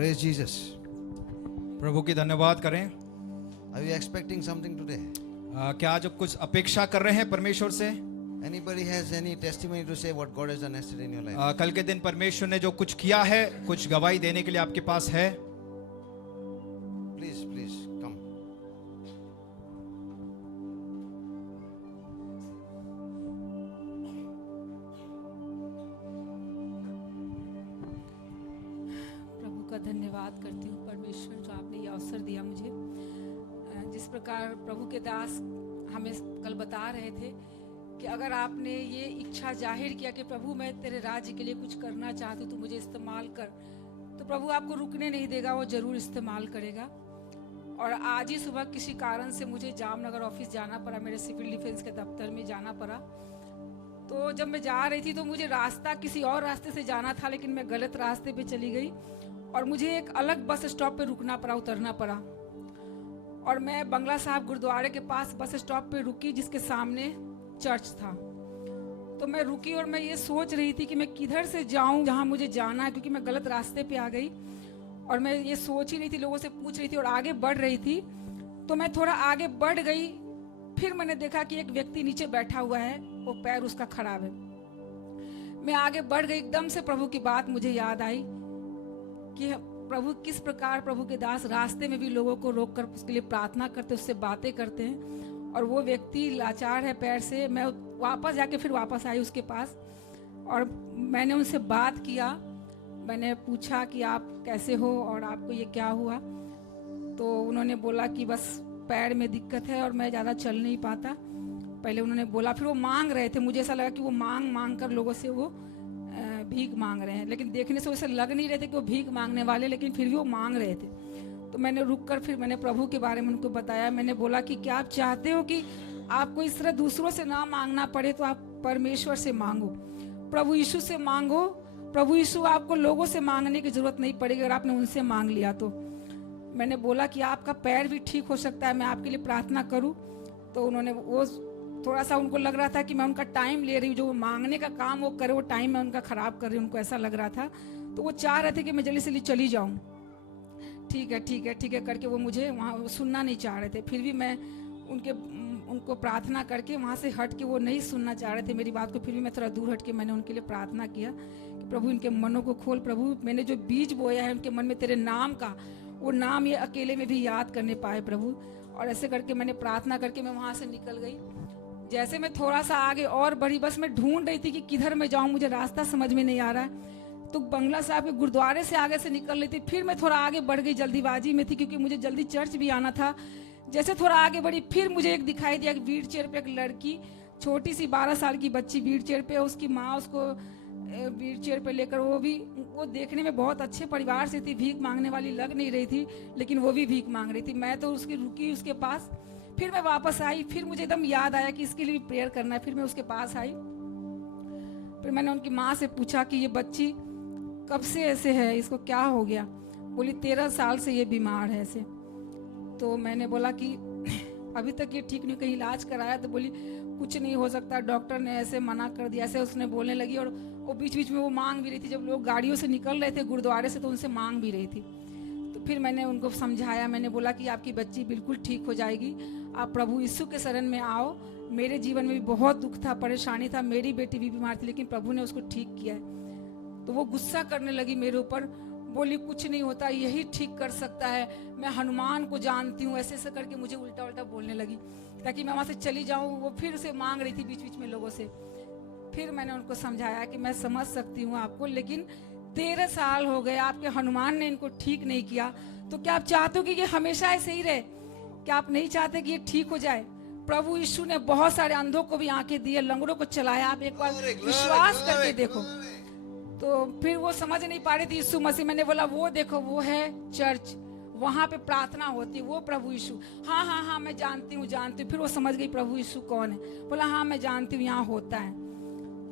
Praise Jesus. प्रभु की धन्यवाद करें। Are you expecting something today? क्या आज आप कुछ अपेक्षा कर रहे हैं परमेश्वर से? Anybody has any testimony to say what God has done yesterday in your life? कल के दिन परमेश्वर ने जो कुछ किया है, कुछ गवाही देने के लिए आपके पास है? Please, please come. प्रभु का धन्यवाद करती हूँ परमेश्वर जो आपने ये अवसर दिया मुझे। जिस प्रकार प्रभु के दास हमें कल बता रहे थे कि अगर आपने ये इच्छा जाहिर किया कि प्रभु मैं तेरे राज्य के लिए कुछ करना चाहती हूँ, तो मुझे इस्तेमाल कर, तो प्रभु आपको रुकने नहीं देगा, वो जरूर इस्तेमाल करेगा। और आज ही सुबह किसी कारण से मुझे जामनगर ऑफिस जाना पड़ा, मेरे सिविल डिफेंस के दफ्तर में जाना पड़ा। तो जब मैं जा रही थी तो मुझे रास्ता किसी और रास्ते से जाना था, लेकिन मैं गलत रास्ते पे चली गई और मुझे एक अलग बस स्टॉप पे रुकना पड़ा, उतरना पड़ा। और मैं बंगला साहब गुरुद्वारे के पास बस स्टॉप पे रुकी, जिसके सामने चर्च था। तो मैं रुकी और मैं ये सोच रही थी कि मैं किधर से जाऊं जहां मुझे जाना है, क्योंकि मैं गलत रास्ते पे आ गई। और मैं ये सोच ही रही थी, लोगों से पूछ रही थी और आगे बढ़ रही थी। तो मैं थोड़ा आगे बढ़ गई, फिर मैंने देखा कि एक व्यक्ति नीचे बैठा हुआ है, वो पैर उसका खराब है। मैं आगे बढ़ गई, एकदम से प्रभु की बात मुझे याद आई कि प्रभु किस प्रकार प्रभु के दास रास्ते में भी लोगों को रोककर उसके लिए प्रार्थना करते, उससे बातें करते हैं। और वो व्यक्ति लाचार है पैर से। मैं वापस जाके फिर वापस आई उसके पास और मैंने उनसे बात किया। मैंने पूछा कि आप कैसे हो और आपको ये क्या हुआ। तो उन्होंने बोला कि बस पैर में दिक्कत है और मैं ज़्यादा चल नहीं पाता। पहले उन्होंने बोला, फिर वो मांग रहे थे। मुझे ऐसा लगा कि वो मांग कर लोगों से वो भीख मांग रहे हैं, लेकिन देखने से वैसे लग नहीं रहे थे कि वो भीख मांगने वाले, लेकिन फिर भी वो मांग रहे थे। तो मैंने रुककर फिर मैंने प्रभु के बारे में उनको बताया। मैंने बोला कि क्या आप चाहते हो कि आपको इस तरह दूसरों से ना मांगना पड़े, तो आप परमेश्वर से मांगो, प्रभु यीशु से मांगो। प्रभु यीशु आपको लोगों से मांगने की जरूरत नहीं पड़ेगी अगर आपने उनसे मांग लिया तो। मैंने बोला कि आपका पैर भी ठीक हो सकता है, मैं आपके लिए प्रार्थना करूं। तो उन्होंने वो थोड़ा सा उनको लग रहा था कि मैं उनका टाइम ले रही हूँ, जो वो मांगने का काम वो करे, वो टाइम मैं उनका खराब कर रही हूँ, उनको ऐसा लग रहा था। तो वो चाह रहे थे कि मैं जल्दी से चली जाऊँ। ठीक है ठीक है ठीक है करके वो मुझे वहाँ सुनना नहीं चाह रहे थे। फिर भी मैं उनको प्रार्थना करके वहाँ से हट के, वो नहीं सुनना चाह रहे थे मेरी बात को, फिर भी मैं थोड़ा दूर हट के मैंने उनके लिए प्रार्थना किया कि प्रभु इनके मनों को खोल। प्रभु मैंने जो बीज बोया है उनके मन में तेरे नाम का, वो नाम ये अकेले में भी याद करने पाए प्रभु। और ऐसे करके मैंने प्रार्थना करके मैं वहाँ से निकल गई। जैसे मैं थोड़ा सा आगे और बढ़ी, बस मैं ढूंढ रही थी कि किधर मैं जाऊँ, मुझे रास्ता समझ में नहीं आ रहा है। तो बंगला साहब के गुरुद्वारे से आगे से निकल रही थी। फिर मैं थोड़ा आगे बढ़ गई, जल्दीबाजी में थी क्योंकि मुझे जल्दी चर्च भी आना था। जैसे थोड़ा आगे बढ़ी, फिर मुझे एक दिखाई दिया कि व्हील चेयर पे एक लड़की, छोटी सी 12 साल की बच्ची व्हील चेयर पे, उसकी माँ उसको व्हील चेयर पे लेकर, वो देखने में बहुत अच्छे परिवार से थी, भीख मांगने वाली लग नहीं रही थी, लेकिन वो भी भीख मांग रही थी। मैं तो उसकी रुकी उसके पास, फिर मैं वापस आई। फिर मुझे एकदम याद आया कि इसके लिए भी प्रेयर करना है। फिर मैं उसके पास आई। फिर मैंने उनकी माँ से पूछा कि ये बच्ची कब से ऐसे है, इसको क्या हो गया। बोली 13 साल से ये बीमार है ऐसे। तो मैंने बोला कि अभी तक ये ठीक नहीं, कहीं इलाज कराया। तो बोली कुछ नहीं हो सकता, डॉक्टर ने ऐसे मना कर दिया, ऐसे उसने बोलने लगी। और वो बीच बीच में वो मांग भी रही थी, जब लोग गाड़ियों से निकल रहे थे गुरुद्वारे से तो उनसे मांग भी रही थी। तो फिर मैंने उनको समझाया, मैंने बोला कि आपकी बच्ची बिल्कुल ठीक हो जाएगी, आप प्रभु यीशु के शरण में आओ। मेरे जीवन में भी बहुत दुख था, परेशानी था, मेरी बेटी भी बीमार थी, लेकिन प्रभु ने उसको ठीक किया है। तो वो गुस्सा करने लगी मेरे ऊपर। बोली कुछ नहीं होता, यही ठीक कर सकता है, मैं हनुमान को जानती हूँ, ऐसे ऐसे करके मुझे उल्टा उल्टा बोलने लगी ताकि मैं वहाँ से चली जाऊँ। वो फिर से मांग रही थी बीच बीच में लोगों से। फिर मैंने उनको समझाया कि मैं समझ सकती हूँ आपको, लेकिन 13 साल हो गए, आपके हनुमान ने इनको ठीक नहीं किया, तो क्या आप चाहते हो कि ये हमेशा ऐसे ही रहे? क्या आप नहीं चाहते कि ये ठीक हो जाए? प्रभु यीशु ने बहुत सारे अंधों को भी आंखें दी है, लंगड़ों को चलाया। आप एक बार विश्वास करके देखो। तो फिर वो समझ नहीं पा रही थी यीशु मसीह। मैंने बोला वो देखो, वो है चर्च, वहां पे प्रार्थना होती है, वो प्रभु यीशु। हाँ हाँ हाँ मैं जानती हूँ। फिर वो समझ गई प्रभु यीशु कौन है। बोला हाँ मैं जानती हूँ, यहाँ होता है।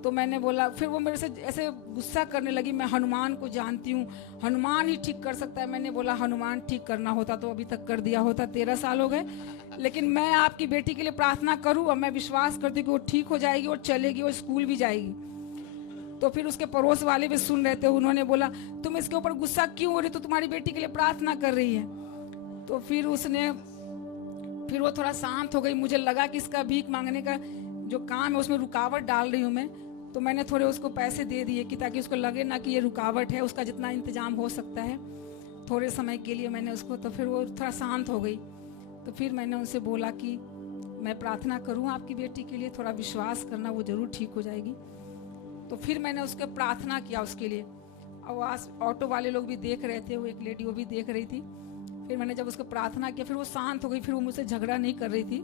तो मैंने बोला, फिर वो मेरे से ऐसे गुस्सा करने लगी, मैं हनुमान को जानती हूँ, हनुमान ही ठीक कर सकता है। मैंने बोला हनुमान ठीक करना होता तो अभी तक कर दिया होता, 13 साल हो गए। लेकिन मैं आपकी बेटी के लिए प्रार्थना करूँ और मैं विश्वास करती हूँ कि वो ठीक हो जाएगी और चलेगी और स्कूल भी जाएगी। तो फिर उसके पड़ोस वाले भी सुन रहे थे, उन्होंने बोला तुम इसके ऊपर गुस्सा क्यों हो रही, तो तुम्हारी बेटी के लिए प्रार्थना कर रही है। तो फिर वो थोड़ा शांत हो गई। मुझे लगा कि इसका भीख मांगने का जो काम है उसमें रुकावट डाल रही हूँ मैं, तो मैंने थोड़े उसको पैसे दे दिए कि ताकि उसको लगे ना कि ये रुकावट है, उसका जितना इंतजाम हो सकता है थोड़े समय के लिए मैंने उसको। तो फिर वो थोड़ा शांत हो गई। तो फिर मैंने उनसे बोला कि मैं प्रार्थना करूँ आपकी बेटी के लिए, थोड़ा विश्वास करना, वो ज़रूर ठीक हो जाएगी। तो फिर मैंने उसके प्रार्थना किया उसके लिए। और आस ऑटो वाले लोग भी देख रहे थे, वो एक लेडी वो भी देख रही थी। फिर मैंने जब उसको प्रार्थना किया फिर वो शांत हो गई, फिर वो मुझसे झगड़ा नहीं कर रही थी।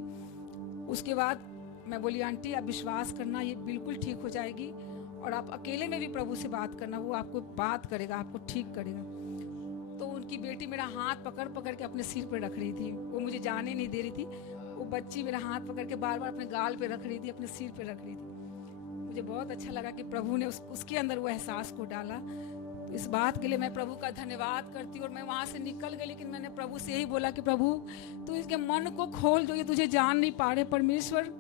उसके बाद मैं बोली आंटी आप विश्वास करना, ये बिल्कुल ठीक हो जाएगी, और आप अकेले में भी प्रभु से बात करना, वो आपको बात करेगा, आपको ठीक करेगा। तो उनकी बेटी मेरा हाथ पकड़ पकड़ के अपने सिर पे रख रही थी, वो मुझे जाने नहीं दे रही थी। वो बच्ची मेरा हाथ पकड़ के बार बार अपने गाल पे रख रही थी, अपने सिर पे रख रही थी। मुझे बहुत अच्छा लगा कि प्रभु ने उसके अंदर वो एहसास को डाला। तो इस बात के लिए मैं प्रभु का धन्यवाद करती हूँ। और मैं वहाँ से निकल गई, लेकिन मैंने प्रभु से यही बोला कि प्रभु तू इसके मन को खोल, जो ये तुझे जान नहीं पा रहे परमेश्वर,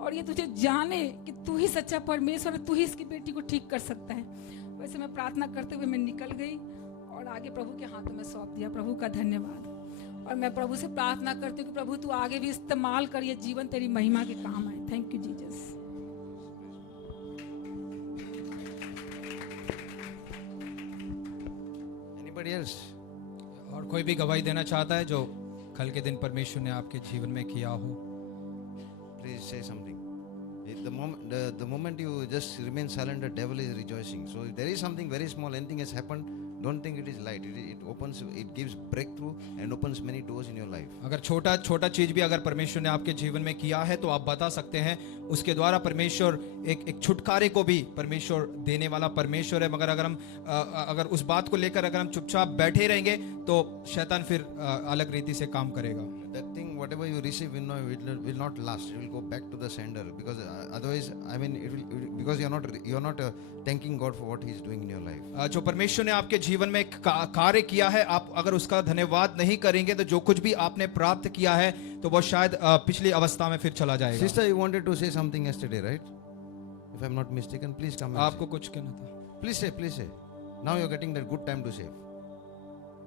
और ये तुझे जाने कि तू ही सच्चा परमेश्वर है, तू ही इसकी बेटी को ठीक कर सकता है। वैसे मैं प्रार्थना करते हुए मैं निकल गई और आगे प्रभु के हाथों में सौंप दिया। प्रभु का धन्यवाद। और मैं प्रभु से प्रार्थना करती हूँ कि प्रभु तू आगे भी इस्तेमाल कर, ये जीवन तेरी महिमा के काम आए। Thank you Jesus. Anybody else? और कोई भी गवाही देना चाहता है जो कल के दिन परमेश्वर ने आपके जीवन में किया हो? Please say something. The moment you just remain silent, the devil is rejoicing. So if there is something very small, anything has happened, don't think it is light. It gives breakthrough and opens many doors in your life. अगर छोटा छोटा चीज भी अगर परमेश्वर ने आपके जीवन में किया है तो आप बता सकते हैं, उसके द्वारा परमेश्वर एक छुटकारे को भी परमेश्वर देने वाला परमेश्वर है। मगर अगर उस बात को लेकर अगर हम चुपचाप बैठे रहेंगे तो शैतान फिर अलग रीति से काम करेगा। That thing, whatever you receive, will not last. It will go back to the sender, because otherwise, I mean, because you're not thanking God for what He is doing in your life. जो परमेश्वर ने आपके जीवन में कार्य किया है, आप अगर उसका धन्यवाद नहीं करेंगे तो जो कुछ भी आपने प्राप्त किया है तो वो शायद पिछली अवस्था में फिर चला जाएगा। Sister, you wanted to say something yesterday, right? If I'm not mistaken, please come. आपको कुछ कहना था? Please say. Now you're getting that good time to say.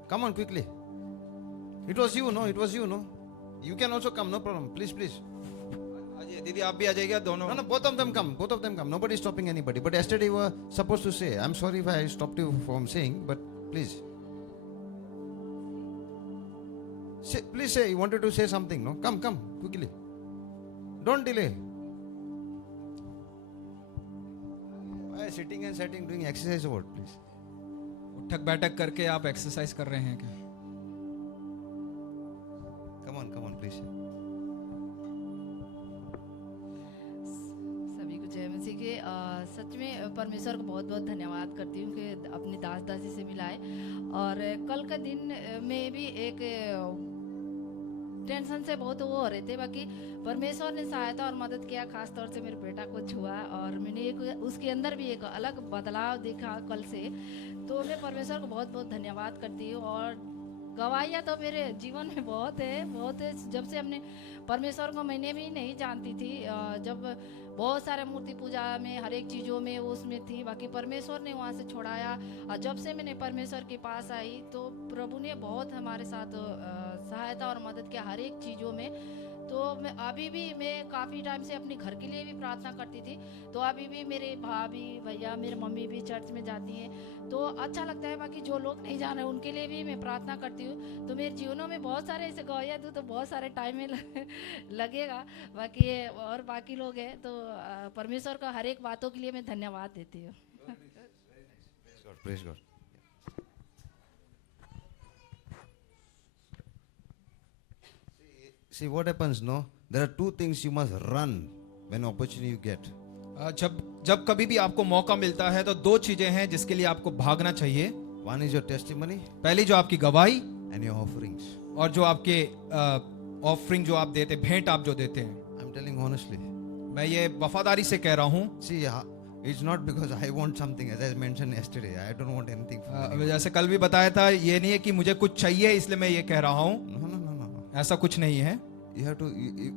Come on quickly. It was you, no? You can also come, no problem. Please. दीदी आप भी आ जाइएगा दोनों। No, both of them come. Nobody is stopping anybody. But yesterday you were supposed to say. I'm sorry if I stopped you from saying, but please. Please say. You wanted to say something, no? Come, quickly. Don't delay. Why sitting and setting, doing exercise or what, please? उठक बैठक करके आप exercise कर रहे हैं क्या? Come on, please. सभी को जय मसीह के। सच में परमेश्वर को बहुत बहुत धन्यवाद करती हूँ कि अपनी दास दासी से मिलाए। और कल का दिन में भी एक टेंशन से बहुत वो हो रहे थे, बाकी परमेश्वर ने सहायता और मदद किया। खास तौर से मेरे बेटा को छुआ और मैंने एक उसके अंदर भी एक अलग बदलाव देखा कल से। तो मैं परमेश्वर को बहुत बहुत धन्यवाद करती हूँ। और गवाहियाँ तो मेरे जीवन में बहुत है। जब से हमने परमेश्वर को मैंने भी नहीं जानती थी, जब बहुत सारे मूर्ति पूजा में हर एक चीज़ों में वो उसमें थी, बाकी परमेश्वर ने वहाँ से छोड़ाया। और जब से मैंने परमेश्वर के पास आई तो प्रभु ने बहुत हमारे साथ सहायता और मदद किया हर एक चीज़ों में। तो मैं अभी भी काफ़ी टाइम से अपने घर के लिए भी प्रार्थना करती थी। तो अभी भी मेरे भाभी भैया मेरे मम्मी भी चर्च में जाती हैं, तो अच्छा लगता है। बाकी जो लोग नहीं जान रहे उनके लिए भी मैं प्रार्थना करती हूँ। तो मेरे जीवनों में बहुत सारे ऐसे गवाहियाँ दूँ तो बहुत सारे टाइम में लगेगा। बाकी लोग हैं, तो परमेश्वर का हर एक बातों के लिए मैं धन्यवाद देती हूँ। Praise God. See what happens, no? There are two things you must run when opportunity you get. जब कभी भी आपको मौका मिलता है तो दो चीजें हैं जिसके लिए आपको भागना चाहिए। One is your testimony पहली जो आपकी गवाही and your offerings. और जो आपके ऑफरिंग जो आप देते, भेंट आप जो देते हैं। I'm telling honestly. मैं ये वफादारी से कह रहा हूँ। See, it's not because I want something, as I mentioned yesterday. I don't want anything from anyone. जैसे कल भी बताया था, ये नहीं है कि मुझे कुछ चाहिए इसलिए मैं ये कह रहा हूँ। No. ऐसा कुछ नहीं है। You have to,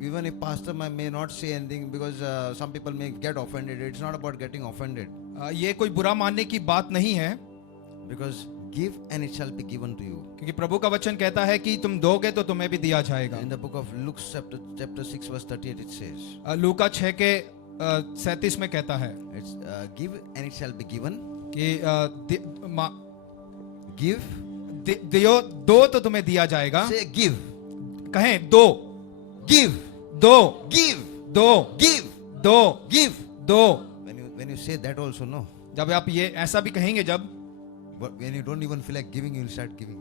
even if pastor may not say anything, because some people may get offended. It's not about getting offended. ये कोई बुरा मानने की बात नहीं है, because give and it shall be given to you. क्योंकि प्रभु का वचन कहता है कि तुम दोगे तो तुम्हें भी दिया जाएगा। In the book of Luke chapter 6 verse 38 it says, लूका 6 के 37 में कहता है it's give and it shall be given. कि Give, दियो दो तो तुम्हें दिया जाएगा। say give, कहें दो, give, दो, give, दो, give, दो, give. दो। When you say that also, no. जब आप ये ऐसा भी कहेंगे, But when you don't even feel like giving, you will start giving.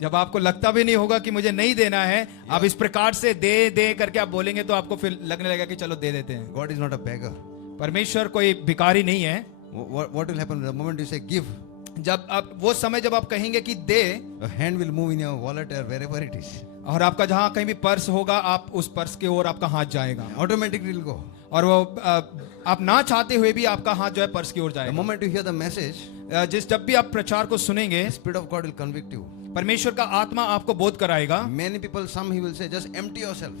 जब आपको लगता भी नहीं होगा कि मुझे नहीं देना है, आप इस प्रकार से दे दे करके आप बोलेंगे तो आपको फिर लगने लगेगा कि चलो दे देते हैं। God is not a beggar. परमेश्वर कोई भिखारी नहीं है। What will happen the moment you say give? जब आप वो समय जब आप कहेंगे कि दे, A hand will move in your wallet or wherever it is. और आपका जहां कहीं भी पर्स होगा, आप उस पर्स की ओर आपका हाथ जाएगा, Automatically will go. और वो आप ना चाहते हुए भी आपका हाथ जो है पर्स की ओर The जाएगा। moment you hear the message, जब भी आप प्रचार को सुनेंगे, the Spirit of God will convict you. परमेश्वर का आत्मा आपको बोध कराएगा। Many people, some he will say, just empty yourself.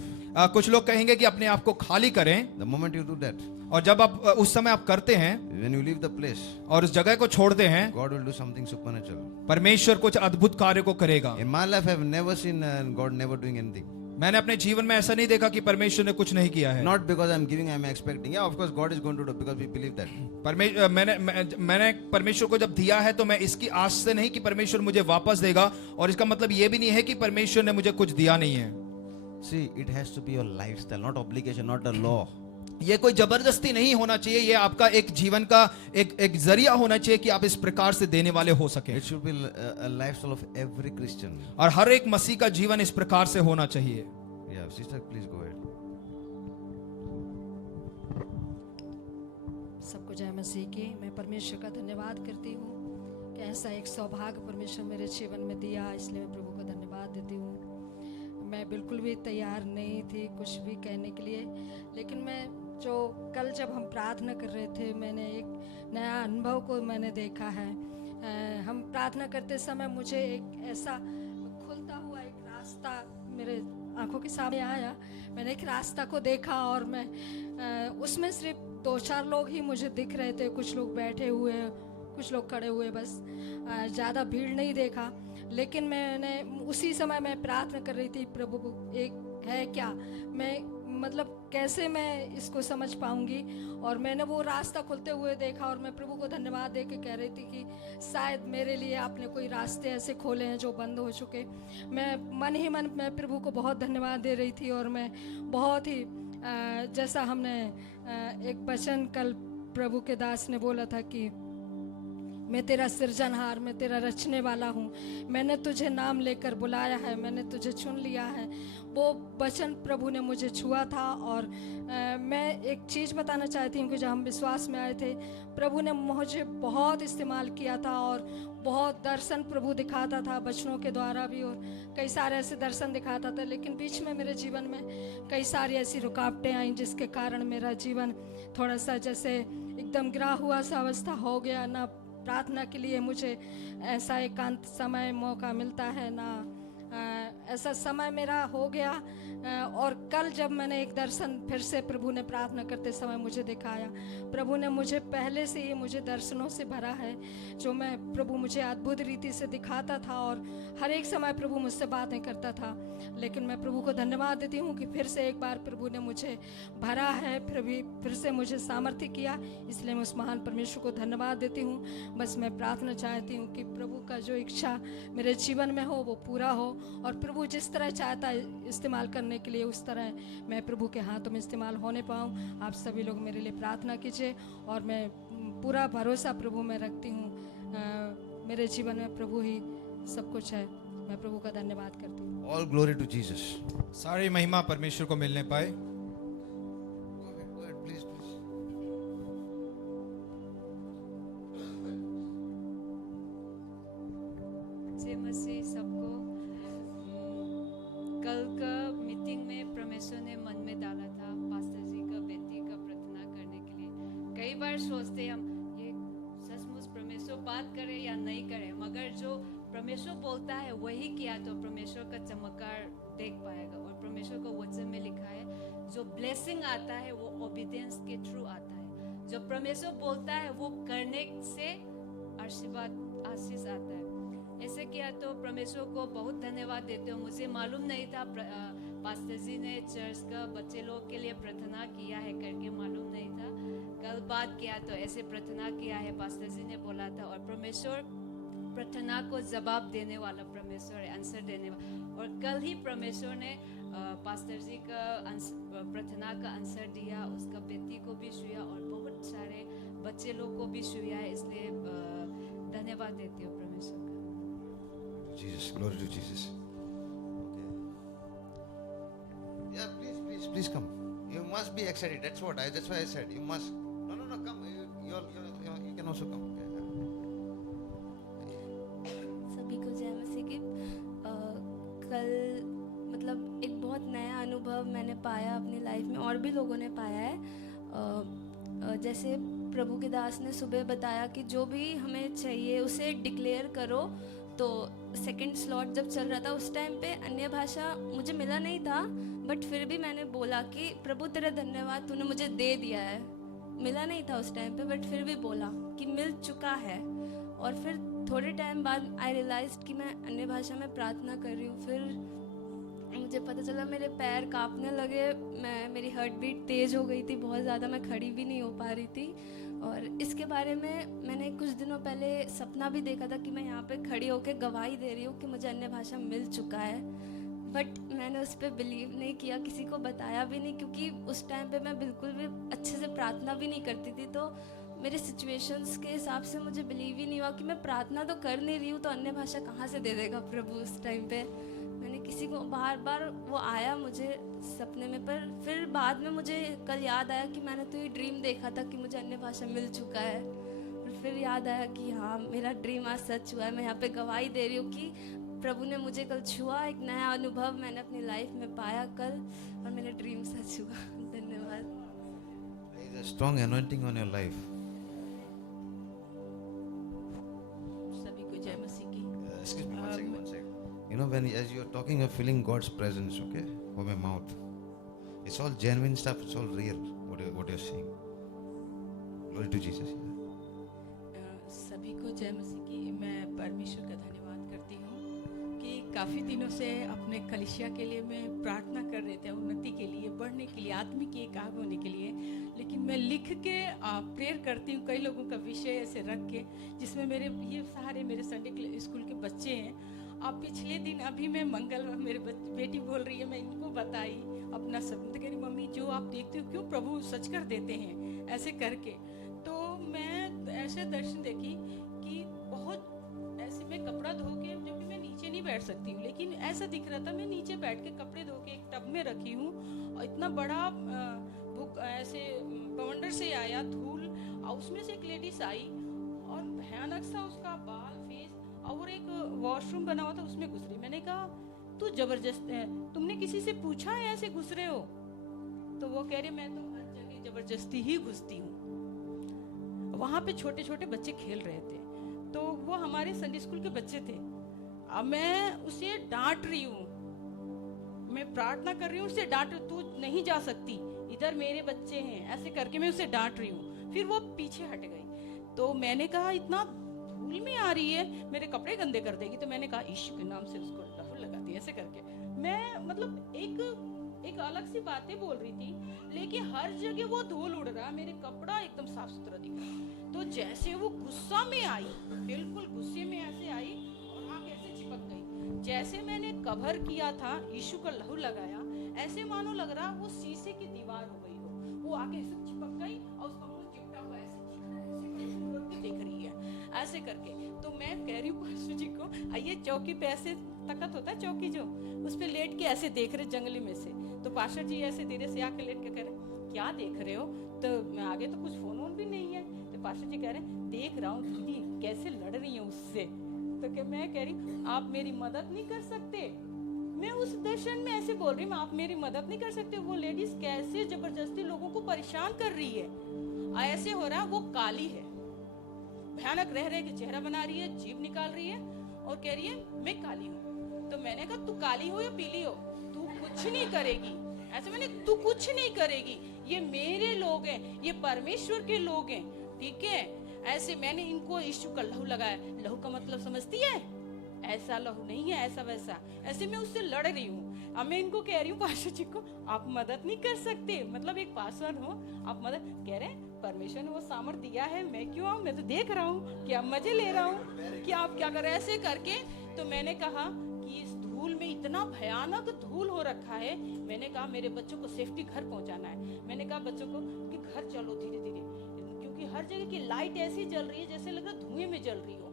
कुछ लोग कहेंगे कि अपने आप को खाली करें, The moment you do that, और जब आप उस समय आप करते हैं when you leave the place, और उस जगह को छोड़ते हैं, God will do something supernatural. परमेश्वर कुछ अद्भुत कार्य को करेगा। In my life, I have never seen God never doing anything. मैंने अपने जीवन में ऐसा नहीं देखा कि परमेश्वर ने कुछ नहीं किया है। Not because I'm giving, I'm expecting. Yeah, of course, God is going to do because we believe that. मैंने परमेश्वर को जब दिया है तो मैं इसकी आस से नहीं कि परमेश्वर मुझे वापस देगा, और इसका मतलब ये भी नहीं है कि परमेश्वर ने मुझे कुछ दिया नहीं है। See, it has to be your lifestyle, not obligation, not a law. ये कोई जबरदस्ती नहीं होना चाहिए, ये आपका एक जीवन का एक जरिया होना चाहिए कि आप इस प्रकार से देने वाले हो सके। It should be a lifestyle of every Christian. और हर एक मसीह का जीवन इस प्रकार से होना चाहिए। Yeah, sister, please go ahead. सबको जय मसीह की। मैं परमेश्वर का धन्यवाद करती हूँ कि ऐसा एक सौभाग्य परमेश्वर मेरे जीवन में दिया, इसलिए मैं प्रभु को धन्यवाद देती हूँ। मैं बिल्कुल भी तैयार नहीं थी कुछ भी कहने के लिए, लेकिन मैं जो कल जब हम प्रार्थना कर रहे थे, मैंने एक नया अनुभव को मैंने देखा है। हम प्रार्थना करते समय मुझे एक ऐसा खुलता हुआ एक रास्ता मेरे आंखों के सामने आया। मैंने एक रास्ता को देखा और मैं उसमें सिर्फ 2-4 लोग ही मुझे दिख रहे थे। कुछ लोग बैठे हुए, कुछ लोग खड़े हुए, बस ज़्यादा भीड़ नहीं देखा। लेकिन मैंने उसी समय मैं प्रार्थना कर रही थी, प्रभु एक है क्या, मैं मतलब कैसे मैं इसको समझ पाऊंगी। और मैंने वो रास्ता खुलते हुए देखा और मैं प्रभु को धन्यवाद दे के कह रही थी कि शायद मेरे लिए आपने कोई रास्ते ऐसे खोले हैं जो बंद हो चुके। मैं मन ही मन मैं प्रभु को बहुत धन्यवाद दे रही थी। और मैं बहुत ही जैसा हमने एक वचन कल प्रभु के दास ने बोला था कि मैं तेरा सृजनहार, मैं तेरा रचने वाला हूँ, मैंने तुझे नाम लेकर बुलाया है, मैंने तुझे चुन लिया है। वो वचन प्रभु ने मुझे छुआ था। और मैं एक चीज़ बताना चाहती हूँ कि जब हम विश्वास में आए थे, प्रभु ने मुझे बहुत इस्तेमाल किया था और बहुत दर्शन प्रभु दिखाता था, वचनों के द्वारा भी, और कई सारे ऐसे दर्शन दिखाता था। लेकिन बीच में मेरे जीवन में कई सारी ऐसी रुकावटें आईं जिसके कारण मेरा जीवन थोड़ा सा जैसे एकदम गिरा हुआ सा अवस्था हो गया। ना प्रार्थना के लिए मुझे ऐसा एकांत समय मौका मिलता है, ना ऐसा समय मेरा हो गया। और कल जब मैंने एक दर्शन फिर से प्रभु ने प्रार्थना करते समय मुझे दिखाया, प्रभु ने मुझे पहले से ही मुझे दर्शनों से भरा है जो मैं प्रभु मुझे अद्भुत रीति से दिखाता था और हर एक समय प्रभु मुझसे बातें करता था। लेकिन मैं प्रभु को धन्यवाद देती हूँ कि फिर से एक बार प्रभु ने मुझे भरा है, फिर से मुझे सामर्थ्य किया, इसलिए मैं उस महान परमेश्वर को धन्यवाद देती हूँ। बस मैं प्रार्थना चाहती हूँ कि प्रभु का जो इच्छा मेरे जीवन में हो वो पूरा हो, और प्रभु जिस तरह चाहता है इस्तेमाल करने के लिए उस तरह मैं प्रभु के हाथों में इस्तेमाल होने पाऊँ। आप सभी लोग मेरे लिए प्रार्थना कीजिए और मैं पूरा भरोसा प्रभु में रखती हूँ। मेरे जीवन में प्रभु ही सब कुछ है। मैं प्रभु का धन्यवाद करती हूँ। All glory to Jesus. सारी महिमा परमेश्वर को मिलने पाए। Go ahead, please, please. जय मसीह सबको। कल का मीटिंग में परमेश्वर ने मन में डाला था पास्टर जी का बेटी का प्रार्थना करने के लिए। कई बार सोचते हम ये सचमुच परमेश्वर बात करे या नहीं करे, मगर जो परमेश्वर बोलता है वही किया तो परमेश्वर का चमत्कार देख पाएगा। और परमेश्वर का वचन में लिखा है जो ब्लेसिंग आता है वो ओबीडियंस के थ्रू आता है। जो परमेश्वर बोलता है वो करने से आशीर्वाद आशीष आता है। ऐसे किया तो परमेश्वर को बहुत धन्यवाद देते हो। मुझे मालूम नहीं था पास्टर जी ने चर्च का बच्चे लोग के लिए प्रार्थना किया है करके मालूम नहीं था। कल बात किया तो ऐसे प्रार्थना किया है, पास्टर जी ने बोला था। और परमेश्वर प्रार्थना को जवाब देने वाला परमेश्वर है, आंसर देने वाला। और कल ही परमेश्वर ने पास्टर जी का प्रार्थना का आंसर दिया, उसका बेटी को भी छुआ और बहुत सारे बच्चे लोग को भी छुआ है। इसलिए धन्यवाद देती हूँ परमेश्वर का। Jesus, glory to Jesus. Okay. Yeah, please come. You must be excited. That's why I said you must. No, come. You can also come. Okay. सभी को जय मसीह की। कल मतलब एक बहुत नया अनुभव मैंने पाया अपनी लाइफ में, और भी लोगों ने पाया है। जैसे प्रभु के दास ने सुबह बताया कि जो भी हमें चाहिए उसे डिक्लेयर करो। तो सेकंड स्लॉट जब चल रहा था उस टाइम पे अन्य भाषा मुझे मिला नहीं था, बट फिर भी मैंने बोला कि प्रभु तेरा धन्यवाद, तूने मुझे दे दिया है। मिला नहीं था उस टाइम पे, बट फिर भी बोला कि मिल चुका है। और फिर थोड़े टाइम बाद आई रियलाइज्ड कि मैं अन्य भाषा में प्रार्थना कर रही हूँ। फिर मुझे पता चला मेरे पैर कांपने लगे, मेरी हार्ट बीट तेज़ हो गई थी बहुत ज़्यादा, मैं खड़ी भी नहीं हो पा रही थी। और इसके बारे में मैंने कुछ दिनों पहले सपना भी देखा था कि मैं यहाँ पे खड़ी होकर गवाही दे रही हूँ कि मुझे अन्य भाषा मिल चुका है। बट मैंने उस पर बिलीव नहीं किया, किसी को बताया भी नहीं, क्योंकि उस टाइम पे मैं बिल्कुल भी अच्छे से प्रार्थना भी नहीं करती थी। तो मेरे सिचुएशंस के हिसाब से मुझे बिलीव ही नहीं हुआ कि मैं प्रार्थना तो कर नहीं रही हूँ, तो अन्य भाषा कहाँ से दे देगा प्रभु उस टाइम पे। मैंने किसी को बार बार वो आया मुझे सपने में, पर फिर बाद में मुझे कल याद आया कि मैंने तो ये ड्रीम देखा था कि मुझे अन्य भाषा मिल चुका है। और फिर याद आया कि हाँ, मेरा ड्रीम आज सच हुआ है। मैं यहाँ पे गवाही दे रही हूँ कि प्रभु ने मुझे कल छुआ, एक नया अनुभव मैंने अपनी लाइफ में पाया कल, और मेरा ड्रीम सच हुआ। धन्यवाद। There is a strong anointing on your life. सभी को जय मसीह की। Excuse me, one second. You know, as you're talking, you're feeling God's presence, okay, from my mouth. It's all genuine stuff. It's all real. What you're saying. Glory to Jesus. सभी को जय मसीह की। मैं परमेश्वर का धन्यवाद करती हूँ कि काफ़ी दिनों से अपने कलीसिया के लिए मैं प्रार्थना कर रहे थे, उन्नति के लिए, बढ़ने के लिए, आत्मिक एक आग होने के लिए। लेकिन मैं लिख के प्रेयर करती हूँ कई लोगों का विषय ऐसे रख के, जिसमें मेरे ये सारे मेरे संडे स्कूल के बच्चे हैं। अब पिछले दिन अभी मैं मेरी बेटी बोल रही है, मैं इनको बताई अपना सब, तो कह रही मम्मी जो आप देखते हो क्यों प्रभु सच कर देते हैं ऐसे करके। तो मैं ऐसे दर्शन देखी कि बहुत ऐसे मैं कपड़ा धो के, जो कि मैं नीचे नहीं बैठ सकती हूँ, लेकिन ऐसा दिख रहा था मैं नीचे बैठ के कपड़े धो के एक टब में रखी हूँ, और इतना बड़ा ऐसे बवंडर से आया धूल, और उसमें से एक लेडीज आई और भयानक सा उसका बाल फेस, और एक वॉशरूम बना हुआ था उसमें घुस रही। मैंने कहा तू जबरदस्त है, तुमने किसी से पूछा है ऐसे घुस रहे हो? तो वो कह रहे मैं तो हर जगह जबरदस्ती ही घुसती हूँ। वहाँ पे छोटे छोटे बच्चे खेल रहे थे, तो वो हमारे संडे स्कूल के बच्चे थे। अब मैं उसे डांट रही हूँ, मैं प्रार्थना कर रही हूँ, उसे डांट, तू नहीं जा सकती, इधर मेरे बच्चे हैं, ऐसे करके मैं उसे डांट रही हूँ। फिर वो पीछे हट गई। तो मैंने कहा इतना धूल में आ रही है, मेरे कपड़े गंदे कर देगी। तो मैंने कहा यीशु के नाम से उसको लहू लगा दी, ऐसे करके। मैं मतलब एक अलग सी बातें बोल रही थी, लेकिन हर जगह वो धूल उड़ रहा, मेरे कपड़ा एकदम साफ सुथरा दिख रहा। तो जैसे वो गुस्सा में आई, बिल्कुल गुस्से में ऐसे आई और आंख ऐसे चिपक गई। जैसे मैंने कवर किया था, यीशु का लहू लगाया, ऐसे मानो लग रहा वो शीशे की दीवार हो गई हो। वो आगे ऐसे चिपक गई और उसका मुंह चिपटा हुआ ऐसे देख रही है ऐसे करके। तो मैं कह रही हूँ पास्टर जी को, आइए चौकी पे ऐसे तकत होता है चौकी जो, उस पे लेट के ऐसे देख रहे जंगली में से। तो पास्टर जी ऐसे धीरे से आके लेट के कह रहे क्या देख रहे हो? तो मैं आगे तो कुछ फोन वोन भी नहीं है। तो पास्टर जी कह रहे देख रहा हूँ दीदी कैसे लड़ रही है उससे। तो क्या मैं कह रही आप मेरी मदद नहीं कर सकते? मैं उस दर्शन में ऐसे बोल रही हूँ आप मेरी मदद नहीं कर सकते? वो लेडीज कैसे जबरदस्ती लोगों को परेशान कर रही है। ऐसे हो रहा है वो काली है, भयानक रह रहे के चेहरा बना रही है, जीभ निकाल रही है और कह रही है मैं काली हूँ। तो मैंने कहा तू काली हो या पीली हो, तू कुछ नहीं करेगी। ऐसे मैंने तू कुछ नहीं करेगी, ये मेरे लोग हैं, ये परमेश्वर के लोग हैं, ठीक है। ऐसे मैंने इनको यीशु का लहू लगाया। लहू का मतलब समझती है? ऐसा लहू नहीं है, ऐसा वैसा। ऐसे मैं उससे लड़ रही हूँ। अब मैं इनको कह रही हूँ पास्टर जी को आप मदद नहीं कर सकते, मतलब एक पासवान हो, आप मदद कह रहे हैं। परमेश्वर ने वो सामर्थ्य दिया है, मैं क्यों आऊँ, मैं तो देख रहा हूँ कि आप मजे ले रहा हूँ कि आप क्या कर रहे हैं ऐसे करके। तो मैंने कहा कि इस धूल में इतना भयानक धूल हो रखा है। मैंने कहा मेरे बच्चों को सेफ्टी घर पहुंचाना है। मैंने कहा बच्चों को कि घर चलो धीरे धीरे, क्योंकि हर जगह की लाइट ऐसी जल रही है जैसे लग रहा धुएं में जल रही हो।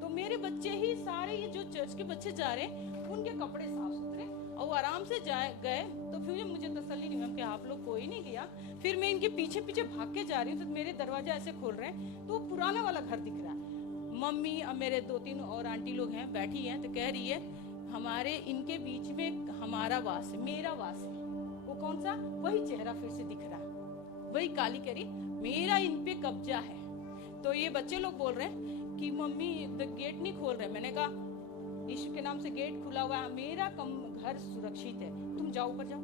तो मेरे बच्चे ही सारे, ये जो चर्च के बच्चे जा रहे हैं, उनके कपड़े साफ सुथरे और वो आराम से गए। तो फिर मुझे तसल्ली नहीं हुई कि आप लोग कोई नहीं गया। फिर मैं इनके पीछे पीछे भाग के जा रही हूँ, तो मेरे दरवाजा ऐसे खोल रहे हैं, तो वो पुराना वाला घर दिख रहा है। मम्मी और मेरे 2-3 और आंटी लोग हैं, बैठी हैं, तो कह रही है हमारे इनके बीच में हमारा वास है, मेरा वास है। वो कौन सा? वही चेहरा फिर से दिख रहा है, वही काली करी, मेरा इन पे कब्जा है। तो ये बच्चे लोग बोल रहे हैं कि मम्मी गेट नहीं खोल रहे। मैंने कहा यीशु के नाम से गेट खुला हुआ है, मेरा घर सुरक्षित है, तुम जाओ, ऊपर जाओ,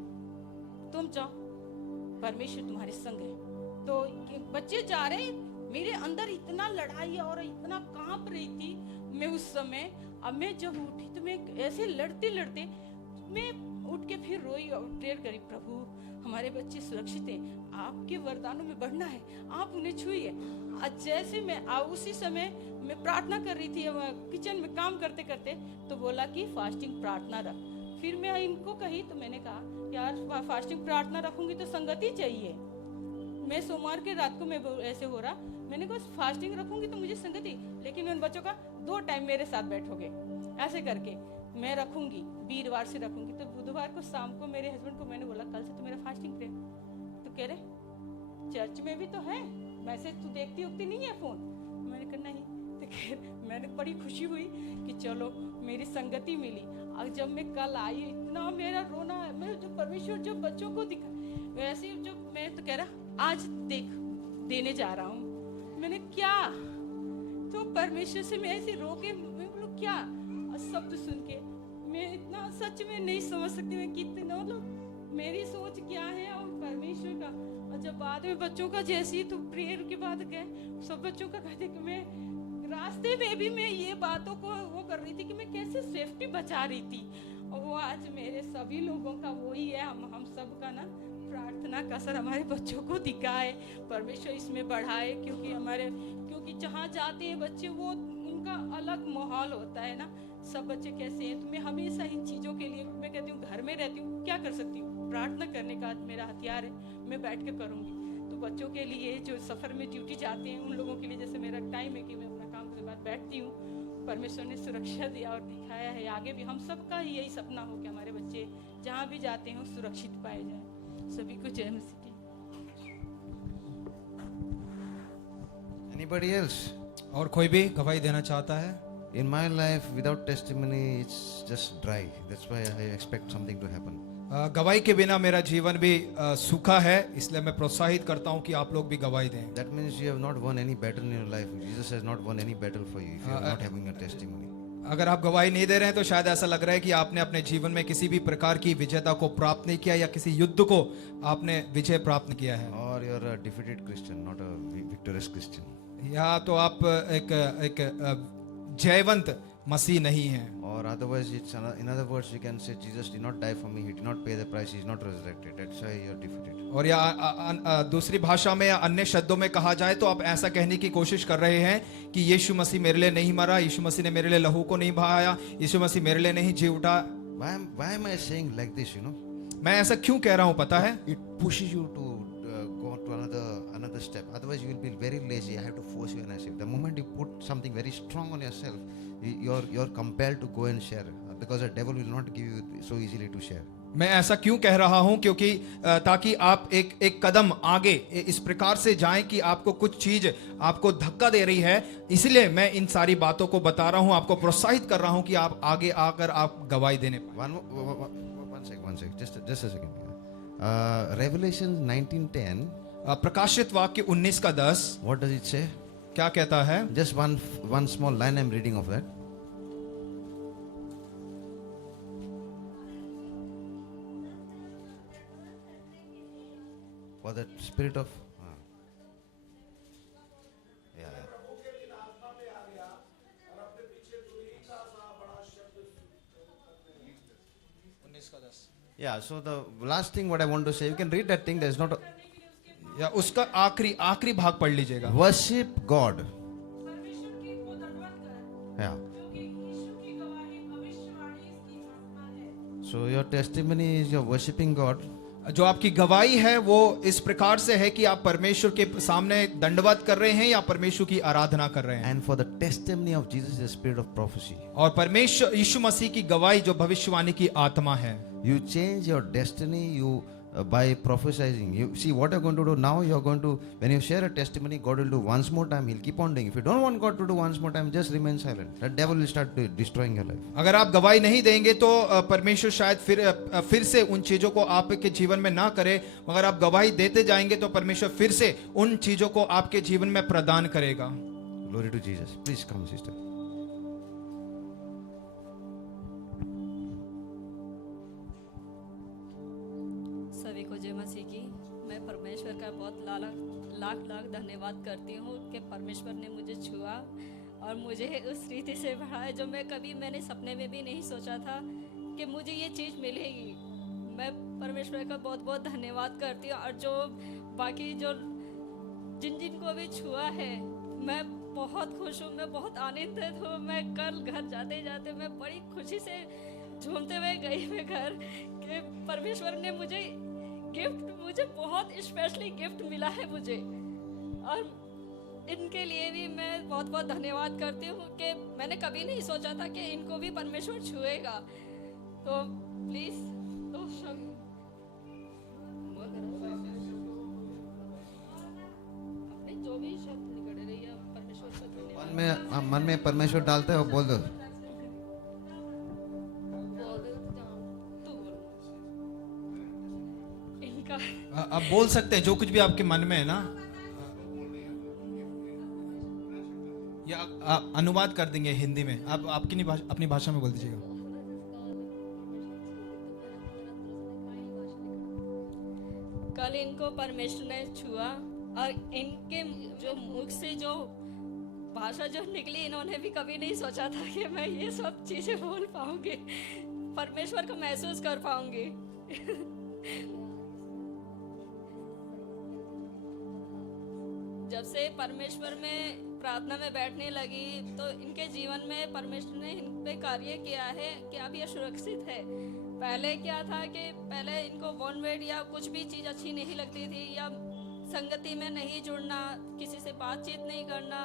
तुम जाओ, परमेश्वर तुम्हारे संग है। तो बच्चे जा रहे हैं। मेरे अंदर इतना लड़ाई और इतना कांप रही थी मैं उस समय। अब मैं जब उठी तो मैं ऐसे लड़ते लड़ते मैं उठ के फिर रोई और प्रेयर करी, प्रभु हमारे बच्चे सुरक्षित हैं, आपके वरदानों में बढ़ना है, आप उन्हें छुइए। जैसे मैं उसी समय मैं प्रार्थना कर रही थी किचन में काम करते करते, तो बोला कि फास्टिंग प्रार्थना रख। फिर मैं इनको कही, तो मैंने कहा यार फास्टिंग प्रार्थना रखूंगी तो संगति चाहिए। मैं सोमवार के रात को मैं ऐसे हो रहा, मैंने कहा फास्टिंग रखूंगी तो मुझे संगति, लेकिन उन बच्चों का 2 टाइम मेरे साथ बैठोगे ऐसे करके मैं रखूंगी, वीरवार से रखूंगी। तो बुधवार को शाम को मेरे हस्बैंड को मैंने बोला कल से तो मेरा फास्टिंग करे। तो कह रहे चर्च में भी तो है, मैसेज तू देखती उगती नहीं है फोन। मैंने कहा नहीं। तो खैर मैंने बड़ी खुशी हुई कि चलो मेरी संगति मिली। और जब मैं कल आई, इतना मेरा रोना, मैं जो परमेश्वर जो बच्चों को दिखा, वैसे जो मैं तो कह रहा आज देख देने जा रहा हूँ। मैंने क्या, तो परमेश्वर से मैं ऐसे रो के मैं बोलूँ क्या शब्द सुन के मैं इतना सच में नहीं समझ सकती मैं कितना, मतलब मेरी सोच क्या है और परमेश्वर का। और जब बाद में बच्चों का जैसी तो प्रेयर के बाद गए, सब बच्चों का कहते कि मैं रास्ते में भी मैं ये बातों को वो कर रही थी कि मैं कैसे सेफ्टी बचा रही थी। और वो आज मेरे सभी लोगों का वही है, हम सब का ना प्रार्थना का असर हमारे बच्चों को दिखाए, परमेश्वर इसमें बढ़ाए। क्योंकि जहाँ जाते हैं बच्चे वो उनका अलग माहौल होता है ना, सब बच्चे कैसे हैं। तो मैं हमेशा इन चीज़ों के लिए मैं कहती हूँ घर में रहती हूँ, क्या कर सकती हूँ, प्रार्थना करने का मेरा हथियार है, मैं बैठ के करूँगी। तो बच्चों के लिए जो सफ़र में ड्यूटी जाते हैं उन लोगों के लिए जैसे मेरा टाइम है कि मैं अपना काम के बाद बैठती हूँ, परमेश्वर ने सुरक्षा दिया और दिखाया है। आगे भी हम सबका यही सपना हो कि हमारे बच्चे जहाँ भी जाते हैं सुरक्षित पाए जाए। सभी को जय मसीह की। Anybody else? और कोई भी गवाही देना चाहता है? In my life, without testimony, it's just dry. That's why I expect something to happen. गवाही के बिना मेरा जीवन भी सूखा है, इसलिए मैं प्रोत्साहित करता हूं कि आप लोग भी गवाही दें। That means you have not won any battle in your life. Jesus has not won any battle for you if you are not having a testimony. अगर आप गवाही नहीं दे रहे हैं तो शायद ऐसा लग रहा है कि आपने अपने जीवन में किसी भी प्रकार की विजेता को प्राप्त नहीं किया या किसी युद्ध को आपने विजय प्राप्त किया है, Or you are a defeated Christian, not a victorious Christian. या तो आप एक जयवंत मसीह नहीं हैं। Or otherwise, in other words, you can say Jesus did not die for me. He did not pay the price. He is not resurrected. That's why you are defeated. और या दूसरी भाषा में या अन्य शब्दों में कहा जाए तो आप ऐसा कहने की कोशिश कर रहे हैं कि यीशु मसीह मेरे लिए नहीं मरा, यीशु मसीह ने मेरे लिए लहू को नहीं बहाया, यीशु मसीह मेरे लिए नहीं जी उठा। Why am I saying like this? You know, मैं ऐसा क्यों कह रहा हूं पता है? it pushes you to go to another step. Otherwise, you will be very lazy. I have to force you and I say. The moment you put something very strong on yourself, you're compelled to go and share because the devil will not give you so easily to share. मैं ऐसा क्यों कह रहा हूं क्योंकि ताकि आप एक कदम आगे इस प्रकार से जाएं कि आपको कुछ चीज आपको धक्का दे रही है, इसलिए मैं इन सारी बातों को बता रहा हूं, आपको प्रोत्साहित कर रहा हूं कि आप आगे आकर आप गवाही देने पाएं। One sec. Just a second. Revelation 19:10. प्रकाशित वाक्य 19 का 10 What does it say? क्या कहता है? Just one small line I'm reading of that. For that spirit of yeah. Yeah, so the last thing what I want to say, you can read that thing, there's not a, या उसका आखिरी भाग पढ़ लीजिएगा. worship God. Yeah. So your testimony is you're worshipping God. जो आपकी गवाही है वो इस प्रकार से है कि आप परमेश्वर के सामने दंडवत कर रहे हैं या परमेश्वर की आराधना कर रहे हैं. And for the testimony of Jesus is the spirit of prophecy. और परमेश्वर यीशु मसीह की गवाही जो भविष्यवाणी की आत्मा है. You change your destiny by prophesying. You see what you're going to do now. You're going to, when you share a testimony, God will do once more time. He'll keep on doing. If you don't want God to do once more time, just remain silent. The devil will start destroying your life. अगर आप गवाही नहीं देंगे तो परमेश्वर शायद फिर से उन चीजों को आपके जीवन में ना करे. मगर आप गवाही देते जाएंगे तो परमेश्वर फिर से उन चीजों को आपके जीवन में प्रदान करेगा. Glory to Jesus. Please come, sister. सभी को जय मसीह की. मैं परमेश्वर का बहुत लाख धन्यवाद करती हूँ कि परमेश्वर ने मुझे छुआ और मुझे उस रीति से बढ़ाया जो मैंने सपने में भी नहीं सोचा था कि मुझे ये चीज़ मिलेगी. मैं परमेश्वर का बहुत बहुत धन्यवाद करती हूँ. और जो बाकी जो जिनको भी छुआ है, मैं बहुत खुश हूँ, मैं बहुत आनंदित हूँ. मैं कल घर जाते जाते मैं बड़ी खुशी से झूमते हुए गई मैं घर कि परमेश्वर ने मुझे बहुत स्पेशली गिफ्ट मिला है मुझे. और इनके लिए भी मैं बहुत बहुत धन्यवाद करती हूँ कि मैंने कभी नहीं सोचा था कि इनको भी परमेश्वर छुएगा. तो प्लीज अपने जो भी शब्द निकल रही है परमेश्वर से धन्यवाद. मन में परमेश्वर डालता है और बोल दो. आप बोल सकते हैं जो कुछ भी आपके मन में है ना, या अनुवाद कर देंगे हिंदी में. आप अपनी भाषा में बोल दीजिएगा. कल इनको परमेश्वर ने छुआ और इनके जो मुख से जो भाषा जो निकली, इन्होंने भी कभी नहीं सोचा था कि मैं ये सब चीजें बोल पाऊंगी, परमेश्वर को महसूस कर पाऊंगी. जब से परमेश्वर में प्रार्थना में बैठने लगी तो इनके जीवन में परमेश्वर ने इन पे कार्य किया है कि अब ये सुरक्षित है. पहले क्या था कि पहले इनको बॉन्डवेड या कुछ भी चीज़ अच्छी नहीं लगती थी, या संगति में नहीं जुड़ना, किसी से बातचीत नहीं करना.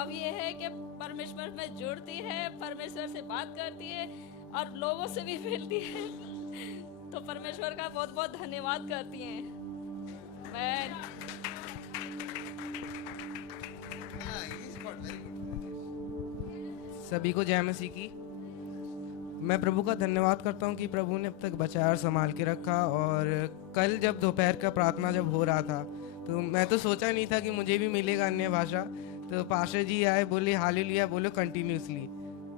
अब ये है कि परमेश्वर में जुड़ती है, परमेश्वर से बात करती है और लोगों से भी मिलती है. तो परमेश्वर का बहुत बहुत धन्यवाद करती हैं. मैं सभी को जय मसीह की. मैं प्रभु का धन्यवाद करता हूँ कि प्रभु ने अब तक बचाया और संभाल के रखा. और कल जब दोपहर का प्रार्थना जब हो रहा था तो मैं तो सोचा नहीं था कि मुझे भी मिलेगा अन्य भाषा. तो पास्टर जी आए, बोले हालेलुया बोलो कंटिन्यूसली.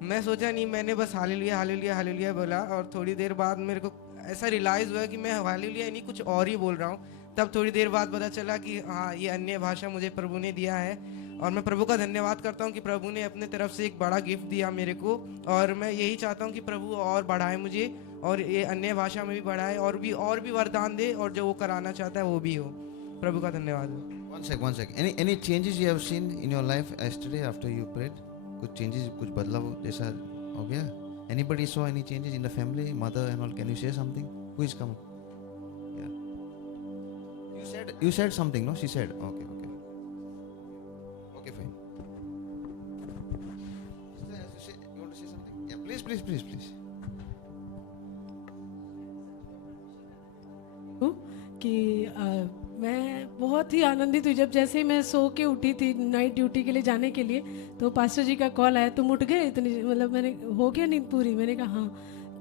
मैं सोचा नहीं, मैंने बस हालेलुया हालेलुया हालेलुया बोला. और थोड़ी देर बाद मेरे को ऐसा रियलाइज़ हुआ कि मैं हालेलुया नहीं कुछ और ही बोल रहा हूँ. तब थोड़ी देर बाद पता चला कि हाँ ये अन्य भाषा मुझे प्रभु ने दिया है. और मैं प्रभु का धन्यवाद करता हूँ कि प्रभु ने अपने तरफ से एक बड़ा गिफ्ट दिया मेरे को. और मैं यही चाहता हूँ कि प्रभु और बढ़ाए मुझे और ये अन्य भाषा में भी बढ़ाए और भी वरदान दे और जो वो कराना चाहता है वो भी हो. प्रभु का धन्यवाद. One sec. Any changes you have seen in your life yesterday after you prayed? कुछ changes, कुछ बदलाव जैसा हो गया? Anybody saw any changes in the family, mother and all? Can you say something? Who is coming? Yeah. You said something, no? She said. Okay. Okay, fine. Sister, you want to say something? Yeah, please. कि मैं बहुत ही आनंदित हुई जब जैसे ही मैं सो के उठी थी नाइट ड्यूटी के लिए जाने के लिए, तो पास्टर जी का कॉल आया, तुम उठ गए इतनी, मतलब मैंने हो गया नींद पूरी. मैंने कहा हाँ.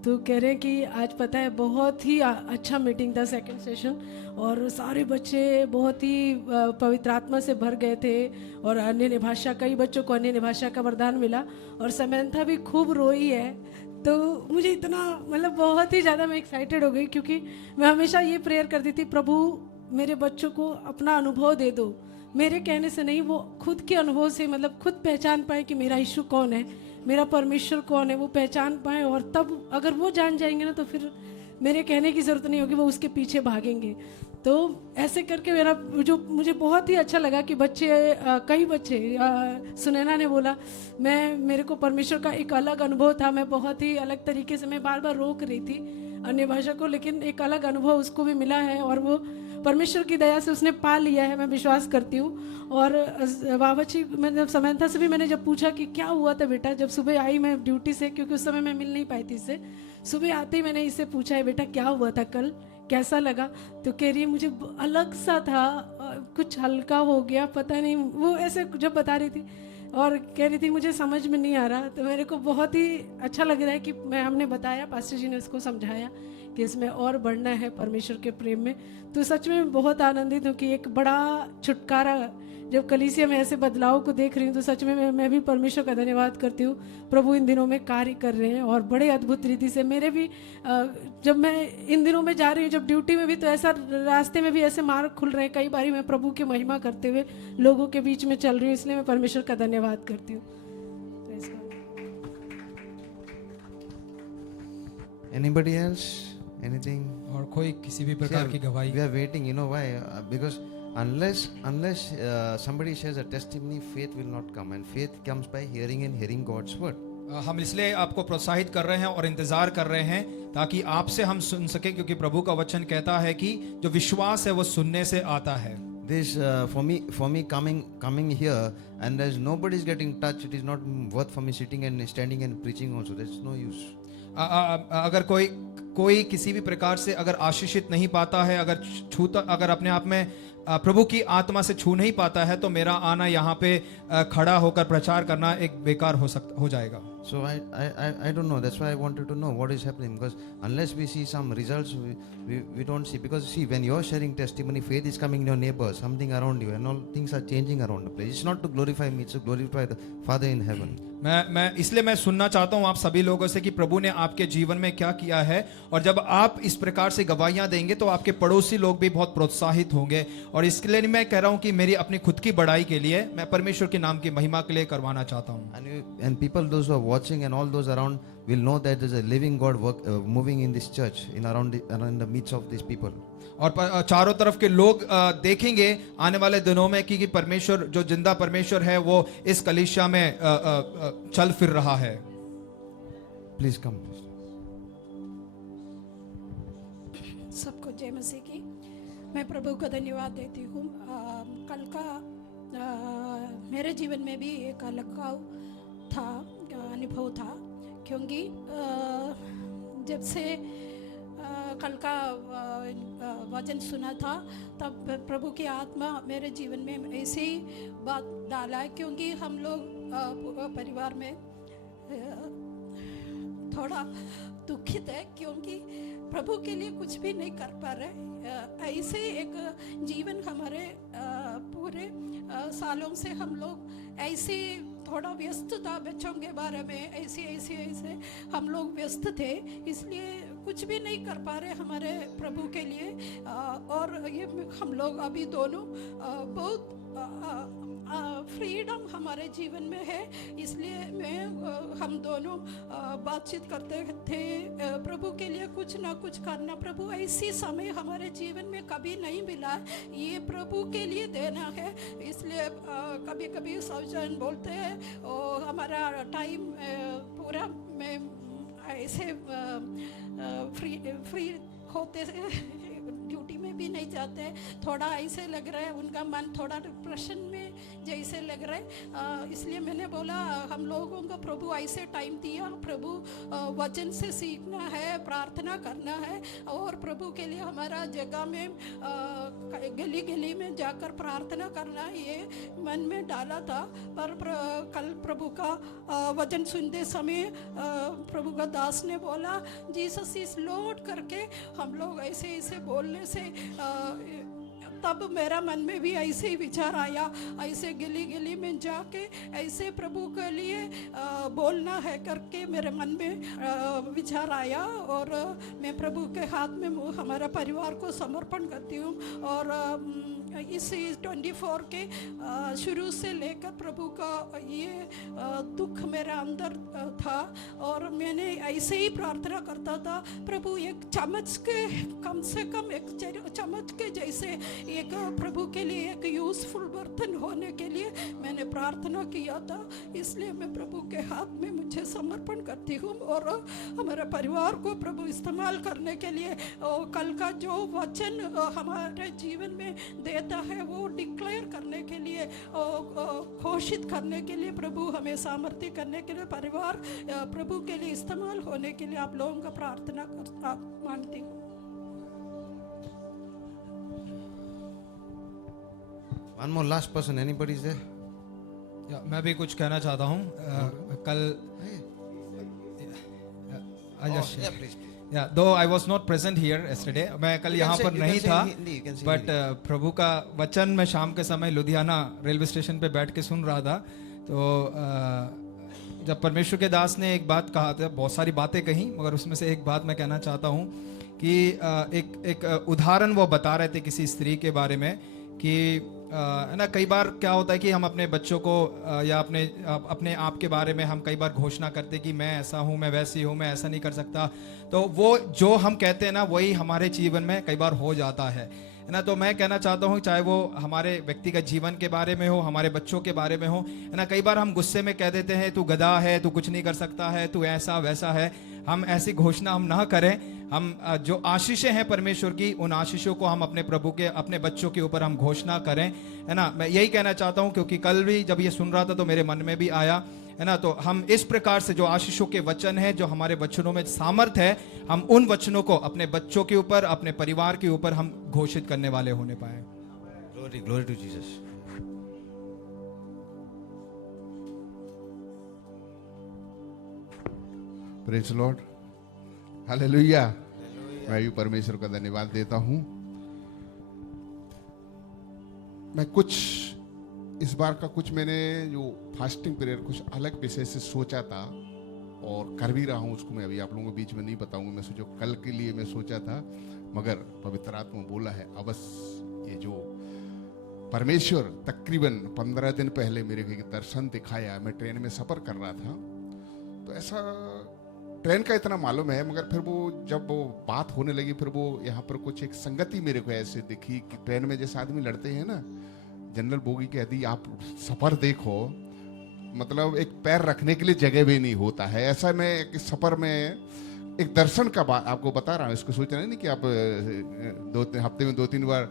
तो कह रहे हैं कि आज पता है बहुत ही अच्छा मीटिंग था, सेकंड सेशन, और सारे बच्चे बहुत ही पवित्र आत्मा से भर गए थे. और अन्य भाषा, कई बच्चों को अन्य भाषा का वरदान मिला और समंथा भी खूब रोई है. तो मुझे इतना मतलब बहुत ही ज़्यादा मैं एक्साइटेड हो गई, क्योंकि मैं हमेशा ये प्रेयर करती थी, प्रभु मेरे बच्चों को अपना अनुभव दे दो, मेरे कहने से नहीं, वो खुद के अनुभव से मतलब खुद पहचान पाए कि मेरा यीशु कौन है, मेरा परमेश्वर कौन है, वो पहचान पाए। और तब अगर वो जान जाएंगे ना तो फिर मेरे कहने की ज़रूरत नहीं होगी, वो उसके पीछे भागेंगे। तो ऐसे करके मेरा जो मुझे बहुत ही अच्छा लगा कि कई बच्चे सुनैना ने बोला मेरे को परमेश्वर का एक अलग अनुभव था, मैं बहुत ही अलग तरीके से, मैं बार बार रोक रही थी अन्य भाषा को, लेकिन एक अलग अनुभव उसको भी मिला है और वो परमेश्वर की दया से उसने पा लिया है, मैं विश्वास करती हूँ। और बाबाजी मैंने समंथा से भी मैंने जब पूछा कि क्या हुआ था बेटा, जब सुबह आई मैं ड्यूटी से, क्योंकि उस समय मैं मिल नहीं पाई थी इससे, सुबह आते ही मैंने इससे पूछा है बेटा क्या हुआ था कल, कैसा लगा? तो कह रही है मुझे अलग सा था, कुछ हल्का हो गया, पता नहीं, वो ऐसे जब बता रही थी और कह रही थी मुझे समझ में नहीं आ रहा। तो मेरे को बहुत ही अच्छा लग रहा है कि हमने बताया, पास्टर जी ने उसको समझाया कि इसमें और बढ़ना है परमेश्वर के प्रेम में। तो सच में बहुत आनंदित हूँ कि एक बड़ा छुटकारा, जब कलीसिया में ऐसे बदलाव को देख रही हूँ तो सच में मैं भी परमेश्वर का धन्यवाद करती हूँ। प्रभु इन दिनों में कार्य कर रहे हैं और बड़े अद्भुत रीति से। मेरे भी जब मैं इन दिनों में जा रही हूँ, जब ड्यूटी में भी, तो ऐसा रास्ते में भी ऐसे मार्ग खुल रहे हैं, कई बारी मैं प्रभु की महिमा करते हुए लोगों के बीच में चल रही हूँ, इसलिए मैं परमेश्वर का धन्यवाद करती हूँ। Anybody else? Anything? और कोई किसी भी प्रकार की गवाही? We are waiting. You know why? Because unless somebody shares a testimony, faith will not come, and faith comes by hearing and hearing God's word. हम इसलिए आपको प्रोत्साहित कर रहे हैं और इंतजार कर रहे हैं ताकि आपसे हम सुन सके, क्योंकि प्रभु का वचन कहता है कि जो विश्वास है वो सुनने से आता है। This for me coming here and there's nobody's getting touch. It is not worth for me sitting and standing and preaching also. There's no use. अगर कोई किसी भी प्रकार से अगर आशीषित नहीं पाता है, अगर अपने आप में प्रभु की आत्मा से छू नहीं पाता है, तो मेरा आना यहाँ पे खड़ा होकर प्रचार करना एक बेकार हो जाएगा। So I don't know. That's why I wanted to know what is happening, because unless we see some results, we don't see. Because see, when you're sharing testimony, faith is coming in your neighbors, something around you, and all things are changing around the place. It's not to glorify me; it's to glorify the Father in heaven. इसलिए मैं सुनना चाहता हूँ आप सभी लोगों से कि प्रभु ने आपके जीवन में क्या किया है, और जब आप इस प्रकार से गवाहियां देंगे तो आपके पड़ोसी लोग भी बहुत प्रोत्साहित होंगे। और इसके लिए मैं कह रहा हूँ कि मेरी अपनी खुद की बड़ाई के लिए, मैं परमेश्वर के नाम की महिमा के लिए करवाना चाहता हूँ। And people, those who are watching and all those around, will know that there's a living God moving in this church, around the midst of these people. और चारों तरफ के लोग देखेंगे आने वाले दिनों में कि परमेश्वर, जो जिंदा परमेश्वर है, वो इस कलीसिया में चल फिर रहा है। Please come. सबको जय मसीह की। मैं प्रभु को धन्यवाद देती हूँ। कल का मेरे जीवन में भी एक अलग था, अनुभव था, क्योंकि जब से कल का वचन सुना था तब प्रभु की आत्मा मेरे जीवन में ऐसी बात डाला है, क्योंकि हम लोग परिवार में थोड़ा दुखित है, क्योंकि प्रभु के लिए कुछ भी नहीं कर पा रहे। ऐसे एक जीवन हमारे पूरे सालों से हम लोग ऐसे थोड़ा व्यस्त था, बच्चों के बारे में ऐसे हम लोग व्यस्त थे, इसलिए कुछ भी नहीं कर पा रहे हमारे प्रभु के लिए। और ये हम लोग अभी दोनों बहुत फ्रीडम हमारे जीवन में है, इसलिए हम दोनों बातचीत करते थे प्रभु के लिए कुछ ना कुछ करना। प्रभु ऐसी समय हमारे जीवन में कभी नहीं मिला, ये प्रभु के लिए देना है। इसलिए कभी कभी सब जन बोलते हैं हमारा टाइम पूरा में ऐसे फ्री होते ड्यूटी में भी नहीं जाते, थोड़ा ऐसे लग रहा है, उनका मन थोड़ा डिप्रेशन में जैसे लग रहा है। इसलिए मैंने बोला हम लोगों को प्रभु ऐसे टाइम दिया, प्रभु वचन से सीखना है, प्रार्थना करना है, और प्रभु के लिए हमारा जगह में गली गली में जाकर प्रार्थना करना, ये मन में डाला था। पर कल प्रभु का वचन सुनते समय प्रभु का दास ने बोला जीसस इज लॉर्ड करके, हम लोग ऐसे ऐसे बोलने से तब मेरा मन में भी ऐसे ही विचार आया, ऐसे गली गली में जाके ऐसे प्रभु के लिए बोलना है करके मेरे मन में विचार आया। और मैं प्रभु के हाथ में हमारा परिवार को समर्पण करती हूँ। और इस 24 के शुरू से लेकर प्रभु का ये दुख मेरे अंदर था और मैंने ऐसे ही प्रार्थना करता था, प्रभु एक चम्मच के कम से कम एक चम्मच के जैसे एक प्रभु के लिए एक यूजफुल बर्तन होने के लिए मैंने प्रार्थना किया था। इसलिए मैं प्रभु के हाथ में मुझे समर्पण करती हूँ और हमारे परिवार को प्रभु इस्तेमाल करने के लिए कल का जो वचन हमारे जीवन में देता है वो डिक्लेयर करने के लिए, घोषित करने के लिए प्रभु हमें सामर्थ्य करने के लिए, परिवार प्रभु के लिए इस्तेमाल होने के लिए आप लोगों का प्रार्थना मांगती हूँ। One more last person, anybody is there? मैं भी कुछ कहना चाहता हूँ। कल Yeah, please. Yeah, though I was not present here yesterday, मैं कल यहाँ पर नहीं था, बट प्रभु का वचन मैं शाम के समय लुधियाना रेलवे स्टेशन पे बैठ के सुन रहा था। तो जब परमेश्वर के दास ने एक बात कहा था, बहुत सारी बातें कही, मगर उसमें से एक बात मैं कहना चाहता हूँ कि एक उदाहरण वो बता रहे थे किसी स्त्री के बारे में कि है ना, कई बार क्या होता है कि हम अपने बच्चों को या अपने आप के बारे में हम कई बार घोषणा करते कि मैं ऐसा हूँ, मैं वैसी हूँ, मैं ऐसा नहीं कर सकता। तो वो जो हम कहते हैं ना वही हमारे जीवन में कई बार हो जाता है ना। तो मैं कहना चाहता हूँ, चाहे वो हमारे व्यक्तिगत जीवन के बारे में हो, हमारे बच्चों के बारे में हो, है ना, कई बार हम गुस्से में कह देते हैं तू गधा है, तू कुछ नहीं कर सकता है, तू ऐसा वैसा है। हम ऐसी घोषणा हम ना करें। हम जो आशीषें हैं परमेश्वर की, उन आशीषों को हम अपने प्रभु के, अपने बच्चों के ऊपर हम घोषणा करें, है ना। मैं यही कहना चाहता हूं, क्योंकि कल भी जब ये सुन रहा था तो मेरे मन में भी आया, है ना। तो हम इस प्रकार से जो आशीषों के वचन है, जो हमारे वचनों में सामर्थ है, हम उन वचनों को अपने बच्चों के ऊपर, अपने परिवार के ऊपर हम घोषित करने वाले होने पाए। Glory to Jesus. Praise Lord, hallelujah. मैं भी परमेश्वर का धन्यवाद देता हूं। मैं कुछ इस बार का कुछ मैंने जो फास्टिंग पीरियड कुछ अलग विषय से सोचा था और कर भी रहा हूं, उसको मैं अभी आप लोगों के बीच में नहीं बताऊंगा। मैं सोचा कल के लिए मैं सोचा था, मगर पवित्र आत्मा बोला है अवश्य ये जो परमेश्वर तकरीबन 15 दिन पहले मेरे को एक दर्शन दिखाया। मैं ट्रेन में सफर कर रहा था, तो ऐसा ट्रेन का इतना मालूम है, मगर फिर वो जब वो बात होने लगी, फिर वो यहाँ पर कुछ एक संगति मेरे को ऐसे दिखी कि ट्रेन में जैसे आदमी लड़ते हैं ना, जनरल बोगी के यदि आप सफर देखो, मतलब एक पैर रखने के लिए जगह भी नहीं होता है। ऐसा मैं एक सफर में एक दर्शन का बात आपको बता रहा हूँ। इसको सोचना नहीं कि आप 2-3 हफ्ते में 2-3 बार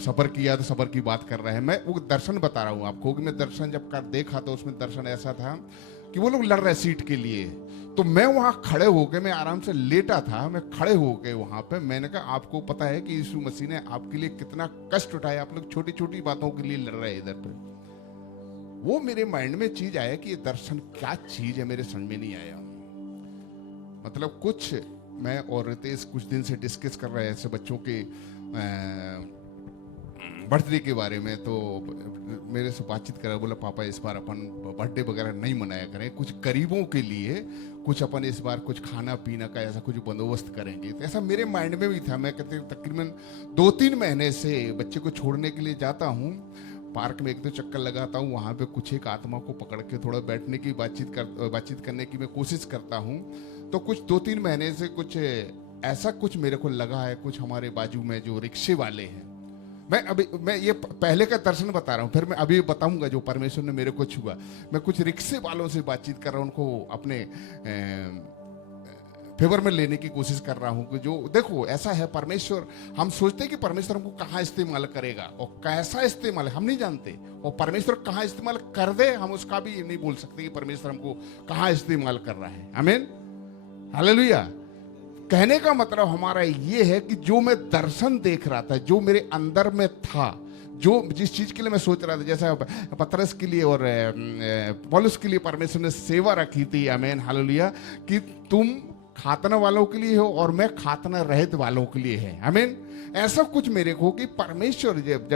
सफर किया तो सफर की बात कर रहे हैं। मैं वो दर्शन बता रहा हूँ आपको कि मैं दर्शन जब कर देखा तो उसमें दर्शन ऐसा था कि वो लोग लड़ रहे सीट के लिए। तो मैं वहां खड़े होके, मैं आराम से लेटा था, मैं खड़े होके वहां पे मैंने कहा आपको पता है कि यीशु मसीह ने आपके लिए कितना कष्ट उठाया, आप लोग छोटी छोटी बातों के लिए लड़ रहे हैं इधर पे। वो मेरे माइंड में चीज आया कि ये दर्शन क्या चीज है, मेरे समझ में नहीं आया। मतलब कुछ मैं और रितेश कुछ दिन से डिस्कस कर रहे हैं ऐसे बच्चों के बर्थडे के बारे में। तो मेरे से बातचीत करा, बोला पापा इस बार अपन बर्थडे वगैरह नहीं मनाया करें, कुछ गरीबों के लिए कुछ अपन इस बार कुछ खाना पीना का ऐसा कुछ बंदोबस्त करेंगे। तो ऐसा मेरे माइंड में भी था। मैं कहते तकरीबन 2-3 महीने से बच्चे को छोड़ने के लिए जाता हूँ, पार्क में 1-2 चक्कर लगाता हूँ, वहाँ पे कुछ एक आत्मा को पकड़ के थोड़ा बैठने की बातचीत करने की मैं कोशिश करता हूँ। तो कुछ 2-3 महीने से कुछ ऐसा कुछ मेरे को लगा है, कुछ हमारे बाजू में जो रिक्शे वाले हैं, मैं ये पहले का दर्शन बता रहा हूँ, फिर मैं अभी बताऊंगा जो परमेश्वर ने मेरे को छुआ। मैं कुछ रिक्शे वालों से बातचीत कर रहा हूँ, उनको अपने फेवर में लेने की कोशिश कर रहा हूँ कि जो देखो ऐसा है परमेश्वर, हम सोचते हैं कि परमेश्वर हमको कहाँ इस्तेमाल करेगा और कैसा इस्तेमाल हम नहीं जानते, और परमेश्वर कहाँ इस्तेमाल कर दे हम उसका भी नहीं बोल सकते कि परमेश्वर हमको कहाँ इस्तेमाल कर रहा है। आमीन, हालेलुया। कहने का मतलब हमारा ये है कि जो मैं दर्शन देख रहा था, जो मेरे अंदर में था, जो जिस चीज के लिए मैं सोच रहा था, जैसा पतरस के लिए और पौलुस के लिए परमेश्वर ने सेवा रखी थी, आमीन, हालेलुया, कि तुम खातना वालों के लिए हो और मैं खातना रहित वालों के लिए है। आमीन। ऐसा कुछ मेरे को कि परमेश्वर जब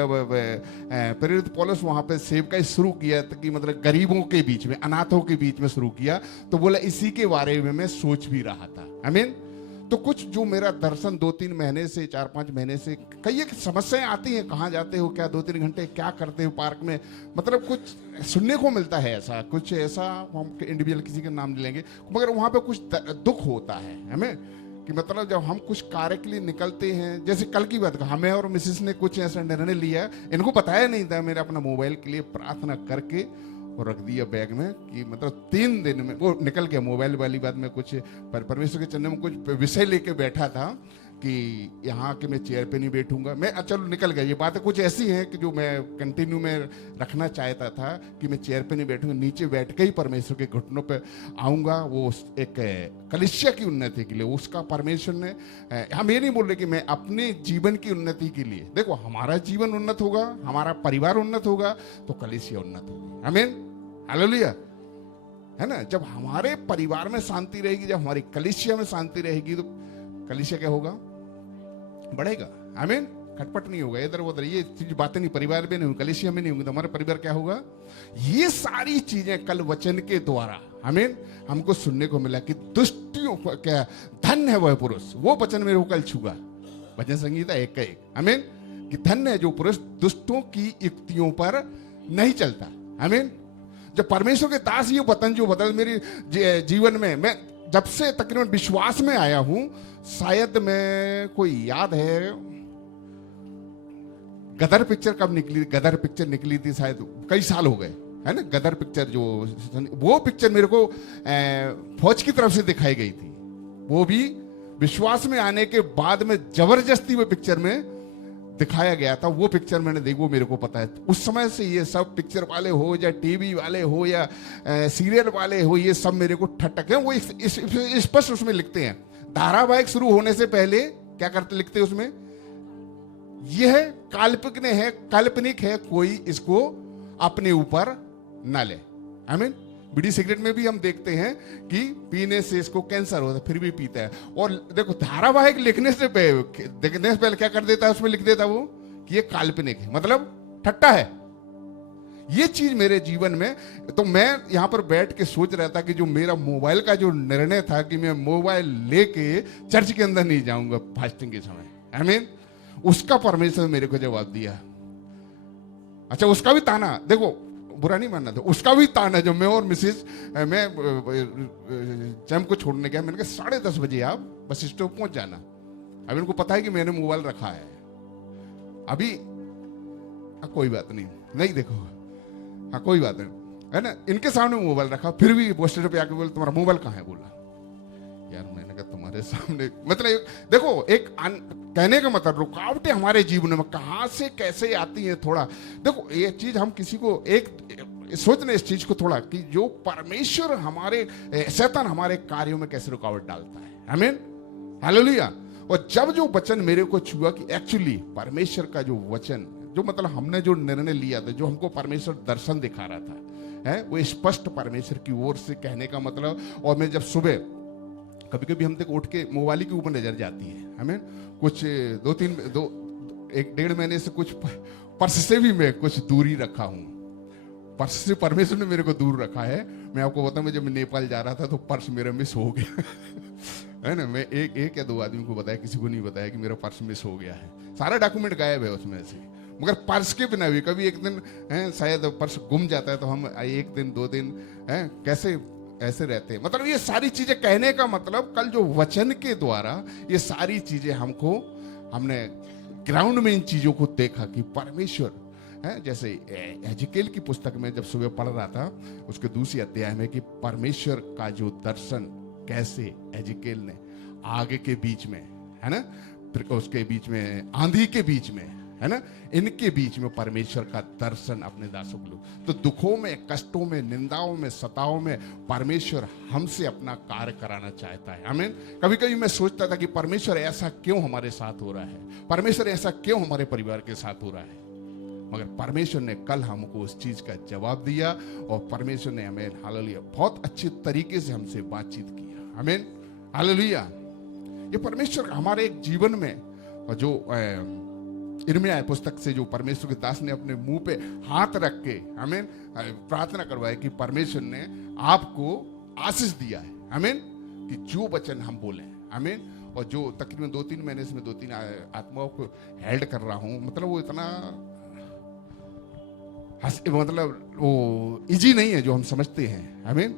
प्रेरित पौलुस वहां पे सेवकाई शुरू किया कि मतलब गरीबों के बीच में, अनाथों के बीच में शुरू किया, तो बोला इसी के बारे में मैं सोच भी रहा था। आमीन। तो कुछ जो मेरा दर्शन 2-3 महीने से, 4-5 महीने से, कई एक समस्याएं आती हैं, कहाँ जाते हो, क्या 2-3 घंटे क्या करते हो पार्क में, मतलब कुछ सुनने को मिलता है ऐसा कुछ, ऐसा हम इंडिविजुअल किसी का नाम नहीं लेंगे, मगर वहाँ पे कुछ दुख होता है हमें कि मतलब जब हम कुछ कार्य के लिए निकलते हैं, जैसे कल की बात, हमें और मिसेस ने कुछ ऐसा निर्णय लिया, इनको बताया नहीं था, मेरे अपना मोबाइल के लिए प्रार्थना करके और रख दिया बैग में कि मतलब 3 दिन में वो निकल गया। मोबाइल वाली बात में कुछ परमेश्वर के चरणों में कुछ विषय लेके बैठा था कि यहाँ के मैं चेयर पे नहीं बैठूंगा, मैं चलो निकल गया। ये बातें कुछ ऐसी हैं कि जो मैं कंटिन्यू में रखना चाहता था कि मैं चेयर पे नहीं बैठूंगा, नीचे बैठ के ही परमेश्वर के घुटनों पे आऊंगा। वो एक कलीसिया की उन्नति के लिए, उसका परमेश्वर ने, हम ये नहीं बोल रहे कि मैं अपने जीवन की उन्नति के लिए, देखो हमारा जीवन उन्नत होगा, हमारा परिवार उन्नत होगा तो कलीसिया उन्नत होगी। आमीन, हालेलुया, है ना। जब हमारे परिवार में शांति रहेगी, जब हमारी कलीसिया में शांति रहेगी, तो कलीसिया क्या होगा, बढ़ेगा। आमीन। खटपट नहीं होगा इधर उधर, ये चीज बातें नहीं, परिवार में नहीं होंगी, कलीसिया में नहीं होंगी, तो हमारा परिवार क्या होगा। ये सारी चीजें कल वचन के द्वारा आमीन हमको सुनने को मिला कि दुष्टियों को क्या, धन्य है वह पुरुष, वो वचन मेरे को कल छूगा, भजन संगीता 1 का 1। आमीन। कि धन्य है जो पुरुष दुष्टों की युक्तियों पर नहीं चलता। आमीन। जब परमेश्वर के दास ये वचन जो बदल मेरे जीवन में, मैं जब से तकरीबन विश्वास में आया हूं, शायद मैं, कोई याद है गदर पिक्चर कब निकली, गदर पिक्चर निकली थी शायद कई साल हो गए, है ना। गदर पिक्चर जो, वो पिक्चर मेरे को फौज की तरफ से दिखाई गई थी, वो भी विश्वास में आने के बाद में जबरदस्ती वो पिक्चर में दिखाया गया था। वो पिक्चर मैंने देखी, वो मेरे को पता है। उस समय से ये सब पिक्चर वाले हो या टीवी वाले हो या सीरियल वाले हो, ये सब मेरे को ठटक है। वो स्पष्ट उसमें लिखते हैं, धारावाहिक शुरू होने से पहले क्या करते, लिखते हैं उसमें, यह काल्पनिक है, कोई इसको अपने ऊपर न ले। आमीन। बीड़ी सिगरेट में भी हम देखते हैं कि पीने से इसको कैंसर होता है, फिर भी पीता है। और देखो धारावाहिक लिखने से पहले क्या कर देता है, उसमें लिख देता वो कि ये काल्पनिक है, मतलब ठट्टा है। ये चीज मेरे जीवन में, तो मैं यहां पर बैठ के सोच रहा था कि जो मेरा मोबाइल का जो निर्णय था कि मैं मोबाइल लेके चर्च के अंदर नहीं जाऊंगा फास्टिंग के समय, आमीन, उसका परमेश्वर मेरे को जवाब दिया। अच्छा, उसका भी ताना, देखो बुरा नहीं मानना था, उसका भी ताना, जो मैं और मिसेस, मैं जम को छोड़ने गया, मैंने कहा 10:30 बजे आप बस स्टॉप पहुंच जाना। अब इनको पता है कि मैंने मोबाइल रखा है अभी, कोई बात नहीं देखो, हाँ कोई बात नहीं, है ना। इनके सामने मोबाइल रखा, फिर भी बस स्टॉप पे आके बोले तुम्हारा मोबाइल कहाँ है, बोला यार, मैंने कहा तुम्हारे सामने, मतलब देखो एक कहने का मतलब रुकावटें हमारे जीवन में कहां से कैसे आती हैं। थोड़ा देखो ये चीज हम किसी को एक सोचने इस चीज को थोड़ा कि जो परमेश्वर हमारे, शैतान हमारे कार्यों में कैसे रुकावट डालता है। आमीन, हालेलुया। और जब जो वचन मेरे को छुआ कि एक्चुअली परमेश्वर का जो वचन, जो मतलब हमने जो निर्णय लिया था, जो हमको परमेश्वर दर्शन दिखा रहा था, है वो स्पष्ट परमेश्वर की ओर से कहने का मतलब। और मैं जब सुबह कभी कभी हम तक उठ के मोबाइल के ऊपर नजर जाती है, हमें कुछ 1-1.5 महीने से कुछ पर्स से भी मैं कुछ दूरी रखा हूँ। पर्स से परमेश्वर ने मेरे को दूर रखा है। मैं आपको बताऊं, मैं जब मैं नेपाल जा रहा था तो पर्स मेरा मिस हो गया है ना। मैं एक या 2 आदमी को बताया, किसी को नहीं बताया कि मेरा पर्स मिस हो गया है। सारा डॉक्यूमेंट गायब है उसमें से, मगर पर्स के बिना भी कभी एक दिन है शायद पर्स गुम जाता है तो हम 1 दिन 2 दिन है कैसे ऐसे रहते हैं। मतलब ये सारी चीजें कहने का मतलब, कल जो वचन के द्वारा ये सारी चीजें हमने ग्राउंड में इन चीजों को देखा कि परमेश्वर है। जैसे एजिकेल की पुस्तक में जब सुबह पढ़ रहा था, उसके 2 अध्याय में कि परमेश्वर का जो दर्शन कैसे एजिकेल ने आगे के बीच में, है ना, फिर उसके बीच में आंधी के बीच में, है ना, इनके बीच में परमेश्वर का दर्शन अपने दासों को। तो दुखों में, कष्टों में, निंदाओं में, सताओं में परमेश्वर हमसे अपना कार्य कराना चाहता है। आमीन। कभी कभी मैं सोचता था कि परमेश्वर ऐसा क्यों हमारे साथ हो रहा है, परमेश्वर ऐसा क्यों हमारे परिवार के साथ हो रहा है, मगर परमेश्वर ने कल हमको उस चीज का जवाब दिया और परमेश्वर ने हमें हालेलुया बहुत अच्छे तरीके से हमसे बातचीत किया। आमीन। हालेलुया। ये परमेश्वर हमारे एक जीवन में जो इर्मिया पुस्तक से जो परमेश्वर के दास ने अपने मुंह पे हाथ रख के हमें प्रार्थना करवाए कि परमेश्वर ने आपको आशीष दिया है, आमीन, कि जो वचन हम बोले, आमीन। और जो तकरीबन 2-3 महीने से मैं 2-3 आत्माओं को हेल्ड कर रहा हूं, मतलब वो इतना मतलब वो इजी नहीं है जो हम समझते हैं, आमीन।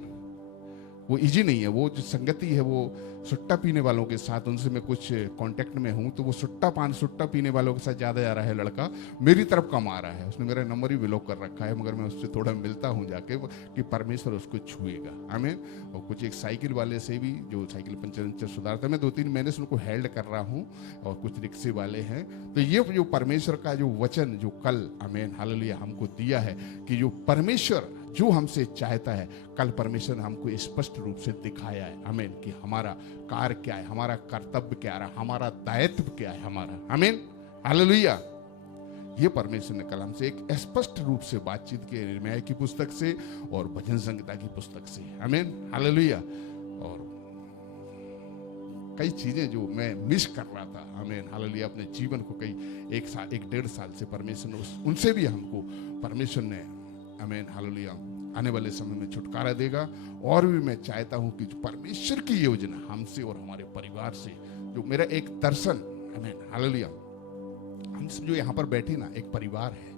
वो इजी नहीं है। वो जो संगति है वो सुट्टा पीने वालों के साथ, उनसे मैं कुछ कांटेक्ट में हूं, तो वो सुट्टा पीने वालों के साथ ज़्यादा जा रहा है लड़का, मेरी तरफ कम आ रहा है। उसने मेरा नंबर ही ब्लॉक कर रखा है, मगर मैं उससे थोड़ा मिलता हूं जाके कि परमेश्वर उसको छुएगा, आमीन। और कुछ एक साइकिल वाले से भी जो साइकिल पंचर सुधारता है, मैं 2-3 महीने से उनको हेल्ड कर रहा हूँ, और कुछ रिक्शे वाले हैं। तो ये जो परमेश्वर का जो वचन जो कल, आमीन, हालेलुया, हमको दिया है कि जो परमेश्वर जो हमसे चाहता है, कल परमेश्वर ने हमको स्पष्ट रूप से दिखाया है, आमीन, कि हमारा कार्य क्या है, हमारा कर्तव्य क्या है, हमारा दायित्व क्या है हमारा, आमीन, हालेलुया। ये परमेश्वर ने कल हमसे एक स्पष्ट रूप से बातचीत की, यिर्मयाह की पुस्तक से और भजन संहिता की पुस्तक से, आमीन, हालेलुया। और कई चीजें जो मैं मिस कर रहा था, आमीन, हालेलुया, अपने जीवन को कई 1-1.5 साल से परमेश्वर ने उनसे भी हमको परमेश्वर ने, आमीन, हालेलुया, आने वाले समय में छुटकारा देगा। और भी मैं चाहता हूं कि जो परमेश्वर की योजना हमसे और हमारे परिवार से, जो मेरा एक दर्शन, आमीन, हालेलुया, हम सब जो यहाँ पर बैठे ना, एक परिवार है,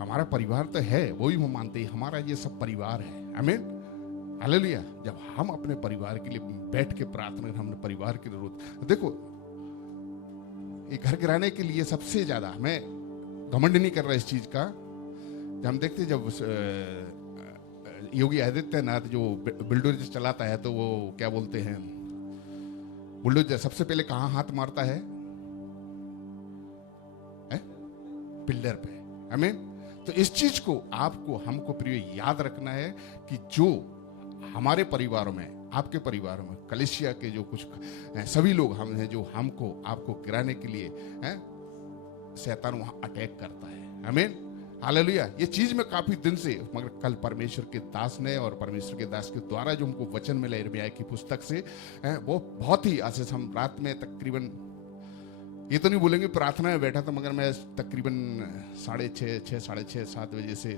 हमारा परिवार तो है, वो भी हम मानते हैं, हमारा ये सब परिवार है, आमीन, हालेलुया। जब हम अपने परिवार के लिए बैठ के प्रार्थना, हमने परिवार की जरूरत, देखो एक घर गिराने के लिए सबसे ज्यादा, मैं घमंड नहीं कर रहा इस चीज का, हम देखते जब योगी आदित्यनाथ जो बुलडोजर चलाता है, तो वो क्या बोलते हैं, बुलडोजर सबसे पहले कहाँ हाथ मारता है? पिल्लर पे, आमीन। तो इस चीज को आपको, हमको प्रिय याद रखना है कि जो हमारे परिवारों में, आपके परिवारों में, कलीसिया के जो कुछ सभी लोग हम हैं, जो हमको आपको गिराने के लिए शैतान वहां अटैक करता है, आमीन, हालेलुया। ये चीज में काफी दिन से, मगर कल परमेश्वर के दास ने और परमेश्वर के दास के द्वारा जो हमको वचन मिला यिर्मयाह की पुस्तक से, वो बहुत ही आशीष। हम रात में तकरीबन, ये तो नहीं बोलेंगे प्रार्थना में बैठा था, मगर मैं तकरीबन 6:30, 6:30, 7 बजे से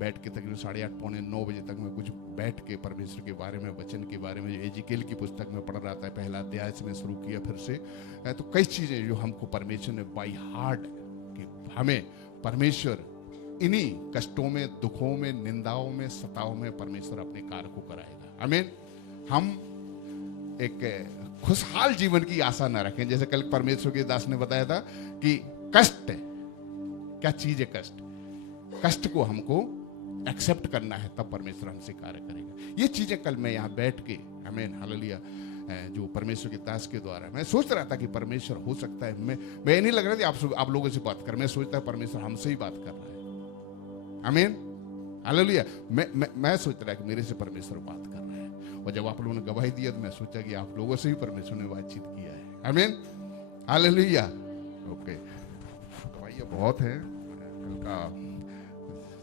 बैठ के तकरीबन 8:30, पौने 9 बजे तक मैं कुछ बैठ के परमेश्वर के बारे में, वचन के बारे में, एजिकेल की पुस्तक में पढ़ रहा था, पहला अध्याय से मैं शुरू किया फिर से। तो कई चीजें जो हमको परमेश्वर ने बाई हार्ट, कि हमें परमेश्वर इन्हीं कष्टों में, दुखों में, निंदाओं में, सताओं में परमेश्वर अपने कार्य को कराएगा, आमीन। हम एक खुशहाल जीवन की आशा ना रखें, जैसे कल परमेश्वर के दास ने बताया था कि कष्ट क्या चीज है, कष्ट को हमको एक्सेप्ट करना है, तब परमेश्वर हमसे कार्य करेगा। ये चीजें कल मैं यहाँ बैठ के, आमीन, हालेलुया, जो परमेश्वर के दास के द्वारा मैं सोच रहा था कि परमेश्वर हो सकता है, मैं नहीं लग रहा था आप लोगों से बात कर, मैं सोचता परमेश्वर हमसे ही बात कर रहा है, आमीन, हालेलुया। मैं सोच रहा कि मेरे से परमेश्वर बात कर रहा है, और जब आप लोगों ने गवाही दिया तो मैं सोचा कि आप लोगों से भी परमेश्वर ने बातचीत किया है, आमीन, हालेलुया। ओके, गवाही बहुत है, कल का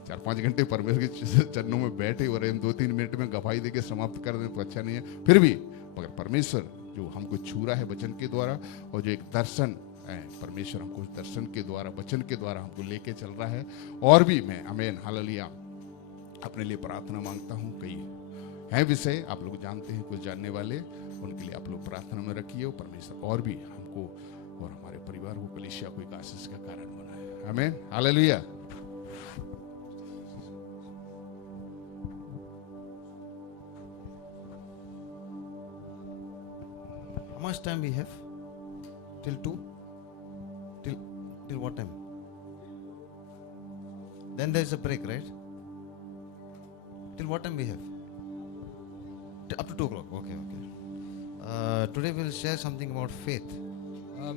4-5 घंटे परमेश्वर के चरणों में बैठे और हम 2-3 मिनट में गवाही देके समाप्त कर दें तो अच्छा नहीं है। फिर भी मगर परमेश्वर जो हमको छू रहा है वचन के द्वारा, और जो एक दर्शन है, परमेश्वर हमको दर्शन के द्वारा, वचन के द्वारा हमको लेके चल रहा है। और भी मैं, आमीन, हालेलुया, अपने लिए प्रार्थना मांगता हूँ। कई हैं विषय आप लोग जानते हैं, कुछ जानने वाले, उनके लिए आप लोग प्रार्थना में रखिए, परमेश्वर और भी हमको और हमारे परिवार को, कलीसिया को एक आशीष का कारण बनाए, आमीन, hallelujah. How much time we have? Till 2? Till what time? Then there is a break, right? Till what time we have? Up to 2 o'clock. Okay. Today we'll share something about faith.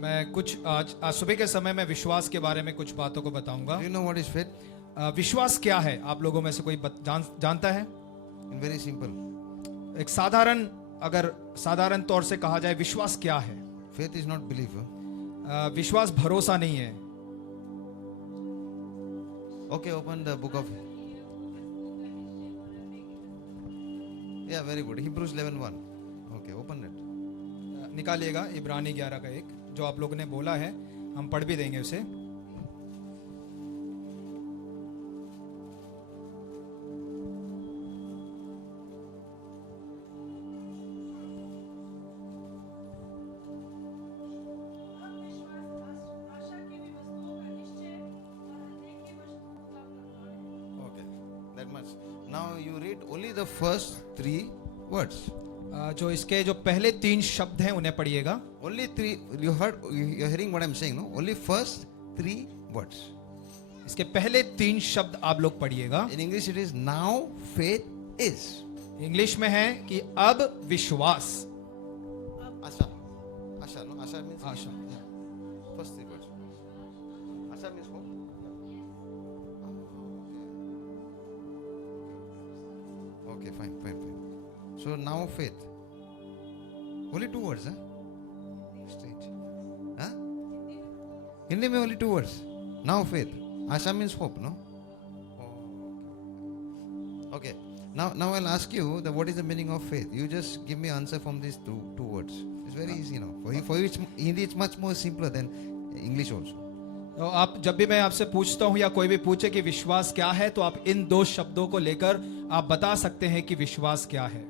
मैं कुछ आज सुबह के समय में विश्वास के बारे में कुछ बातों को बताऊंगा। Do you know what is faith? विश्वास क्या है? आप लोगों में से कोई जानता है? In very simple. एक साधारण तौर से कहा जाए, विश्वास क्या है? Faith is not belief. विश्वास भरोसा नहीं है। Okay, open the book of. Yeah, very good. Hebrews 11:1. Okay, open it. निकालिएगा इब्रानी 11 का 1 जो आप लोगों ने बोला है, हम पढ़ भी देंगे उसे। Okay, that much. Now you read only the first 3 words. जो इसके जो पहले 3 शब्द हैं उन्हें पढ़िएगा। Only 3. You're hearing what I'm saying, no? Only first 3 words. इसके पहले 3 शब्द आप लोग पढ़िएगा। In English it is now faith is. English में है कि अब विश्वास। Asha. Asha, no? Asha means Asha. yeah. First 3 words. Asha means hope. Okay, fine. So now faith. Only 2 words, huh? Strange. Huh? Hindi mein only 2 words. Now faith. Asha means hope, no? Oh, okay. Now I'll ask you that what is the meaning of faith? You just give me answer from these two words. It's very easy, you know. For you, Hindi it's much more simpler than English also. तो आप जब भी मैं आपसे पूछता हूं या कोई भी पूछे कि विश्वास क्या है, तो आप इन 2 शब्दों को लेकर आप बता सकते हैं कि विश्वास क्या है।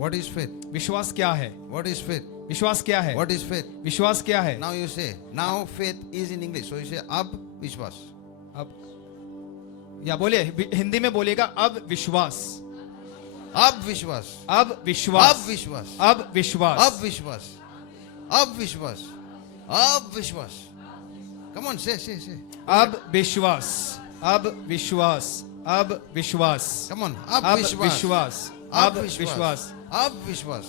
What is faith? विश्वास क्या है? What is faith? विश्वास क्या है? What is faith? विश्वास क्या है? Now you say, now faith is in English. So you say, ab vishwas. अब या बोलिए हिंदी में बोलिएगा अब विश्वास। अब विश्वास। अब विश्वास। अब विश्वास। अब विश्वास। अब विश्वास। अब विश्वास। अब विश्वास। Come on, say. अब विश्वास। अब विश्वास। अब विश्वास। Come on, अब विश्वास। अब विश्वास। अब विश्वास।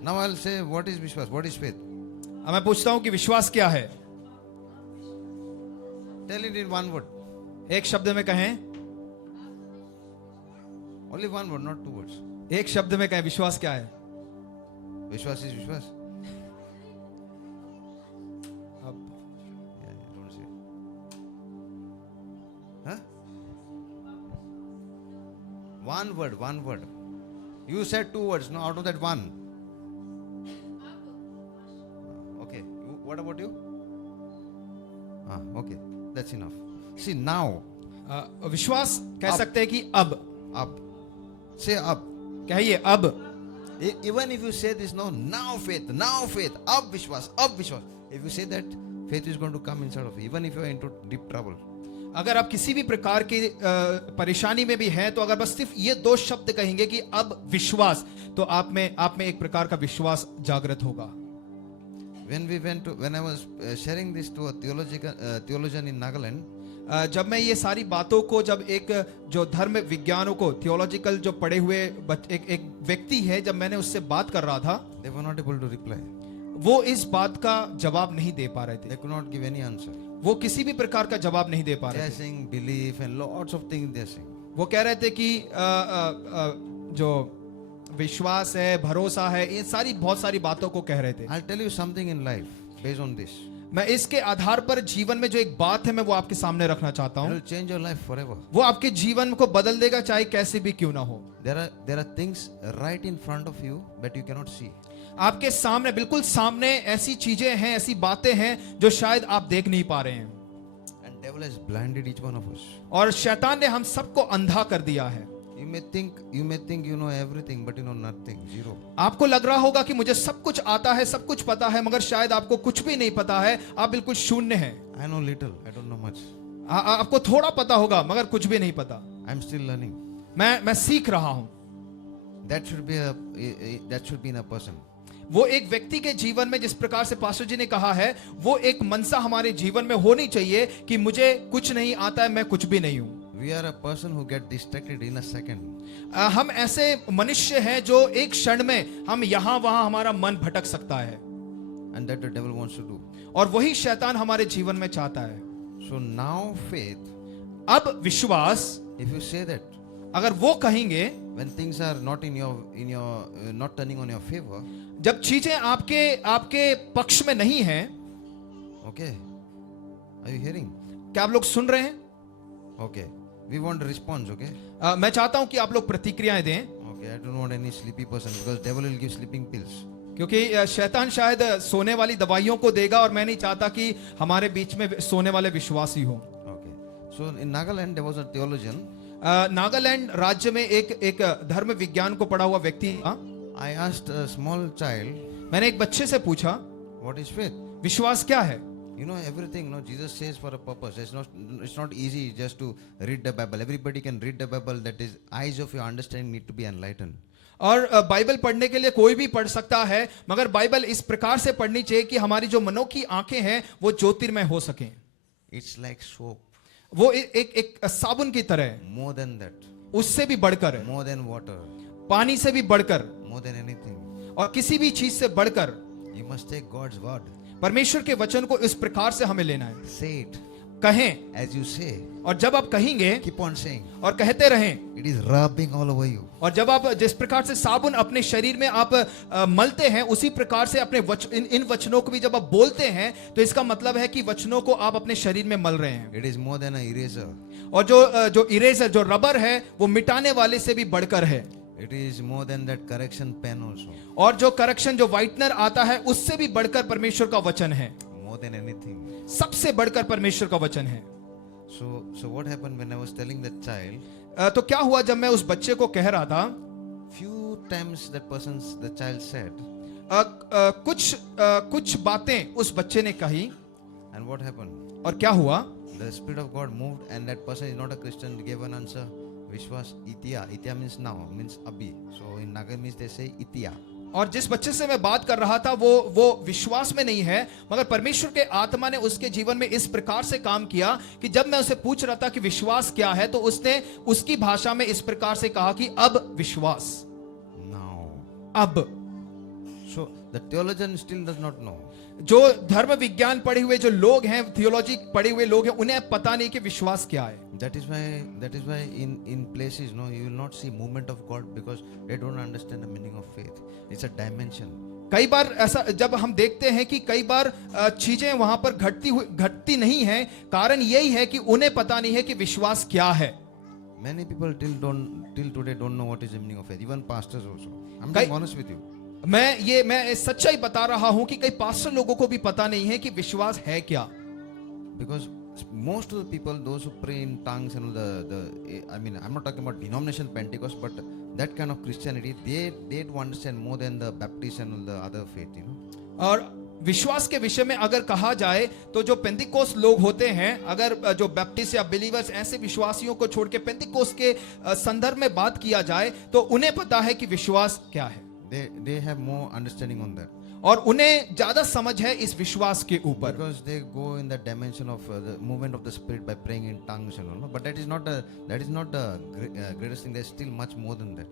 Now I'll say, what is विश्वास? What is faith? अब मैं पूछता हूं कि विश्वास क्या है? Tell it in 1 word. एक शब्द में कहें। Only 1 word, not 2 words. एक शब्द में कहें विश्वास क्या है? विश्वास is विश्वास. अब Yeah, don't say. Huh? 1 word. You said 2 words, no, out of that 1. Okay, what about you? Okay, that's enough. See, now. विश्वास कह सकते हैं कि अब। Say up. कहिए अब। Even if you say this, no, now faith, ab vishwas. If you say that, faith is going to come inside of you, even if you are into deep trouble. अगर आप किसी भी प्रकार की परेशानी में भी हैं, तो अगर बस सिर्फ ये 2 शब्द कहेंगे कि अब विश्वास, तो आप में एक प्रकार का विश्वास जागृत होगा। When I was sharing this to a theologian in Nagaland, जब मैं ये सारी बातों को जब एक जो धर्म विज्ञानों को थियोलॉजिकल जो पढ़े हुए एक व्यक्ति है, जब मैंने उससे बात कर रहा था, they were not able to reply. वो इस बात का जवाब नहीं दे पा रहे थे। They could not give any answer. वो किसी भी प्रकार का जवाब नहीं दे पा They रहे are थे। saying belief and lots of things they are saying. वो कह रहे थे कि जो विश्वास है, भरोसा है, ये बहुत सारी बातों को कह रहे थे। I'll tell you something in life based on this. मैं इसके आधार पर जीवन में जो एक बात है मैं वो आपके सामने रखना चाहता It हूँ। will change your life forever. वो आपके जीवन को बदल देगा, चाहे कैसे भी क्यों ना हो। There are things right in front of you but you cannot see. आपके सामने, बिल्कुल सामने ऐसी चीजें हैं, ऐसी बातें हैं जो शायद आप देख नहीं पा रहे हैं। And devil has blinded each one of us. और शैतान ने हम सबको अंधा कर दिया है। You may think you know everything but you know nothing, zero. आपको लग रहा होगा कि मुझे सब कुछ आता है, सब कुछ पता है, मगर शायद आपको कुछ भी नहीं पता है। आप बिल्कुल शून्य हैं। I know little, I don't know much. आपको थोड़ा पता होगा मगर कुछ भी नहीं पता। I'm still learning. मैं सीख रहा हूं। That should be in a person. वो एक व्यक्ति के जीवन में, जिस प्रकार से पास्टर जी ने कहा है, वो एक मनसा हमारे जीवन में होनी चाहिए कि मुझे कुछ नहीं आता है, मैं कुछ भी नहीं हूं। We are a person who get distracted in a second. हम ऐसे मनुष्य हैं जो एक क्षण में हम यहाँ वहां हमारा मन भटक सकता है। And that the devil wants to do. और वही शैतान हमारे जीवन में चाहता है। So now faith. अब विश्वास, if you say that, अगर वो कहेंगे, when things are not not turning on your favor, जब चीजें आपके पक्ष में नहीं हैं, okay, are you hearing? क्या आप लोग सुन रहे हैं? Okay, we want a response, okay? मैं चाहता हूं कि आप लोग प्रतिक्रियाएं दें। Okay, I don't want any sleepy person because devil will give sleeping pills. क्योंकि शैतान शायद सोने वाली दवाइयों को देगा और मैं नहीं चाहता कि हमारे बीच में सोने वाले विश्वासी हो। Okay. So in Nagaland there was a theologian. Nagaland राज्य में एक धर्म विज्ञान को पढ़ा हुआ व्यक्ति था। I asked a small child, मैंने एक बच्चे से पूछा, what is faith? विश्वास क्या है? You know everything. No, Jesus says for a purpose. It's not easy just to read the Bible. Everybody can read the Bible. That is, eyes of your understanding need to be enlightened. और Bible पढ़ने के लिए कोई भी पढ़ सकता है, मगर बाइबल इस प्रकार से पढ़नी चाहिए कि हमारी जो मनों की आंखें हैं वो ज्योतिर्मय हो सकें। It's like soap. वो एक साबुन की तरह है, More than that. उससे भी बढ़कर है, More than water. पानी से भी बढ़कर, More than anything. और किसी भी चीज से बढ़कर You must take God's word. परमेश्वर के वचन को इस प्रकार से हमें लेना है। Say it. कहें, As you say. और जब आप कहेंगे Keep on saying. और कहते रहें, It is rubbing all over you. और जब आप जिस प्रकार से साबुन अपने शरीर में आप मलते हैं, उसी प्रकार से अपने इन वचनों को भी जब आप बोलते हैं तो इसका मतलब है कि वचनों को आप अपने शरीर में मल रहे हैं। It is more than an eraser. और जो इरेजर, जो रबर है, वो मिटाने वाले से भी बढ़कर है। It is more than that correction pen also. और जो करेक्शन, जो व्हाइटनर आता है, उससे भी बढ़कर परमेश्वर का वचन है। More than anything. सबसे बढ़कर परमेश्वर का वचन है। So what happened when I was telling that child? तो क्या हुआ जब मैं उस बच्चे को कह रहा था, Few times the child said. कुछ बातें उस बच्चे ने कही, And what happened? और क्या हुआ? The Spirit of God moved, and that person is not a Christian. Gave an answer. Vishwas Itya. Itya means now, means Abhi. So in Nagamese they say Itya. और जिस बच्चे से मैं बात कर रहा था वो विश्वास में नहीं है, मगर परमेश्वर के आत्मा ने उसके जीवन में इस प्रकार से काम किया कि जब मैं उसे पूछ रहा था कि विश्वास क्या है, तो उसने उसकी भाषा में इस प्रकार से कहा कि अब विश्वास। Now. अब। So the theologian still does not know. जो धर्म विज्ञान पढ़े हुए जो लोग हैं, थियोलॉजी पढ़े हुए लोग हैं, उन्हें पता नहीं कि विश्वास क्या है। That is why in places, no, you will not see movement of God because they don't understand the meaning of faith. It's a dimension. कई बार ऐसा जब हम देखते हैं कि कई बार चीजें वहां पर घटती नहीं हैं, कारण यही है कि उन्हें पता नहीं है कि विश्वास क्या है। Many people till today don't know what is the meaning of faith. Even pastors also. I'm being honest with you. मैं सच्चाई बता रहा हूं कि कई पास्टर लोगों को भी पता नहीं है कि विश्वास है क्या। Because most of the people, those who pray in tongues and I mean, I'm not talking about denomination Pentecost, but that kind of Christianity, they do understand more than the Baptist and the other faith, you know. और विश्वास के विषय में अगर कहा जाए तो जो पेंतिकोस लोग होते हैं, अगर जो बैप्टिस्ट या बिलीवर्स, ऐसे विश्वासियों को छोड़ के पेंतिकोस के संदर्भ में बात किया जाए तो उन्हें पता है कि विश्वास क्या है। They have more understanding on that. और उन्हें ज्यादा समझ है इस विश्वास के ऊपर। Because they go in the dimension of the movement of the Spirit by praying in tongues and all. But that is not the greatest thing. There's still much more than that.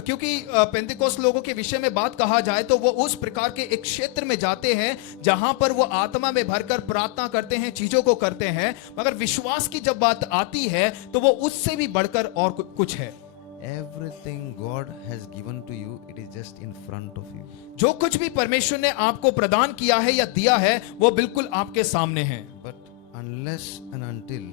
क्योंकि पेंतिकोस लोगों के विषय में बात कहा जाए तो वो उस प्रकार के एक क्षेत्र में जाते हैं जहां पर वो आत्मा में भरकर प्रार्थना करते हैं, चीजों को करते हैं, मगर विश्वास की जब बात आती है तो वो उससे भी बढ़कर और कुछ है। Everything God has given to you, it is just in front of you. जो कुछ भी परमेश्वर ने आपको प्रदान किया है या दिया है वो बिल्कुल आपके सामने है। But unless and until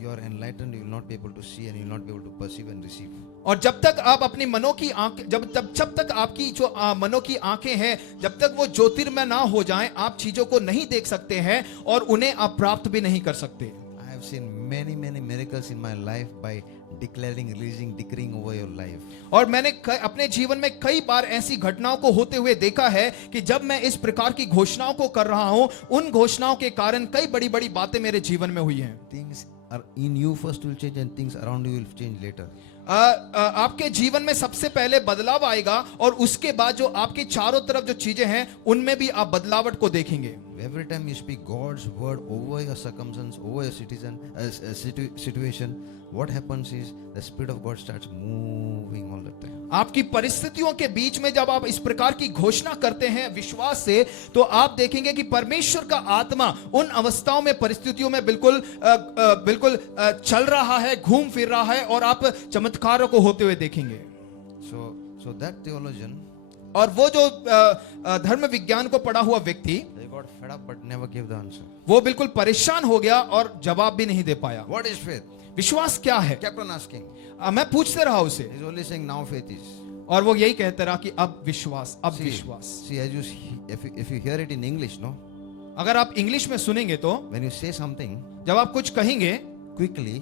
you are enlightened, you will not be able to see and you will not be able to perceive and receive. और जब तक आप अपनी मनों की आंखें जब तक आपकी जो मनों की आंखें हैं, जब तक वो ज्योतिर्मय ना हो जाएं, आप चीजों को नहीं देख सकते हैं और उन्हें आप प्राप्त भी नहीं कर सकते। I have seen many miracles in my life by declaring, releasing, decreeing over your life. और मैंने अपने जीवन में कई बार ऐसी घटनाओं को होते हुए देखा है कि जब मैं इस प्रकार की घोषणाओं को कर रहा हूं, उन घोषणाओं के कारण कई बड़ी बातें मेरे जीवन में हुई हैं। Things are in you first will change and things around you will change later. आपके जीवन में सबसे पहले बदलाव आएगा और उसके बाद जो आपके चारों तरफ जो चीजें हैं उनमें भी आप बदलावट को देखेंगे। Every time you speak God's word over your circumstance, over your situation, what happens is the Spirit of God starts moving all the time. आपकी परिस्थितियों के बीच में जब आप इस प्रकार की घोषणा करते हैं विश्वास से, तो आप देखेंगे कि परमेश्वर का आत्मा उन अवस्थाओं में, परिस्थितियों में बिल्कुल चल रहा है, घूम फिर रहा है और आप चमत्कारों को होते हुए देखेंगे। So that theologian, और वो जो धर्म विज्ञान को पढ़ा हुआ व्यक्ति, they got fed up but never gave the answer. वो बिल्कुल परेशान हो गया और जवाब भी नहीं दे पाया। What is faith? विश्वास क्या है? Kept on asking. मैं पूछते रहा उसे। He's only saying now faith is. और वो यही कहते रहा कि अब विश्वास, अब See, विश्वास। see, if you hear it in English, no, अगर आप इंग्लिश में सुनेंगे तो when you say something जब आप कुछ कहेंगे quickly,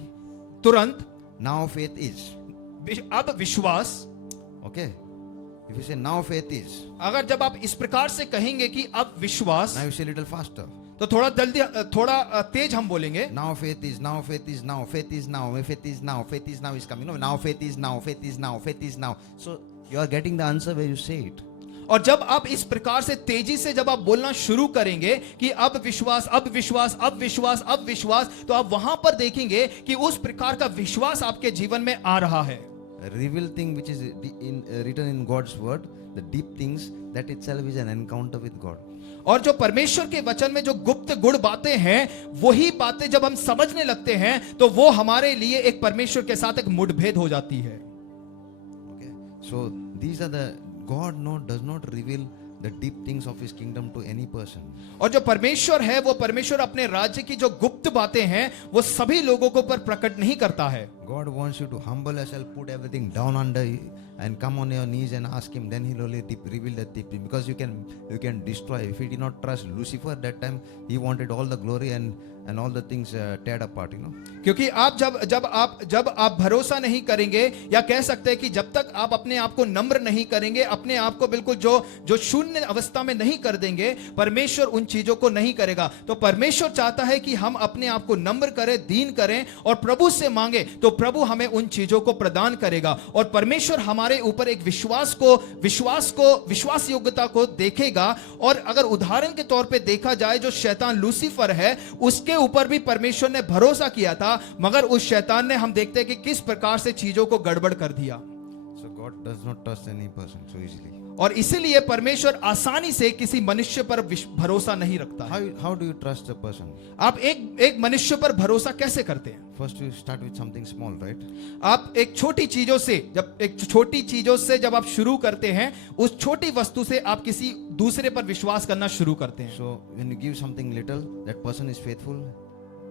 तुरंत now faith is. अब विश्वास, Okay, if you say now faith is, अगर जब आप इस प्रकार से कहेंगे कि अब विश्वास, now you say little faster. तो थोड़ा जल्दी, थोड़ा तेज हम बोलेंगे। Now faith is, now faith is, now faith is now, faith is now, faith is now is coming. No, now faith is now, faith is now, faith is now. So you are getting the answer where you say it. और जब आप इस प्रकार से तेजी से जब आप बोलना शुरू करेंगे कि अब विश्वास, अब विश्वास, अब विश्वास, अब विश्वास, तो आप वहां पर देखेंगे कि उस प्रकार का विश्वास आपके जीवन में आ रहा है। A revealed thing which is written in God's word, the deep things, that itself is an encounter with God. और जो परमेश्वर के वचन में जो गुप्त गुड़ बातें हैं, वही बातें जब हम समझने लगते हैं तो वो हमारे लिए एक परमेश्वर के साथ एक मुठभेद हो जाती है। Okay, so these are the God does not reveal the deep things of His kingdom to any person. और जो परमेश्वर है वो परमेश्वर अपने राज्य की जो गुप्त बातें हैं वो सभी लोगों को पर प्रकट नहीं करता है। God wants you to humble yourself, put everything down under you, and come on your knees and ask Him. Then He'll only reveal the deep thing, because you can destroy. If He did not trust Lucifer that time, he wanted all the glory and all the things teared apart, you know. क्योंकि आप जब आप भरोसा नहीं करेंगे, या कह सकते हैं कि जब तक आप अपने आप को नम्र नहीं करेंगे, अपने आप को बिल्कुल जो शून्य अवस्था में नहीं कर देंगे, परमेश्वर उन चीजों को नहीं करेगा। तो परमेश्वर चाहता है कि हम अपने आप को नम्र करें, दीन करें और प्रभु से मांगे, तो प्रभु हमें उन चीजों को प्रदान करेगा। और परमेश्वर हमारे ऊपर एक विश्वास योग्यता को देखेगा। और अगर उदाहरण के तौर पे देखा जाए, जो शैतान लूसीफर है, उसके ऊपर भी परमेश्वर ने भरोसा किया था, मगर उस शैतान ने, हम देखते हैं कि किस प्रकार से चीजों को गड़बड़ कर दिया। So God does not trust any person so easily. और इसीलिए परमेश्वर आसानी से किसी मनुष्य पर भरोसा नहीं रखता है। How do you trust a person? आप एक मनुष्य पर भरोसा कैसे करते हैं? First you start with something small, right? आप एक छोटी चीजों से जब आप शुरू करते हैं, उस छोटी वस्तु से आप किसी दूसरे पर विश्वास करना शुरू करते हैं। So when you give something little, that person is faithful.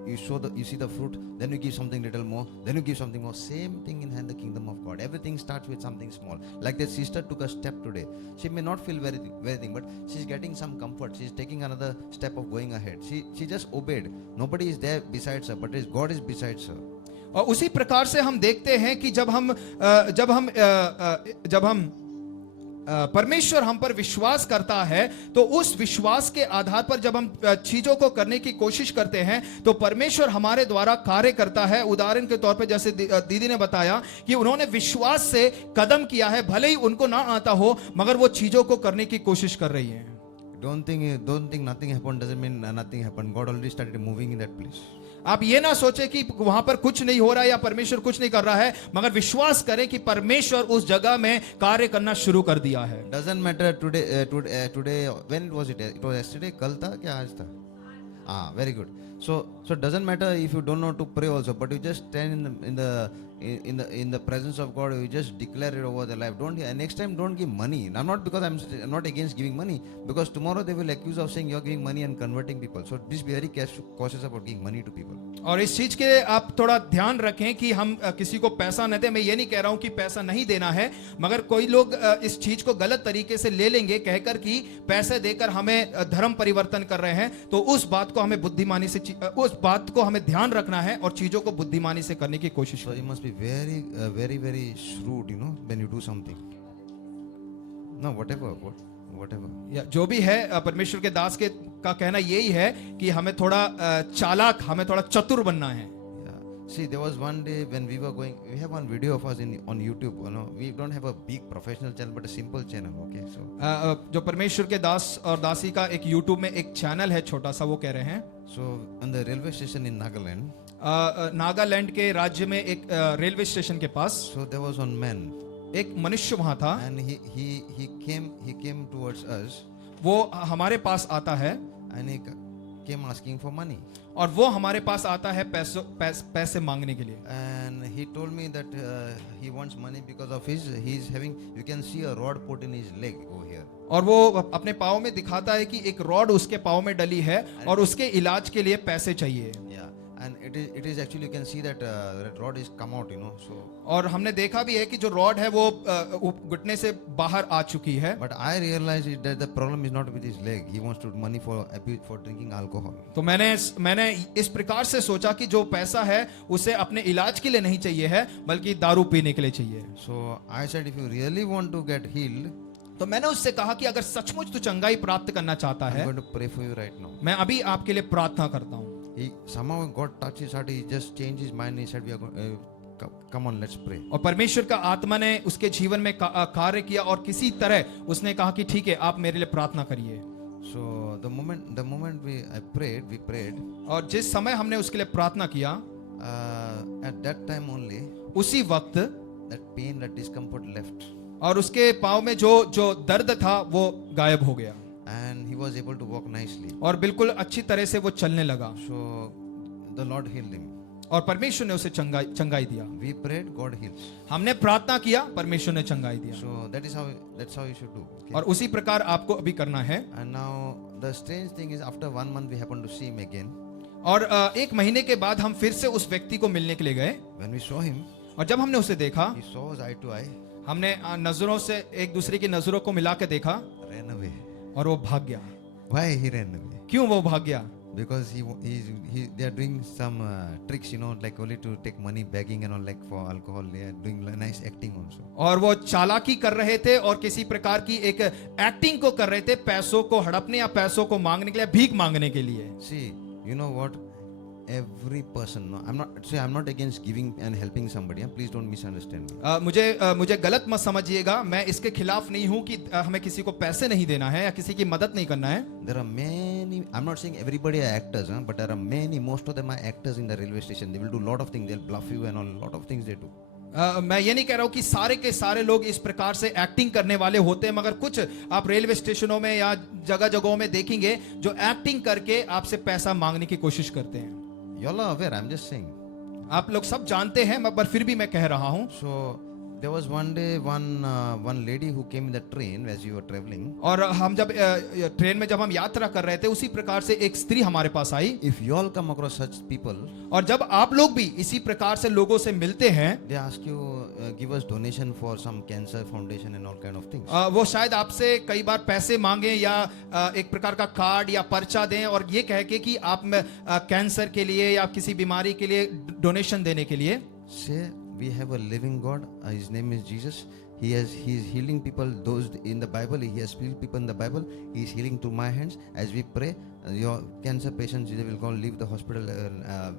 You see the fruit, then you give something little more, then you give something more. Same thing in the kingdom of God. Everything starts with something small. Like that sister took a step today. She may not feel very thing, but she's getting some comfort. She's taking another step of going ahead. She just obeyed. Nobody is there besides her, but God is besides her. और उसी प्रकार से हम देखते हैं कि जब हम परमेश्वर हम पर विश्वास करता है, तो उस विश्वास के आधार पर जब हम चीजों को करने की कोशिश करते हैं, तो परमेश्वर हमारे द्वारा कार्य करता है। उदाहरण के तौर पे जैसे दीदी ने बताया कि उन्होंने विश्वास से कदम किया है, भले ही उनको ना आता हो, मगर वो चीजों को करने की कोशिश कर रही है। Don't think nothing happened doesn't mean nothing happened. God already started moving in that place. आप ये ना सोचे कि वहां पर कुछ नहीं हो रहा है या परमेश्वर कुछ नहीं कर रहा है, मगर विश्वास करें कि परमेश्वर उस जगह में कार्य करना शुरू कर दिया है। Doesn't matter today when was it? It was yesterday, कल था क्या आज था? Very good. So it doesn't matter if you don't know to pray also, but you just stand in the presence of God. You just declare it over the life. Next time don't give money. Not because I'm not against giving money, because tomorrow they will accuse of saying you're giving money and converting people. So please be very cautious about giving money to people. और इस चीज के आप थोड़ा ध्यान रखें कि हम किसी को पैसा न दें। मैं ये नहीं कह रहा हूं कि पैसा नहीं देना है, मगर कोई लोग इस चीज को गलत तरीके से ले लेंगे, कहकर कि पैसे देकर हमें धर्म परिवर्तन कर रहे हैं। तो उस बात को हमें बुद्धिमानी से, उस बात को हमें ध्यान रखना है और चीजों को बुद्धिमानी से करने की कोशिश So you must be very shrewd, when you do something. No, whatever. या जो भी है, परमेश्वर के दास का कहना यही है कि हमें थोड़ा चालाक, हमें थोड़ा चतुर बनना है। See, there was one day when we have one video of us on YouTube. We don't have a big professional channel, but a simple channel. Okay, so जो परमेश्वर के दास और दासी का एक YouTube में एक चैनल है छोटा सा, वो कह रहे हैं। So on the railway station in Nagaland, Nagaland के राज्य में एक रेलवे स्टेशन के पास, so there was one man, एक मनुष्य वहां था, and he came towards us, वो हमारे पास आता है, and he came asking for money, और वो हमारे पास आता है पैसे मांगने के लिए। and he told me that he wants money because of he's having, you can see a rod put in his leg over here, और वो अपने पाँव में दिखाता है कि एक रॉड उसके पाँव में डली है और उसके इलाज के लिए पैसे चाहिए। yeah, And it is actually, you can see that that rod is come out, you know. So और हमने देखा भी है कि जो रॉड है वो घुटने से बाहर आ चुकी है. but I realized that the problem is not with his leg. He wants to money for drinking alcohol. तो मैंने इस प्रकार से सोचा कि जो पैसा है उसे अपने इलाज के लिए नहीं चाहिए है बल्कि दारू पीने के लिए चाहिए. So I said, if you really want to get healed, तो मैंने उससे कहा कि अगर सचमुच तू चंगाई प्राप्त करना चाहता I'm है, going to pray for you right now. मैं अभी आपके लिए प्रार्थना करता हूँ. He somehow God touched his heart. He just changed his mind. He said, "We are going. Come on, let's pray." और परमेश्वर का आत्मा ने उसके जीवन में कार्य किया और किसी तरह उसने कहा कि ठीक है, आप मेरे लिए प्रार्थना करिए. So the moment I prayed. और जिस समय हमने उसके लिए प्रार्थना किया, At that time only, उसी वक्त that pain, that discomfort left, और उसके पाँव में जो दर्द था वो गायब हो गया. and he was able to walk nicely. और बिल्कुल अच्छी तरह से वो चलने लगा. So the Lord healed him. और परमेश्वर ने उसे चंगाई दिया. We prayed, God heals. हमने प्रार्थना किया, परमेश्वर ने चंगाई दिया. So that's how you should do. Okay? और उसी प्रकार आपको अभी करना है. And now the strange thing is, after 1 month we happened to see him again. और एक महीने के बाद हम फिर से उस व्यक्ति को मिलने के लिए गए. When we saw him, और जब हमने उसे देखा, he saw us eye to eye. हमने नजरों से एक दूसरे की नजरों को मिला के देखा, Ran away. और वो भाग गया. Why he ran away? क्यों वो भाग गया? Because they are doing some tricks, you know, like only to take money, begging and all, like for alcohol. They are doing nice acting also. और वो चालाकी कर रहे थे और किसी प्रकार की एक एक्टिंग को कर रहे थे, पैसों को हड़पने या पैसों को मांगने के लिए, भीख मांगने के लिए. See, you know what? Every person, no, I'm not against giving and helping somebody. Please don't misunderstand me. मुझे गलत मत समझिएगा. मैं इसके खिलाफ नहीं हूं कि हमें किसी को पैसे नहीं देना है या किसी की मदद नहीं करना है. There are many. I'm not saying everybody are actors, but there are many. Most of them are actors in the railway station. They will do a lot of things. They'll bluff you and all. Lot of things they do. मैं ये नहीं कह रहा हूँ कि सारे के सारे लोग इस प्रकार से एक्टिंग करने वाले होते हैं, मगर कुछ आप रेलवे स्टेशनों में या जगह जगहों में देखेंगे जो एक्टिंग करके आपसे पैसा मांगने की कोशिश करते हैं. You all are aware. I'm just saying. आप लोग सब जानते हैं, मगर फिर भी मैं कह रहा हूँ. So there was one day one lady who came in the train as we were traveling. और हम जब ट्रेन में जब हम यात्रा कर रहे थे, उसी प्रकार से एक स्त्री हमारे पास आई. If you all come across such people, और जब आप लोग भी इसी प्रकार से लोगों से मिलते हैं, they ask you give us donation for some cancer foundation and all kind of things. वो शायद आपसे कई बार पैसे मांगे या एक प्रकार का कार्ड या पर्चा दें और ये कह के कि आप कैंसर के लिए या किसी बीमारी के लिए डोनेशन देने के लिए. Say, we have a living God. His name is Jesus. He is healing people. Those in the Bible, he has healed people in the Bible. He is healing through my hands. As we pray, your cancer patients, they will go leave the hospital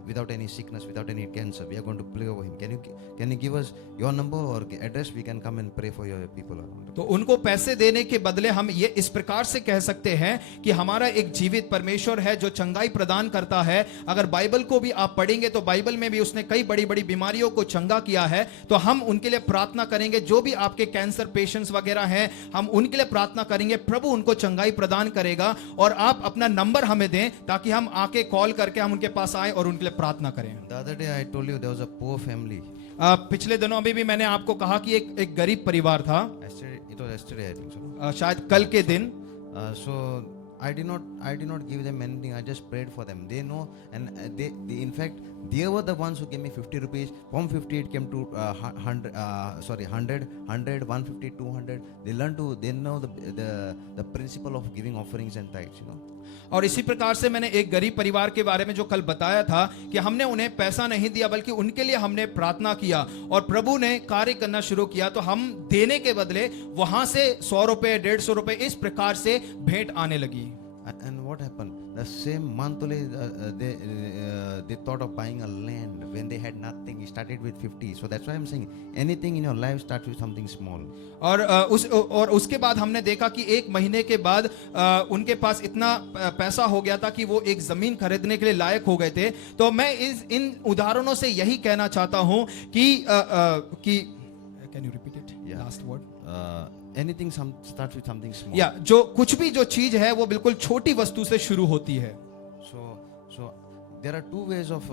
without any sickness, without any cancer. We are going to pray over him. Can you give us your number or address? We can come and pray for your people around. तो उनको पैसे देने के बदले हम ये इस प्रकार से कह सकते हैं कि हमारा एक जीवित परमेश्वर है जो चंगाई प्रदान करता है. अगर बाइबल को भी आप पढ़ेंगे तो बाइबल में भी उसने कई बड़ी बड़ी बीमारियों को चंगा किया है. तो हम उनके लिए प्रार्थना करेंगे. जो भी आपके कैंसर पेशेंट्स वगैरह हैं, हम उनके लिए प्रार्थना करेंगे. प्रभु उनको चंगाई प्रदान करेगा. और आप अपना नंबर हमें दें ताकि हम आके कॉल करके हम उनके पास आए और उनके लिए प्रार्थना करें. The other day I told you there was a poor family. पिछले दिनों में भी मैंने आपको कहा कि एक गरीब परिवार था. It was yesterday, I think so. शायद कल के दिन. So I did not give them anything. I just prayed for them. They know, and they in fact they were the ones who gave me 50 rupees. From 50 it came to 100, 150, 200. They know the principle of giving offerings and tithes, you know. और इसी प्रकार से मैंने एक गरीब परिवार के बारे में जो कल बताया था कि हमने उन्हें पैसा नहीं दिया बल्कि उनके लिए हमने प्रार्थना किया और प्रभु ने कार्य करना शुरू किया. तो हम देने के बदले वहां से 100 रुपए 150 रुपए इस प्रकार से भेंट आने लगी. And what happened? The same month only they thought of buying a land when they had nothing. It started with 50. So that's why I'm saying anything in your life starts with something small. और उसके बाद हमने देखा कि एक महीने के बाद उनके पास इतना पैसा हो गया था कि वो एक जमीन खरीदने के लिए लायक हो गए थे. तो मैं इन उदाहरणों से यही कहना चाहता हूं कि can you repeat it last word. Anything starts with something small. या जो कुछ भी जो चीज है वो बिल्कुल छोटी वस्तु से शुरू होती है. So there are two ways of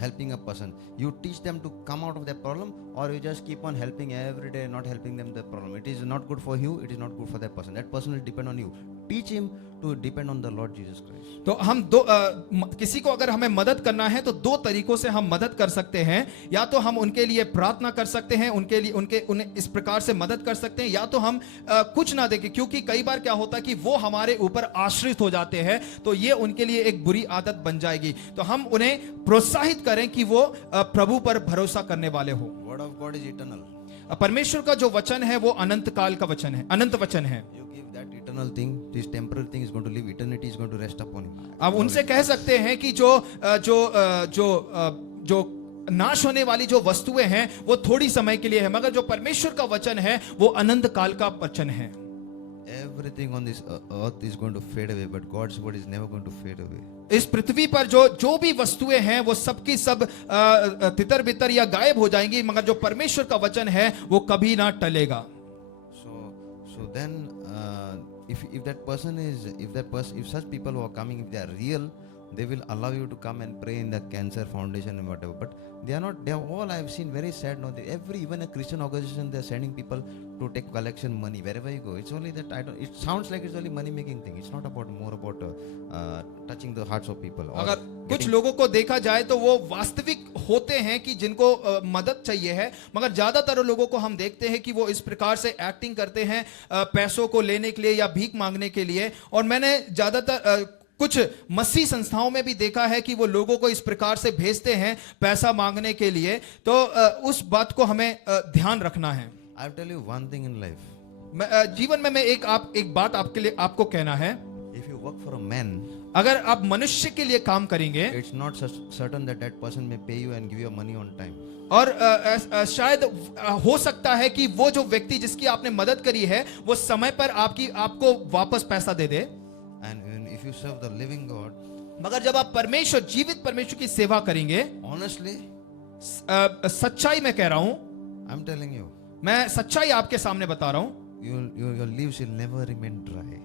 helping a person. You teach them to come out of their problem, or you just keep on helping every day, not helping them the problem. It is not good for you. It is not good for that person. That person will depend on you. teach him to depend on the Lord Jesus Christ. तो हम किसी को अगर हमें मदद करना है तो दो तरीकों से हम मदद कर सकते हैं। या तो हम उनके लिए प्रार्थना कर सकते हैं, उनके लिए उन्हें इस प्रकार से मदद कर सकते हैं, या तो हम कुछ ना देखें, क्योंकि कई बार क्या होता है कि वो हमारे ऊपर आश्रित हो जाते हैं, तो ये उनके लिए एक बुरी आदत बन जाएगी। तो हम उन्हें प्रोत्साहित करें कि वो प्रभु पर भरोसा करने वाले हो। Word of God is eternal. परमेश्वर का जो वचन है वो अनंत काल का वचन है, अनंत वचन है। You give that eternal thing, this temporal thing is going to live, eternity is going to rest upon him. अब उनसे कह सकते हैं कि जो नाश होने वाली जो वस्तुएं हैं वो थोड़ी समय के लिए है, मगर जो परमेश्वर का वचन है वो अनंत काल का वचन है। Everything on this earth is going to fade away, but God's word is never going to fade away. इस पृथ्वी पर जो भी वस्तुएं हैं वो सबकी सब तितर बितर या गायब हो जाएंगी, मगर जो परमेश्वर का वचन है वो कभी ना टलेगा। So then, if such people who are coming, if they are real, they will allow you to come and pray in the cancer foundation and whatever. But they are not. They are all, I have seen, very sad now. Even a Christian organization, they are sending people to take collection money wherever you go. It's only that it sounds like it's only money making thing. It's not more about touching the hearts of people. अगर कुछ लोगों को देखा जाए तो वो वास्तविक होते हैं कि जिनको मदद चाहिए है, मगर ज्यादातर लोगों को हम देखते हैं कि वो इस प्रकार से एक्टिंग करते हैं पैसों को लेने के लिए या भीख मांगने के लिए। और मैंने ज्यादातर कुछ मसीह संस्थाओं में भी देखा है कि वो लोगों को इस प्रकार से भेजते हैं पैसा मांगने के लिए। तो उस बात को हमें ध्यान रखना है। I'll tell you one thing in life. जीवन में मैं एक बात आपको कहना है। If you work for a man, अगर आप मनुष्य के लिए काम करेंगे, it's not certain that person may pay you and give you money on time. और शायद हो सकता है कि वो जो व्यक्ति जिसकी आपने मदद करी है वो समय पर आपको वापस पैसा दे दे। And if you serve the living God, मगर जब आप जीवित परमेश्वर की सेवा करेंगे, honestly, सच्चाई में कह रहा हूं, I'm telling you, मैं सच्चाई आपके सामने बता रहा हूं, your leaves will never remain dry.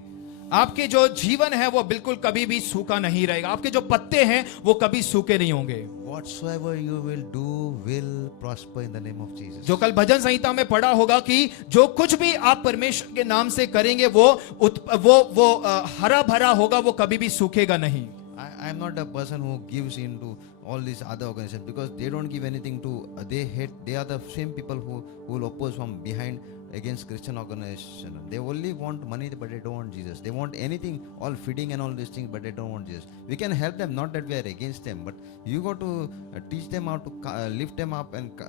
आपके जो जीवन है वो बिल्कुल कभी भी सूखा नहीं रहेगा। आपके जो पत्ते हैं वो कभी सूखे नहीं होंगे। Whatsoever you will do will prosper in the name of Jesus. जो कल भजन संहिता में पढ़ा होगा कि जो कुछ भी आप परमेश्वर के नाम से करेंगे वो हरा भरा होगा, वो कभी भी सूखेगा नहीं। I am not a person who gives into all these other organizations because they don't give anything to. They are the same people who will oppose from behind against Christian organization. They only want money, but they don't want Jesus. They want anything, all feeding and all these things, but they don't want Jesus. We can help them, not that we are against them, but you got to teach them how to lift them up and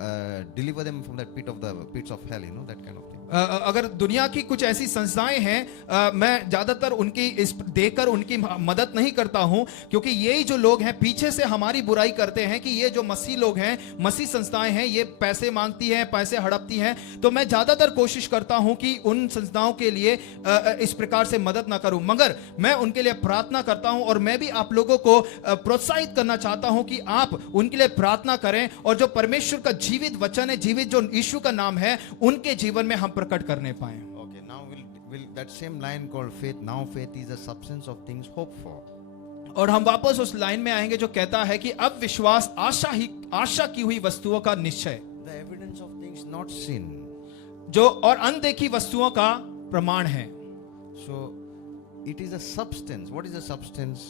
deliver them from that pits of hell, that kind of thing. अगर दुनिया की कुछ ऐसी संस्थाएं हैं, मैं ज्यादातर उनकी देकर उनकी मदद नहीं करता हूं, क्योंकि यही जो लोग हैं पीछे से हमारी बुराई करते हैं कि ये जो मसीह लोग हैं, मसीह संस्थाएं हैं, ये पैसे मांगती हैं, पैसे हड़पती हैं। तो मैं ज्यादातर कोशिश करता हूं कि उन संस्थाओं के लिए इस प्रकार से मदद ना करूं, मगर मैं उनके लिए प्रार्थना करता हूं। और मैं भी आप लोगों को प्रोत्साहित करना चाहता हूं कि आप उनके लिए प्रार्थना करें और जो परमेश्वर का जीवित वचन है, जीवित जो यीशु का नाम है, उनके जीवन में हम प्रकट करने पाए। Okay, now will that same line called faith. Now faith is the substance of things hoped for. और हम वापस उस लाइन में आएंगे जो कहता है कि अब विश्वास आशा की हुई वस्तुओं का निश्चय, The evidence of things not seen. जो और अनदेखी वस्तुओं का प्रमाण है। So it is a substance. What is a substance?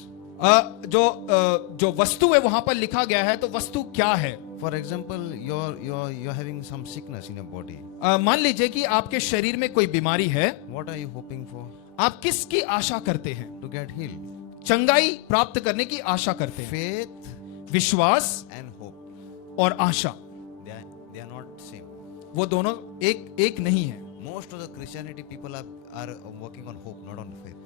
जो वस्तु है वहां पर लिखा गया है, तो वस्तु क्या है? For example, you're having some sickness in your body. मान लीजिए कि आपके शरीर में कोई बीमारी है। What are you hoping for? आप किसकी आशा करते हैं? To get healed. चंगाई प्राप्त करने की आशा करते हैं। Faith, विश्वास and hope. और आशा, They are not same. वो दोनों एक नहीं है। Most of the Christianity people are working on hope, not on faith.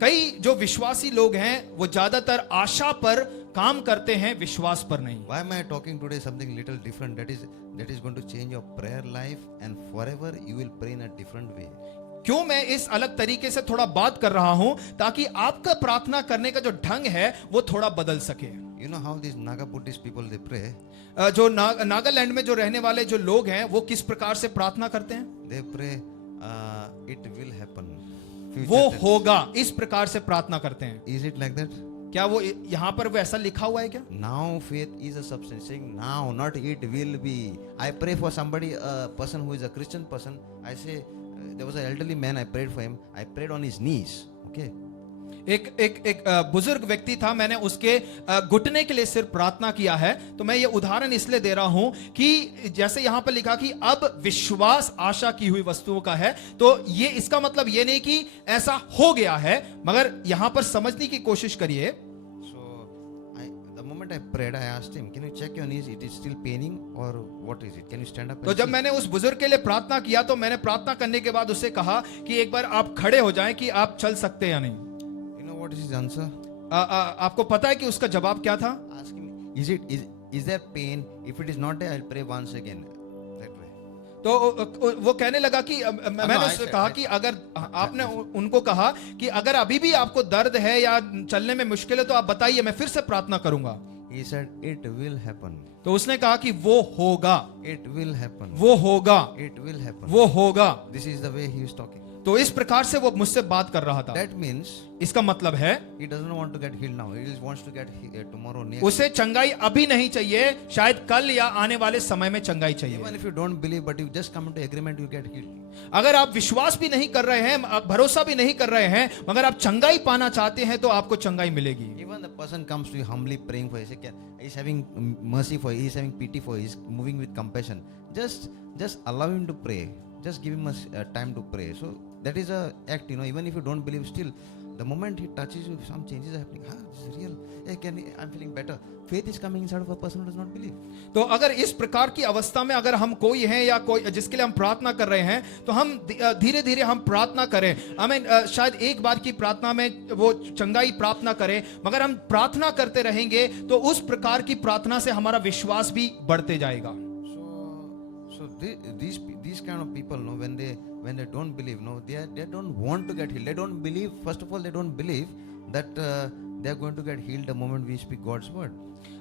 कई जो विश्वासी लोग हैं वो ज्यादातर आशा पर काम करते हैं, विश्वास पर नहीं। Why am I talking today something little different? That is going to change your prayer life, and forever you will pray in a different way. क्यों मैं इस अलग तरीके से थोड़ा बात कर रहा हूं, ताकि आपका प्रार्थना करने का जो ढंग है वो थोड़ा बदल सके। You know how these Naga Buddhist people they pray? जो नागालैंड में जो रहने वाले जो लोग हैं वो किस प्रकार से प्रार्थना करते हैं? They pray, it will happen. वो होगा, इस प्रकार से प्रार्थना करते हैं। Is it like that? क्या वो यहाँ पर वो ऐसा लिखा हुआ है क्या? Now faith is a substance, saying now, not it will be. I pray for somebody, a person who is a Christian person. I say, there was an elderly man. I prayed for him. I prayed on his knees. Okay. एक बुजुर्ग व्यक्ति था, मैंने उसके घुटने के लिए सिर्फ प्रार्थना किया है। तो मैं ये उदाहरण इसलिए दे रहा हूं कि जैसे यहां पर लिखा कि अब विश्वास आशा की हुई वस्तुओं का है, तो ये इसका मतलब ये नहीं कि ऐसा हो गया है, मगर यहां पर समझने की कोशिश करिए। The moment I prayed, I asked him, "Can you check your knees? It is still paining, or what is it? Can you stand up?" तो जब मैंने उस बुजुर्ग के लिए प्रार्थना किया, तो मैंने प्रार्थना करने के बाद उससे कहा कि एक बार आप खड़े हो जाएं कि आप चल सकते हैं या नहीं। What is his answer? आपको पता है कि उसका जवाब क्या था? Ask him, is there pain? If it is not there, I'll pray once again. That way. तो वो कहने लगा कि मैंने उससे कहा कि अगर आपने उनको कहा कि अगर अभी भी आपको दर्द है या चलने में मुश्किल है तो आप बताइए, मैं फिर से प्रार्थना करूंगा। He said, "It will happen." तो उसने कहा कि वो होगा, It will happen. वो होगा, It will happen. वो होगा। This is the way he is talking. तो इस प्रकार से वो मुझसे बात कर रहा था। That means इसका मतलब है he doesn't want to get healed now. He just wants to get tomorrow, next. उसे चंगाई अभी नहीं चाहिए, शायद कल या आने वाले समय में चंगाई चाहिए। Even if you don't believe, but you just come into agreement, you get healed. अगर आप विश्वास भी नहीं कर रहे हैं, भरोसा भी नहीं कर रहे हैं, मगर आप चंगाई पाना चाहते हैं, तो आपको चंगाई मिलेगी। Even the person comes to you humbly praying for you, he's having mercy for you, he's having pity for you, he's moving with compassion. Just allow him to pray. Just give him a time to pray. So that is a act, even if you don't believe, still the moment he touches you, some changes are happening. This is real. Hey, I'm feeling better. Faith is coming inside of a person who does not believe. तो अगर इस प्रकार की अवस्था में अगर हम कोई हैं या कोई जिसके लिए हम प्रार्थना कर रहे हैं, तो हम धीरे धीरे हम प्रार्थना करें। हमें शायद एक बार की प्रार्थना में वो चंगाई प्राप्त ना करें, मगर हम प्रार्थना करते रहेंगे तो उस प्रकार की प्रार्थना से हमारा विश्वास भी बढ़ते जाएगा। So these kind of people, when they don't believe, they don't want to get healed. They don't believe. First of all, they don't believe that they are going to get healed the moment we speak God's word.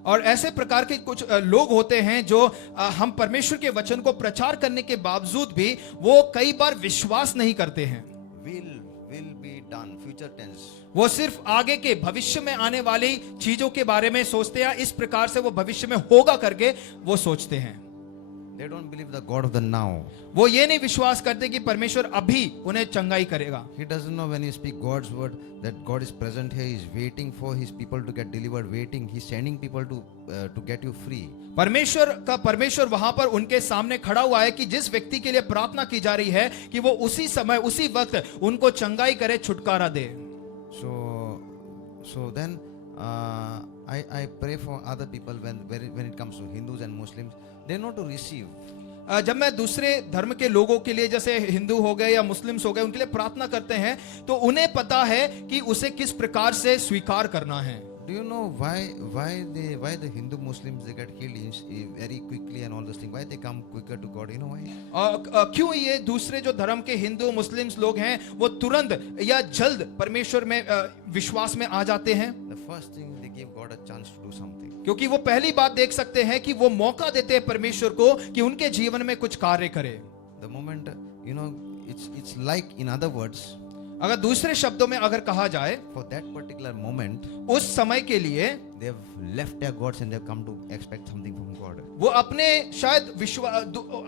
और ऐसे प्रकार के कुछ लोग होते हैं जो हम परमेश्वर के वचन को प्रचार करने के बावजूद भी वो कई बार विश्वास नहीं करते हैं। Will be done, future tense. वो सिर्फ आगे के भविष्य में आने वाली चीजों के बारे में सोचते हैं, इस प्रकार से वो भविष्य में होगा करके वो सोचते हैं। They don't believe the God of the now. वो ये नहीं विश्वास करते कि परमेश्वर अभी उन्हें चंगाई करेगा। He doesn't know when you speak God's word that God is present here. He's waiting for his people to get delivered. Waiting, he's sending people to get you free. परमेश्वर वहां पर उनके सामने खड़ा हुआ है कि जिस व्यक्ति के लिए प्रार्थना की जा रही है कि वो उसी समय उसी वक्त उनको चंगाई करे, छुटकारा दे। So then I pray for other people when it comes to Hindus and Muslims. They know to receive. जब मैं दूसरे धर्म के लोगों के लिए जैसे हिंदू हो गए या मुस्लिम्स हो गए उनके लिए प्रार्थना करते हैं तो उन्हें पता है कि उसे किस प्रकार से स्वीकार करना है। Do you know why the Hindu Muslims they get healed very quickly and all those things? Why they come quicker to God? You know why? क्यों ये दूसरे जो धर्म के हिंदू मुस्लिम्स लोग हैं वो तुरंत या जल्द परमेश्वर में विश्वास में आ जाते हैं? The first thing, they give God a chance to do something. क्योंकि वो पहली बात देख सकते हैं कि वो मौका देते हैं परमेश्वर को कि उनके जीवन में कुछ कार्य करे। The moment, it's like, in other words, अगर दूसरे शब्दों में अगर कहा जाए, for that particular moment, उस समय के लिए they have left their gods and they have come to expect something from God. वो अपने शायद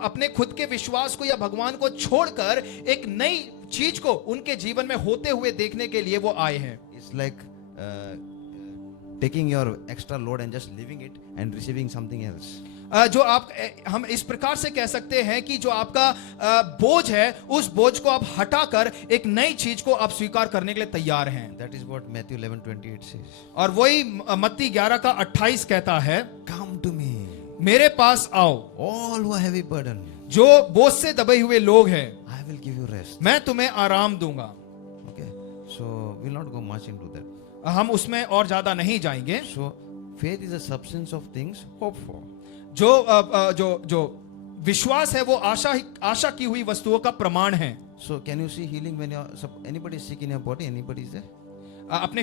अपने खुद के विश्वास को या भगवान को छोड़कर एक नई चीज को उनके जीवन में होते हुए देखने के लिए वो आए हैं। It's like taking your extra load and just leaving it and receiving something else. जो हम इस प्रकार से कह सकते हैं कि जो आपका बोझ है उस बोझ को आप हटाकर एक नई चीज को आप स्वीकार करने के लिए तैयार हैं। That is what Matthew 11:28 says. और वही मत्ती 11:28 कहता है, Come to me, मेरे पास आओ, all who are heavy burden, जो बोझ से दबे हुए लोग हैं, I will give you rest. मैं तुम्हें आराम दूंगा। Okay, so we'll not go much into that. हम उसमें और ज्यादा नहीं जाएंगे। So faith is a substance of things hoped for. जो विश्वास है वो आशा की हुई वस्तुओं का प्रमाण है। So can you see healing when anybody is sick in your body? Anybody is there? अपने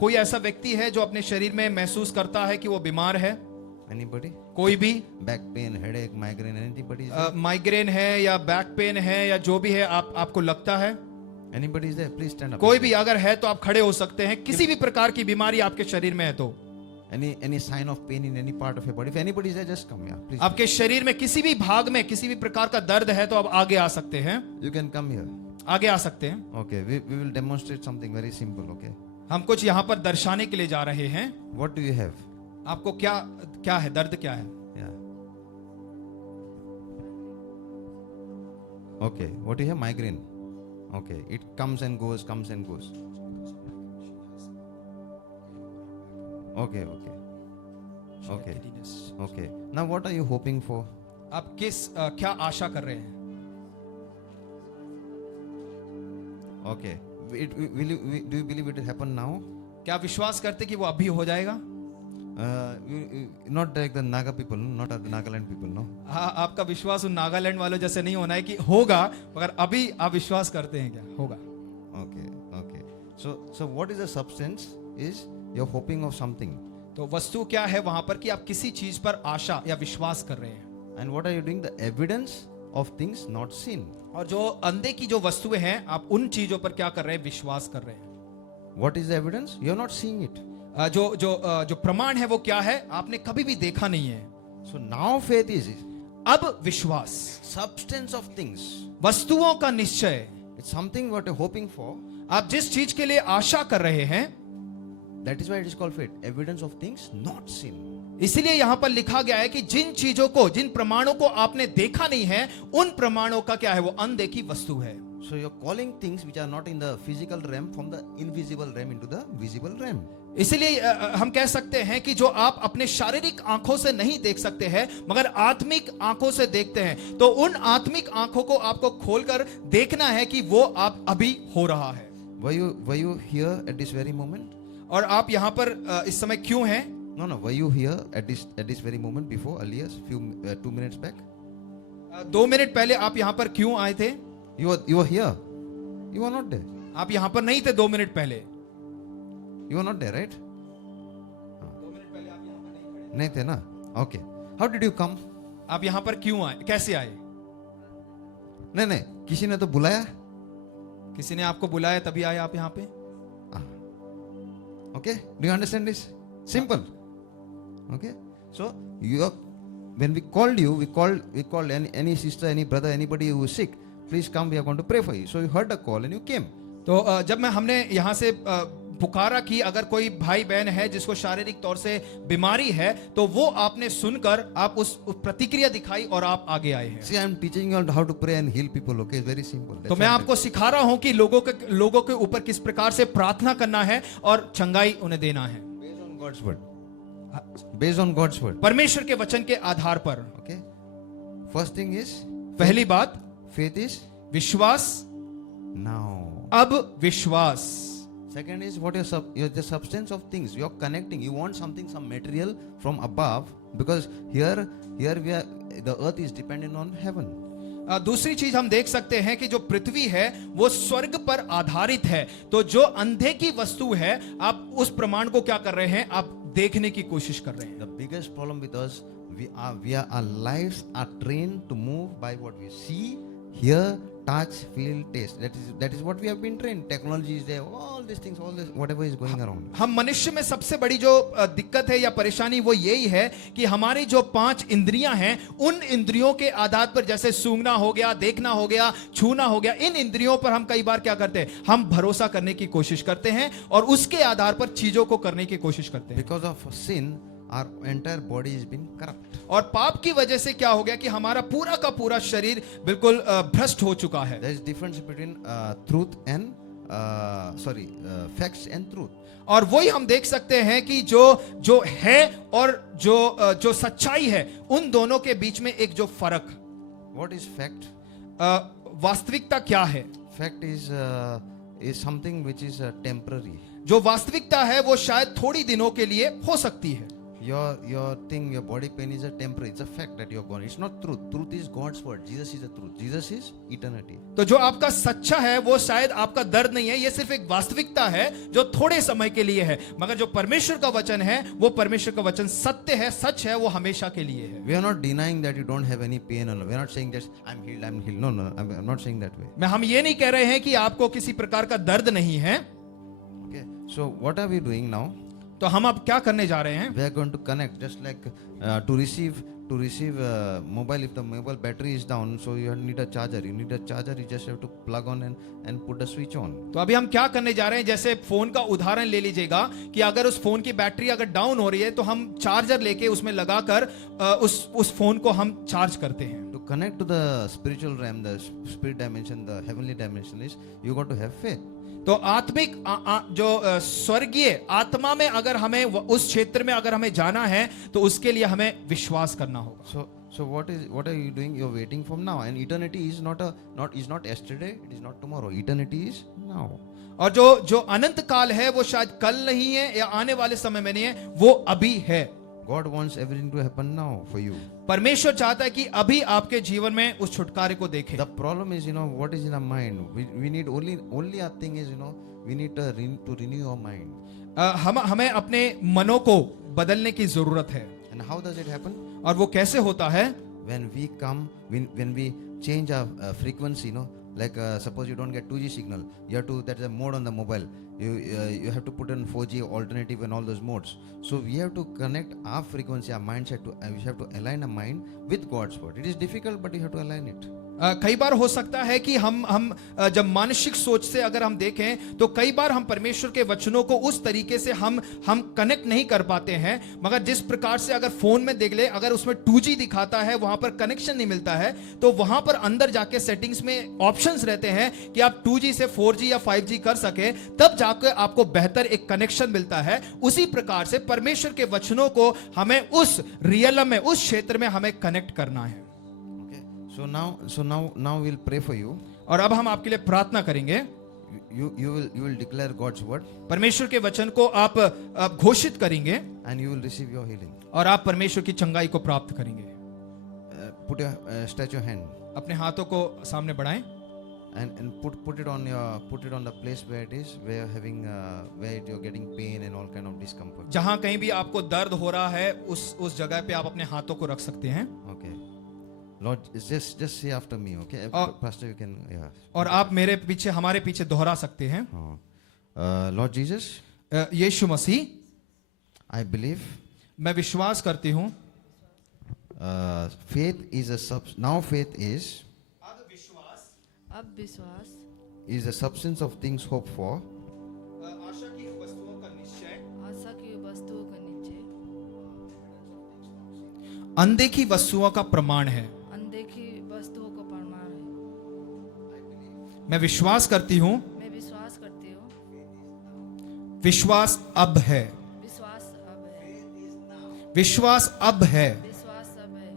कोई ऐसा व्यक्ति है जो अपने शरीर में महसूस करता है कि वो बीमार है? Anybody? कोई भी? Back pain, headache, migraine, anybody is there? Migraine है या बैक पेन है या जो भी है आपको लगता है? Anybody is there? Please stand up. कोई भी अगर है तो आप खड़े हो सकते हैं। किसी भी प्रकार की बीमारी आपके शरीर में है तो any sign of pain in any part of your body, if anybody is there, just come here, please. आपके शरीर में किसी भी भाग में किसी भी प्रकार का दर्द है तो आप आगे आ सकते हैं, You can come here. आगे आ सकते हैं. Okay, we will demonstrate something very simple. Okay, हम कुछ यहाँ पर दर्शाने के लिए जा रहे हैं. what do you have? आपको क्या है, दर्द क्या है? Yeah. Okay, what do you have? Migraine. Okay, it comes and goes, comes and goes. Okay. Now what are you hoping for? आप क्या आशा कर रहे हैं? Okay, do you believe it will happen now? क्या विश्वास करते कि वो अभी हो जाएगा? Not like the Naga people, not the Nagaland people, no. हाँ, आपका विश्वास उन नागालैंड वालों जैसे नहीं होना है कि होगा, मगर अभी आप विश्वास करते हैं क्या होगा? Okay. So what is the substance? Is you're hoping of something. तो वस्तु क्या है वहां पर कि आप किसी चीज पर आशा या विश्वास कर रहे हैं. And what are you doing? The evidence of things not seen. और जो अंधे की जो वस्तुएं हैं आप उन चीजों पर क्या कर रहे हैं? विश्वास कर रहे हैं. What is the evidence? You're not seeing it. जो प्रमाण है वो क्या है? आपने कभी भी देखा नहीं है. So now faith is अब विश्वास substance of things. वस्तुओं का निश्चय. It's something what you're hoping for. आप जिस चीज के लिए आशा कर रहे हैं, That is why it is called faith. Evidence of things not seen. इसीलिए यहां पर लिखा गया है कि जिन चीजों को, जिन प्रमाणों को आपने देखा नहीं है, उन प्रमाणों का क्या है? वो अनदेखी वस्तु है. So you're calling things which are not in the physical realm from the invisible realm into the visible realm. इसलिए हम कह सकते हैं कि जो आप अपने शारीरिक आंखों से नहीं देख सकते हैं मगर आत्मिक आंखों से देखते हैं, तो उन आत्मिक आंखों को आपको खोलकर देखना है कि वो आप अभी हो रहा है. Were you here at this very moment? और आप यहाँ पर इस समय क्यों हैं? No. Were you here at this very moment before earlier, 2 minutes back? 2 minute पहले आप यहाँ पर क्यों आए थे? You were here. You were not there. आप यहाँ पर नहीं थे 2 मिनट पहले. You were not there, right? 2 minute पहले आप यहाँ पर नहीं खड़े. नहीं थे ना? Okay. How did you come? आप यहाँ पर क्यों आए? कैसे आए? नहीं, किसी ने तो बुलाया. किसी ने आपको बुलाया तभी आए आप यहाँ पे. Okay, do you understand this? Simple. Okay, so when we called you, we called any sister, any brother, anybody who is sick. Please come, we are going to pray for you. So you heard the call and you came. तो जब हमने यहाँ से पुकारा कि अगर कोई भाई बहन है जिसको शारीरिक तौर से बीमारी है, तो वो आपने सुनकर आप उस प्रतिक्रिया दिखाई और आप आगे आए हैं. See, I am teaching you how to pray and heal people. Okay, it's very simple. तो मैं आपको सिखा रहा हूं कि लोगों के ऊपर किस प्रकार से प्रार्थना करना है और चंगाई उन्हें देना है. Based on God's word. Based on God's word. परमेश्वर के वचन के आधार पर. Okay. First thing is, पहली बात, faith is विश्वास. now. अब विश्वास. Second is what your the substance of things. You are connecting. You want something, some material from above, because here we are. The earth is dependent on heaven. दूसरी चीज हम देख सकते हैं कि जो पृथ्वी है वो स्वर्ग पर आधारित है. तो जो अंधे की वस्तु है, आप उस प्रमाण को क्या कर रहे हैं? आप देखने की कोशिश कर रहे हैं. The biggest problem with us, our lives are trained to move by what we see, hear, touch, feel, taste. That is what we have been trained. Technology is there. All these things, whatever is going around. हम मनुष्य में सबसे बड़ी जो दिक्कत है या परेशानी वो यही है कि हमारी जो 5 इंद्रियां हैं, उन इंद्रियों के आधार पर, जैसे सूंघना हो गया, देखना हो गया, छूना हो गया, इन इंद्रियों पर हम कई बार क्या करते हैं? हम भरोसा करने की कोशिश करते हैं और उसके आधार पर चीजों को करने की कोशिश करते हैं. Because of sin, our entire body has been corrupt. और पाप की वजह से क्या हो गया कि हमारा पूरा का पूरा शरीर बिल्कुल भ्रष्ट हो चुका है. There is difference between truth and facts and truth. और वही हम देख सकते हैं कि जो है और जो सच्चाई है, उन दोनों के बीच में एक जो फर्क. What is fact? वास्तविकता क्या है? Fact is something which is temporary. जो वास्तविकता है वो शायद थोड़ी दिनों के लिए हो सकती है. Your body pain is a temporary. It's a fact that you're gone. It's not truth. Truth is God's word. Jesus is the truth. Jesus is eternity. तो जो आपका सच्चा है वो शायद आपका दर्द नहीं है, ये सिर्फ एक वास्तविकता है जो थोड़े समय के लिए है. मगर जो परमेश्वर का वचन है, वो परमेश्वर का वचन सत्य है, सच है, वो हमेशा के लिए है. We are not denying that you don't have any pain. We are not saying that I'm healed. No. I'm not saying that way. हम ये नहीं कह रहे हैं कि आपको किसी प्रकार का दर्द नहीं है. Okay. So what are we doing now? तो हम अब क्या करने जा रहे हैं? We are going to connect, just like to receive mobile. If the mobile battery is down, so you need a charger. You need a charger. You just have to plug on and put the switch on. तो अभी हम क्या करने जा रहे हैं? जैसे phone का उदाहरण ले लीजिएगा कि अगर उस फोन की बैटरी अगर डाउन हो रही है तो हम चार्जर लेके उसमें लगाकर उस फोन को हम चार्ज करते हैं. To connect to the spiritual realm, the spirit dimension, the heavenly dimension is you got to have faith. तो आत्मिक जो स्वर्गीय आत्मा में अगर हमें उस क्षेत्र में अगर हमें जाना है तो उसके लिए हमें विश्वास करना होगा. So what are you doing? You're waiting from now, and eternity is not yesterday. It is not tomorrow. Eternity is now. और जो अनंत काल है वो शायद कल नहीं है या आने वाले समय में नहीं है, वो अभी है. God wants everything to happen now for you. परमेश्वर चाहता है कि अभी आपके जीवन में उस छुटकारे को देखें. The problem is, what is in our mind. We need only a thing is, we need to renew our mind. हमें अपने मनों को बदलने की जरूरत है. And how does it happen? और वो कैसे होता है? When we change our frequency, like suppose you don't get 2G signal, there's a mode on the mobile. You have to put in 4G alternative and all those modes. So we have to connect our frequency, our mindset we have to align our mind with God's word. It is difficult, but you have to align it. कई बार हो सकता है कि हम जब मानसिक सोच से अगर हम देखें तो कई बार हम परमेश्वर के वचनों को उस तरीके से हम कनेक्ट नहीं कर पाते हैं. मगर जिस प्रकार से अगर फोन में देख ले, अगर उसमें 2G दिखाता है, वहां पर कनेक्शन नहीं मिलता है, तो वहां पर अंदर जाके सेटिंग्स में ऑप्शंस रहते हैं कि आप 2G से 4G या 5G कर सके, तब जाकर आपको बेहतर एक कनेक्शन मिलता है. उसी प्रकार से परमेश्वर के वचनों को हमें उस रियलम में, उस क्षेत्र में हमें कनेक्ट करना है. So now we'll pray for you. और अब हम आपके लिए प्रार्थना करेंगे. You will declare God's word. परमेश्वर के वचन को आप घोषित करेंगे. And you will receive your healing. और आप परमेश्वर की चंगाई को प्राप्त करेंगे. Stretch your hand. अपने हाथों को सामने बढ़ाएं. And put it on the place where it is, where you're getting pain and all kind of discomfort. जहां कहीं भी आपको दर्द हो रहा है, उस जगह पे आप अपने हाथों को रख सकते हैं. Okay. Lord, just say after me, okay? Pastor, you can, yeah. और आप हमारे पीछे दोहरा सकते हैं. Lord Jesus, Yeshu Masih, I believe. मैं विश्वास करती हूँ. Faith is faith is. अब विश्वास is the substance of things hoped for. आशा की वस्तुओं का निश्चय. आशा की वस्तुओं का निश्चय. अनदेखी वस्तुओं का प्रमाण है. अनदेखी वस्तुओं का प्रमाण है. मैं विश्वास करती हूँ. मैं विश्वास करती हूँ. विश्वास अब है. विश्वास अब है. विश्वास अब है. विश्वास अब है.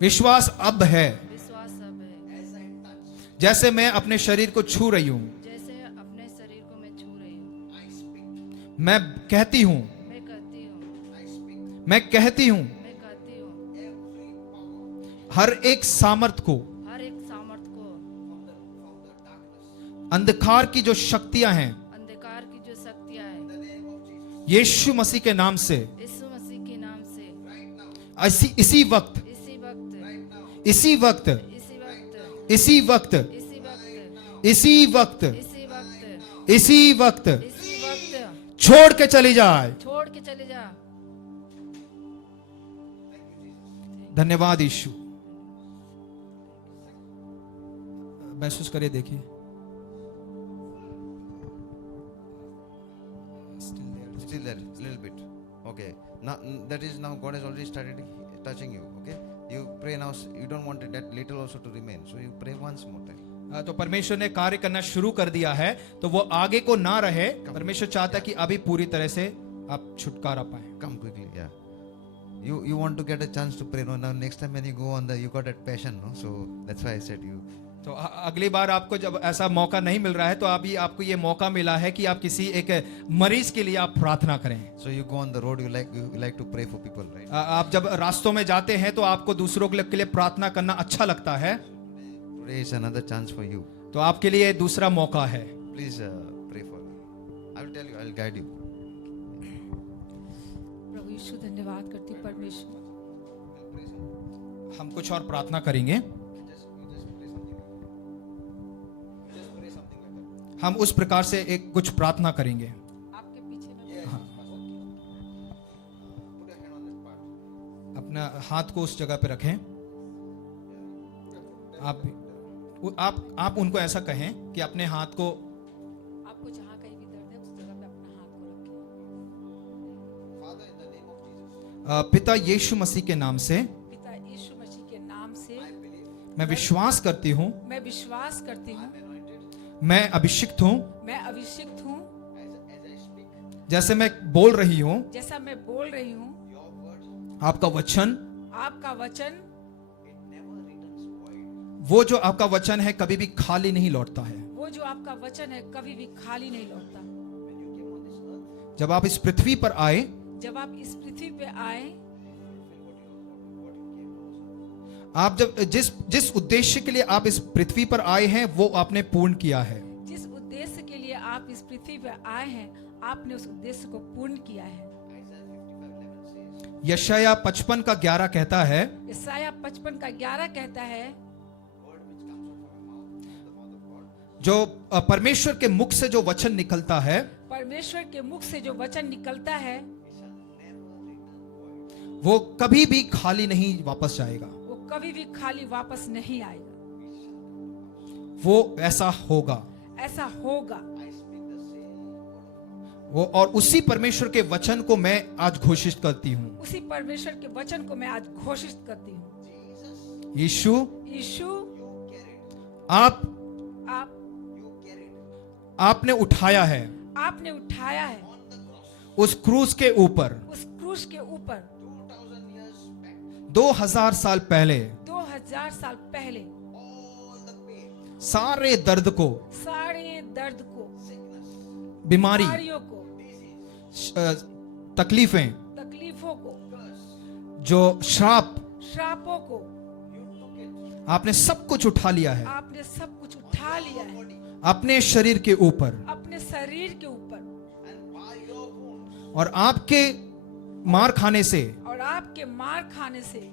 विश्वास अब है. विश्वास अब है. जैसे मैं अपने शरीर को छू रही हूँ. जैसे अपने शरीर को मैं छू रही हूँ. मैं कहती हूँ. मैं कहती हूँ. मैं कहती हूँ. मैं कहती हूँ. हर एक सामर्थ को, हर एक सामर्थ को, अंधकार की जो शक्तियां हैं, अंधकार की जो शक्तियां हैं, यीशु मसीह के नाम से, यीशु मसीह के नाम से, इसी वक्त, इसी वक्त, इसी वक्त, इसी वक्त, इसी वक्त छोड़ के चली जाए. छोड़ के चले जा. धन्यवाद यीशु. महसूस करिए, देखिए. Still there, little bit. Okay. Now God has already started touching you. Okay. You pray now. You don't want that little also to remain. So you pray once more time. तो परमेश्वर ने कार्य करना शुरू कर दिया है, तो वो आगे को ना रहे. परमेश्वर चाहता है कि अभी पूरी तरह से आप छुटकारा पाए. Come quickly, yeah. You want to get a chance to pray. No, now next time when you go on you got that passion, no? So that's why I said you. तो अगली बार आपको जब ऐसा मौका नहीं मिल रहा है तो अभी आपको ये मौका मिला है कि आप किसी एक मरीज के लिए आप प्रार्थना करें. So you go on the road, you like to pray for people, right? आप जब रास्तों में जाते हैं तो आपको दूसरों के लिए प्रार्थना करना अच्छा लगता है. Today is another chance for you. तो आपके लिए दूसरा मौका है. Please pray for me. I will tell you, I will guide you. प्रभु यीशु, धन्यवाद करती हूँ परमेश्वर. हम कुछ और प्रार्थना करेंगे. हम उस प्रकार से एक कुछ प्रार्थना करेंगे. आपके पीछे हाँ. अपना हाथ को उस जगह पे रखें। आप उनको ऐसा कहें कि अपने हाथ को, आपको जहाँ कहीं भी दर्द है उस जगह पे अपना हाथ को रखें। पिता यीशु मसीह के नाम से पिता यीशु मसीह के नाम से मैं विश्वास करती हूँ, मैं विश्वास करती हूँ, मैं अभिषिक्त हूँ। मैं अभिषिक्त हूँ। जैसे मैं बोल रही हूँ, जैसा मैं बोल रही हूँ, आपका वचन, आपका वचन, वो जो आपका वचन है कभी भी खाली नहीं लौटता है। वो जो आपका वचन है कभी भी खाली नहीं लौटता। जब आप इस पृथ्वी पर आए, जब आप इस पृथ्वी पे आए, आप जब जिस उद्देश्य के लिए आप इस पृथ्वी पर आए हैं वो आपने पूर्ण किया है। जिस उद्देश्य के लिए आप इस पृथ्वी पे आए हैं, आपने उस उद्देश्य को पूर्ण किया है। यशाया 55 का 11 कहता है, यशाया 55 का 11 कहता है, जो परमेश्वर के मुख से जो वचन निकलता है, परमेश्वर के मुख से जो वचन निकलता है वो कभी भी खाली नहीं वापस जाएगा। वो कभी भी खाली वापस नहीं आएगा। वो ऐसा होगा, ऐसा होगा। वो और उसी परमेश्वर के वचन को मैं आज घोषित करती हूँ। उसी परमेश्वर के वचन को मैं आज घोषित करती हूँ। यीशु, आपने उठाया है, आपने उठाया है उस क्रूस के ऊपर, उस क्रूस के ऊपर 2000 साल पहले, 2000 साल पहले सारे दर्द को, बीमारियों को, तकलीफों को, जो श्रापों को आपने सब कुछ उठा लिया है। आपने सब कुछ उठा लिया है अपने शरीर के ऊपर, अपने शरीर के ऊपर, और आपके मार खाने से, और आपके मार खाने से,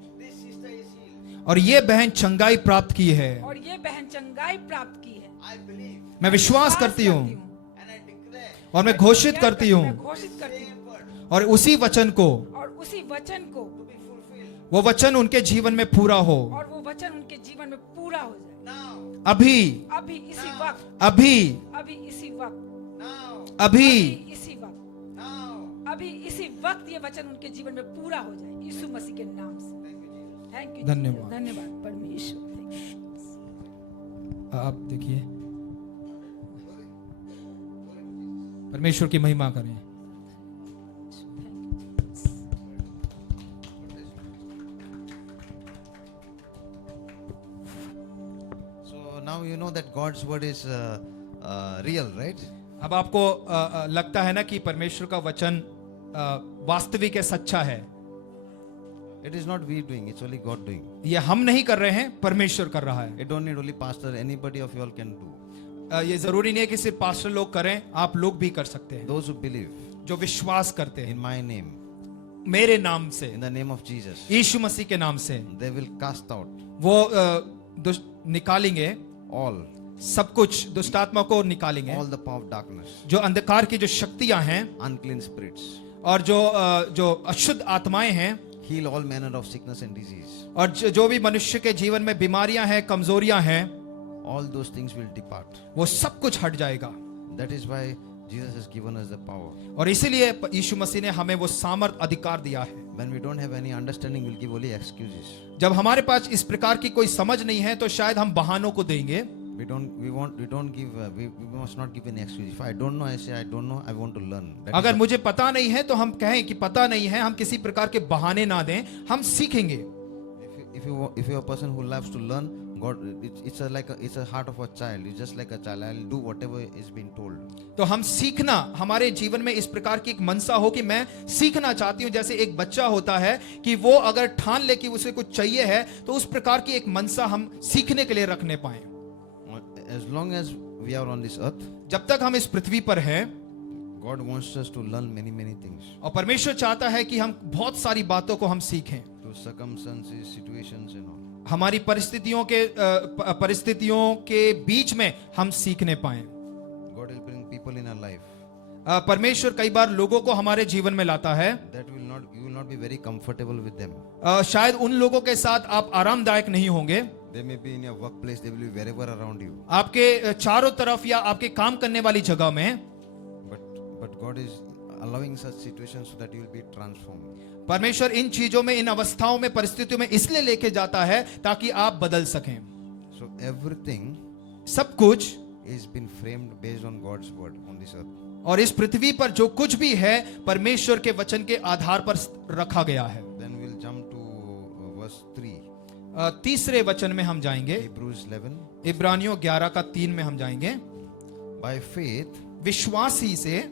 और ये बहन चंगाई प्राप्त की है, और ये बहन चंगाई प्राप्त की है। मैं विश्वास करती हूँ और मैं घोषित करती हूँ, और उसी वचन को, वो वचन उनके जीवन में पूरा हो, और वो वचन उनके जीवन में पूरा हो जाए। अभी इसी वक्त, अभी इसी वक्त, अभी इसी वक्त ये वचन उनके जीवन में पूरा हो जाए, यीशु मसीह के नाम से। Thank you. धन्यवाद, धन्यवाद परमेश्वर। आप देखिए, परमेश्वर की महिमा करें। So now you know that God's word is real, right? अब आपको लगता है ना कि परमेश्वर का वचन वास्तविक है, सच्चा है। It is not we doing, it's only God doing. ये हम नहीं कर रहे हैं, परमेश्वर कर रहा है। It don't need only pastor, anybody of you all can do. ये जरूरी नहीं है कि सिर्फ पास्टर लोग करें, आप लोग भी कर सकते हैं। Those who believe, जो विश्वास करते हैं in my name, मेरे नाम से, in the name of Jesus, यीशु मसीह के नाम से, they will cast out, वो निकालेंगे all, सब कुछ, दुष्ट आत्मा को निकालेंगे, all the power of darkness, जो अंधकार की जो शक्तियां हैं, unclean spirits, और जो अशुद्ध आत्माएं हैं, heal all manner of sickness and disease, और जो भी मनुष्य के जीवन में बीमारियां हैं, कमजोरियां हैं, all those things will depart. वो सब कुछ हट जाएगा। That is why Jesus has given us the power. और इसीलिए यीशु मसीह ने हमें वो सामर्थ अधिकार दिया है। When we don't have any understanding, we'll give only excuses. जब हमारे पास इस प्रकार की कोई समझ नहीं है तो शायद हम बहानों को देंगे। We must not give any excuse. If I don't know, I say I don't know. I want to learn. अगर मुझे पता नहीं है तो हम कहें कि पता नहीं है, हम किसी प्रकार के बहाने ना दें, हम सीखेंगे। If you're a person who loves to learn, God, it's a heart of a child. It's just like a child. I'll do whatever is being told. तो हम सीखना, हमारे जीवन में इस प्रकार की एक मनसा हो कि मैं सीखना चाहती हूँ। जैसे एक बच्चा होता है कि वो अगर ठान ले कि उसे कुछ चाहिए है, तो उस प्रकार की एक मनसा हम सीखने के लिए रखने पाए। As long as we are on this earth, जब तक हम इस पृथ्वी पर हैं, God wants us to learn many things. और परमेश्वर चाहता है कि हम बहुत सारी बातों को हम सीखें। To circumstances, situations and all. हमारी परिस्थितियों के बीच में हम सीखने पाए। God will bring people in our life. परमेश्वर कई बार लोगों को हमारे जीवन में लाता है। That you will will not be very comfortable with them. शायद उन लोगों के साथ आप आरामदायक नहीं होंगे. They may be in your workplace, they will be wherever around you. आपके चारों तरफ या आपके काम करने वाली जगह में. But God is allowing such situations so that you will be transformed. परमेश्वर इन चीजों में, इन अवस्थाओं में, परिस्थितियों में इसलिए लेके जाता है ताकि आप बदल सकें. So everything, सब कुछ is been framed based on God's word on this earth. और इस पृथ्वी पर जो कुछ भी है परमेश्वर के वचन के आधार पर रखा गया है. Then we'll jump to verse 3. तीसरे वचन में हम जाएंगे. Hebrews 11. इब्रानियों 11 का 3 में हम जाएंगे. By faith, विश्वास ही से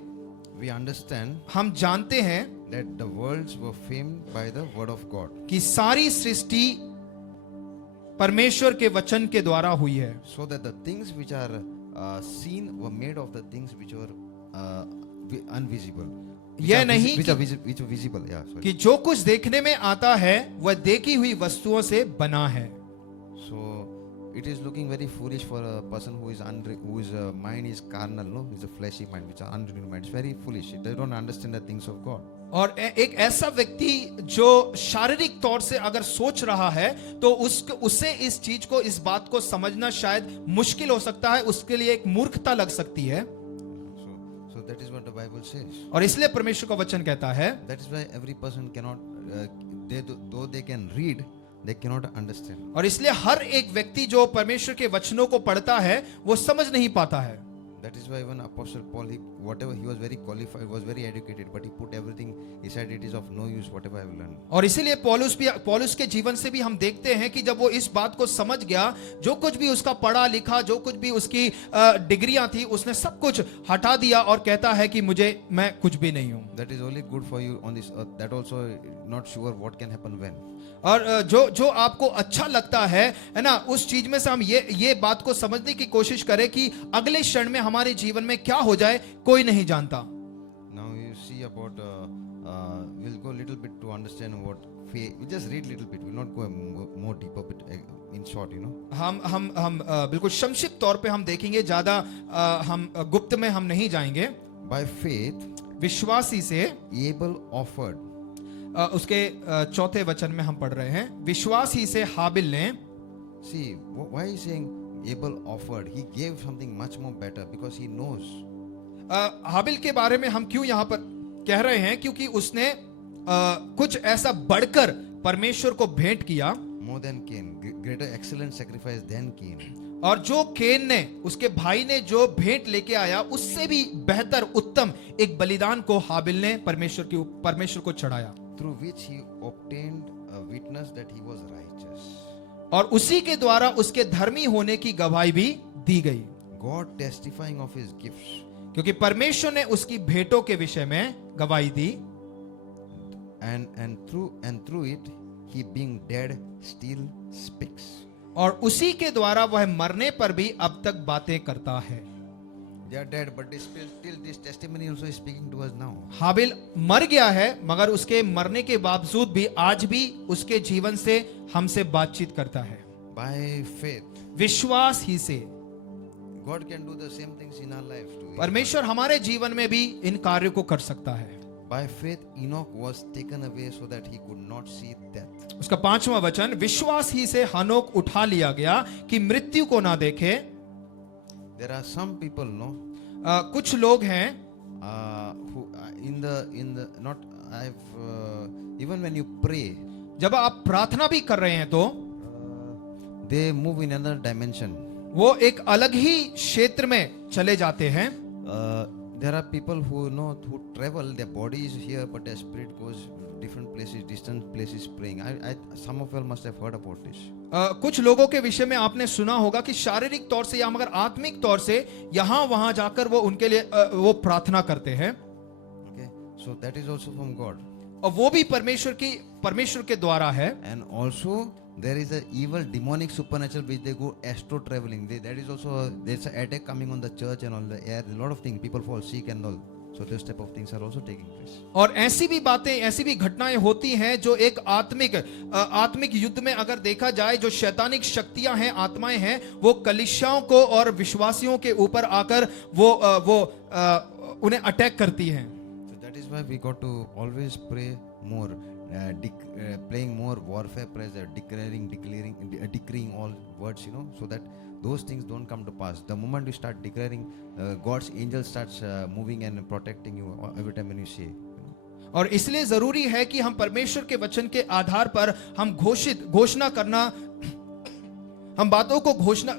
we understand हम जानते हैं that the worlds were framed by the word of God. कि सारी सृष्टि परमेश्वर के वचन के द्वारा हुई है. So that the things which are seen were made of the things which were invisible. यह नहीं which are visible. Yeah, sorry. कि जो कुछ देखने में आता है वह देखी हुई वस्तुओं से बना है. So it is looking very foolish for a person whose mind is carnal, no, is a fleshy mind, which are unrenewed mind. It's very foolish. They don't understand the things of God. और एक ऐसा व्यक्ति जो शारीरिक तौर से अगर सोच रहा है तो उससे इस चीज को, इस बात को समझना शायद मुश्किल हो सकता है, उसके लिए एक मूर्खता लग सकती है. So that is what the Bible says. और इसलिए परमेश्वर का वचन कहता है. That is why every person cannot, though they can read, they cannot understand. और इसलिए हर एक व्यक्ति जो परमेश्वर के वचनों को पढ़ता है वो समझ नहीं पाता है. That is why even Apostle Paul, he was very qualified, was very educated, but he put everything, he said it is of no use whatever I have learned. और इसीलिए पौलुस के जीवन से भी हम देखते हैं कि जब वो इस बात को समझ गया, जो कुछ भी उसका पढ़ा लिखा, जो कुछ भी उसकी डिग्रियां थी, उसने सब कुछ हटा दिया और कहता है कि मैं कुछ भी नहीं हूं. That is only good for you on this earth. That also not sure what can happen when. और जो आपको अच्छा लगता है ना, उस चीज में से हम ये बात को समझने की कोशिश करें कि अगले क्षण में हमारे जीवन में क्या हो जाए कोई नहीं जानता. Now you see about we'll go a little bit to understand what faith. We just read little bit. We'll not go more deeper bit in short, you know. हम बिल्कुल संक्षिप्त तौर पे हम देखेंगे, ज्यादा हम गुप्त में हम नहीं जाएंगे. By faith, विश्वासी से Abel offered. उसके चौथे वचन में हम पढ़ रहे हैं, विश्वास ही से हाबिल ने. See, why is saying Abel offered? He gave something much more better because he knows. हाबिल के बारे में हम क्यों यहाँ पर कह रहे हैं? क्योंकि उसने कुछ ऐसा बढ़कर परमेश्वर को भेंट किया. More than Cain, greater excellent sacrifice than Cain. और जो केन ने, उसके भाई ने जो भेंट लेके आया, उससे भी बेहतर उत्तम एक बलिदान को हाबिल ने परमेश्वर को चढ़ाया. Through which he obtained a witness that he was righteous. और उसी के द्वारा उसके धर्मी होने की गवाही भी दी गई. God testifying of his gifts. क्योंकि परमेश्वर ने उसकी भेंटों के विषय में गवाही दी. And through it he being dead still speaks. और उसी के द्वारा वह मरने पर भी अब तक बातें करता है. They are dead, but still this testimony also is speaking to us now. हाबिल मर गया है, मगर उसके मरने के बावजूद भी आज भी उसके जीवन से हमसे बातचीत करता है. By faith, विश्वास ही से God can do the same things in our life too. परमेश्वर हमारे जीवन में भी इन कार्यों को कर सकता है. By faith Enoch was taken away so that he could not see death. उसका 5वां वचन, विश्वास ही से हनोक उठा लिया गया कि मृत्यु को ना देखे. There are some people, no, कुछ लोग हैं who in the not I've even when you pray, जब आप प्रार्थना भी कर रहे हैं तो they move in another dimension. वो एक अलग ही क्षेत्र में चले जाते हैं. There are people who who travel, their body is here but their spirit goes different places, distant places praying. Some of you must have heard about this. कुछ लोगों के विषय में आपने सुना होगा कि शारीरिक तौर से या मगर आत्मिक तौर से यहाँ वहां जाकर वो उनके लिए वो प्रार्थना करते हैं. Okay, so that is also from God. और वो भी परमेश्वर के द्वारा है. And also there is a evil demonic supernatural which they go astro traveling. That is also there's an attack coming on the church and on the air. A lot of things, people fall sick and all. So this type of things are also taking place. और ऐसी भी बातें, ऐसी भी घटनाएं होती हैं जो एक आत्मिक युद्ध में अगर देखा जाए, जो शैतानिक शक्तियां हैं, आत्माएं हैं, वो कलीसियाओं को और विश्वासियों के ऊपर आकर वो उन्हें अटैक करती हैं. So that is why we got to always pray more, playing more warfare prayers, decreeing all words, so that those things don't come to pass. The moment you start declaring, God's angel starts moving and protecting you every time when you say. और इसलिए जरूरी है कि हम परमेश्वर के वचन के आधार पर हम घोषणा करना, हम बातों को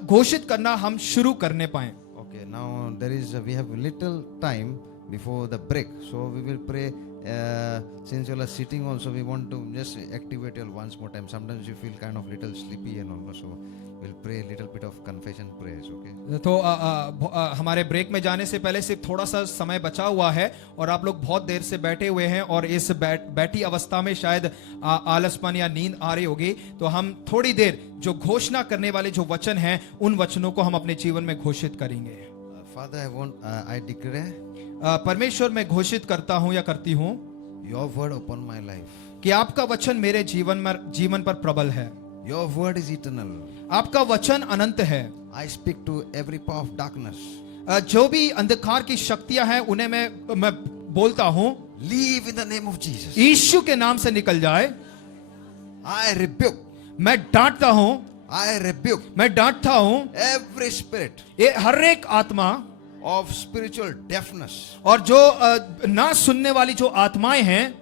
घोषित करना हम शुरू करने पाए. Okay, now we have little time before the break, so we will pray. Since you are sitting also, we want to just activate you once more time. Sometimes you feel kind of little sleepy and all, so we'll pray a little bit of confession prayers. Okay. तो हमारे break में जाने से पहले सिर्फ थोड़ा सा समय बचा हुआ है और आप लोग बहुत देर से बैठे हुए हैं और इस बैठी अवस्था में शायद आलसपन या नींद आ रही होगी. तो हम थोड़ी देर जो घोषणा करने वाले जो वचन हैं उन वचनों को हम अपने जीवन में घोषित करेंगे. Father, I declare, परमेश्वर मैं घोषित करता हूं या करती हूं your word upon my life. कि आपका वचन मेरे जीवन पर प्रबल है. Your word is eternal. आपका वचन अनंत है. I speak to every power of darkness. जो भी अंधकार की शक्तियां हैं उन्हें मैं बोलता हूं, Leave in the name of Jesus. यीशु के नाम से निकल जाए. I rebuke. मैं डांटता हूं, I rebuke मैं डांटता हूं every spirit ये हर एक आत्मा of spiritual deafness, और जो ना सुनने वाली जो आत्माएं हैं,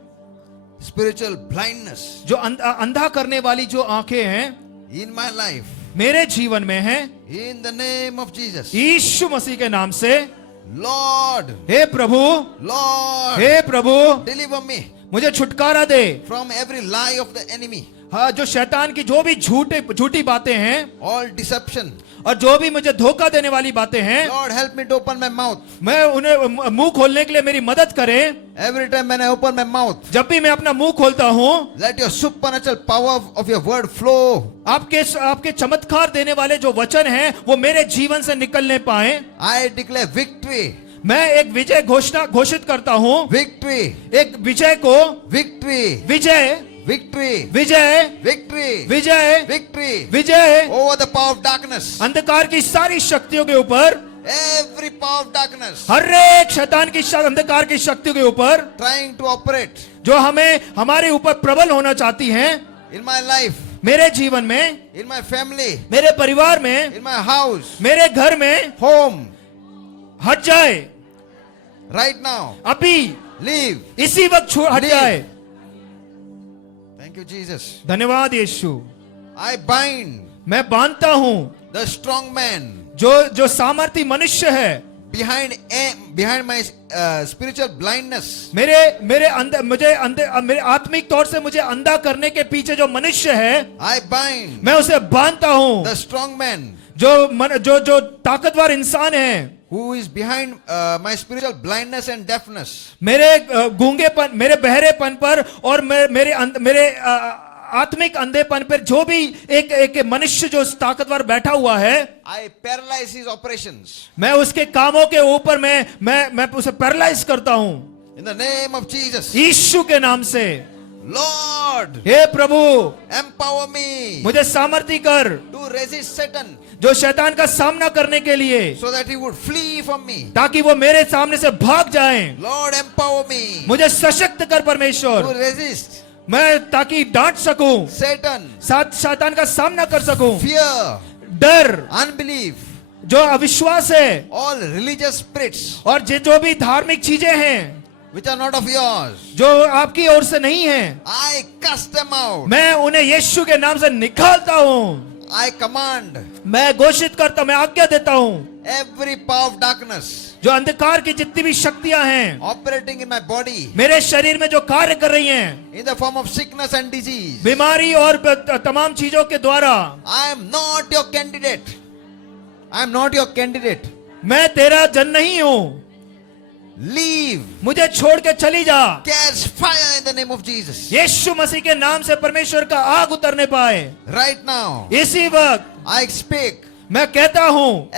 spiritual blindness, जो अंधा करने वाली जो आंखें हैं in my life, मेरे जीवन में हैं, in the name of Jesus. यीशु मसीह के नाम से. Lord, हे प्रभु, Lord, हे प्रभु, deliver me मुझे छुटकारा दे. from every lie of the enemy, हाँ, जो शैतान की जो भी झूठी बातें हैं all deception. और जो भी मुझे धोखा देने वाली बातें हैं, Lord, help me to open my mouth. मैं उन्हें मुंह खोलने के लिए मेरी मदद करें. Every time when I open my mouth, जब भी मैं अपना मुंह खोलता हूँ, let your supernatural power of your word flow. आपके चमत्कार देने वाले जो वचन हैं वो मेरे जीवन से निकलने पाए. I declare victory. मैं एक विजय घोषित करता हूँ. Victory. एक विजय को Victory. Vijay Victory. Vijay Victory. Vijay Victory. Vijay Over the power of darkness. अंधकार की सारी शक्तियों के ऊपर, Every power of darkness हर एक शैतान की अंधकार की शक्तियों के ऊपर trying to operate जो हमारे ऊपर प्रबल होना चाहती हैं, in my life, मेरे जीवन में, in my family, मेरे परिवार में, in my house, मेरे घर में, home, हट जाए. right now. अभी Leave. इसी वक्त हट जाए. Thank you, Jesus. धन्यवाद यीशु. I bind मैं बांधता हूँ the strong man जो सामर्थी मनुष्य है behind my spiritual blindness. मेरे आत्मिक तौर से मुझे अंधा करने के पीछे जो मनुष्य है, I bind मैं उसे बांधता हूँ. the strong man जो ताकतवर इंसान है, who is behind my spiritual blindness and deafness. मेरे गूंगेपन, मेरे बहरेपन पर और मेरे आत्मिक अंधेपन पर जो भी एक मनुष्य जो ताकतवर बैठा हुआ है, I paralyze his operations. मैं उसके कामों के ऊपर मैं उसे पैरालाइज करता हूँ. In the name of Jesus. यीशु के नाम से. Lord, हे प्रभु, empower me मुझे सामर्थी कर to resist Satan, जो शैतान का सामना करने के लिए, so that he would flee from me. ताकि वो मेरे सामने से भाग जाएं. Lord, empower me मुझे सशक्त कर परमेश्वर, to resist मैं ताकि डांट सकूं, Satan, शैतान का सामना कर सकूं. fear, डर, unbelief, जो अविश्वास है, all religious spirits और जो भी धार्मिक चीजें हैं which are not of yours, जो आपकी ओर से नहीं हैं, I cast them out. मैं उन्हें यीशु के नाम से निकालता हूं. I command मैं घोषित करता, मैं आज्ञा देता हूं, every power of darkness जो अंधकार की जितनी भी शक्तियां हैं operating in my body मेरे शरीर में जो कार्य कर रही हैं, in the form of sickness and disease. बीमारी और तमाम चीजों के द्वारा, I am not your candidate. I am not your candidate. मैं तेरा जन नहीं हूं. Leave. मुझे छोड़ के चली जा. Catch fire in the name of Jesus. यीशु मसीह के नाम से परमेश्वर का आग उतरने पाए. Right now, इसी वक्त I speak मैं कहता हूं,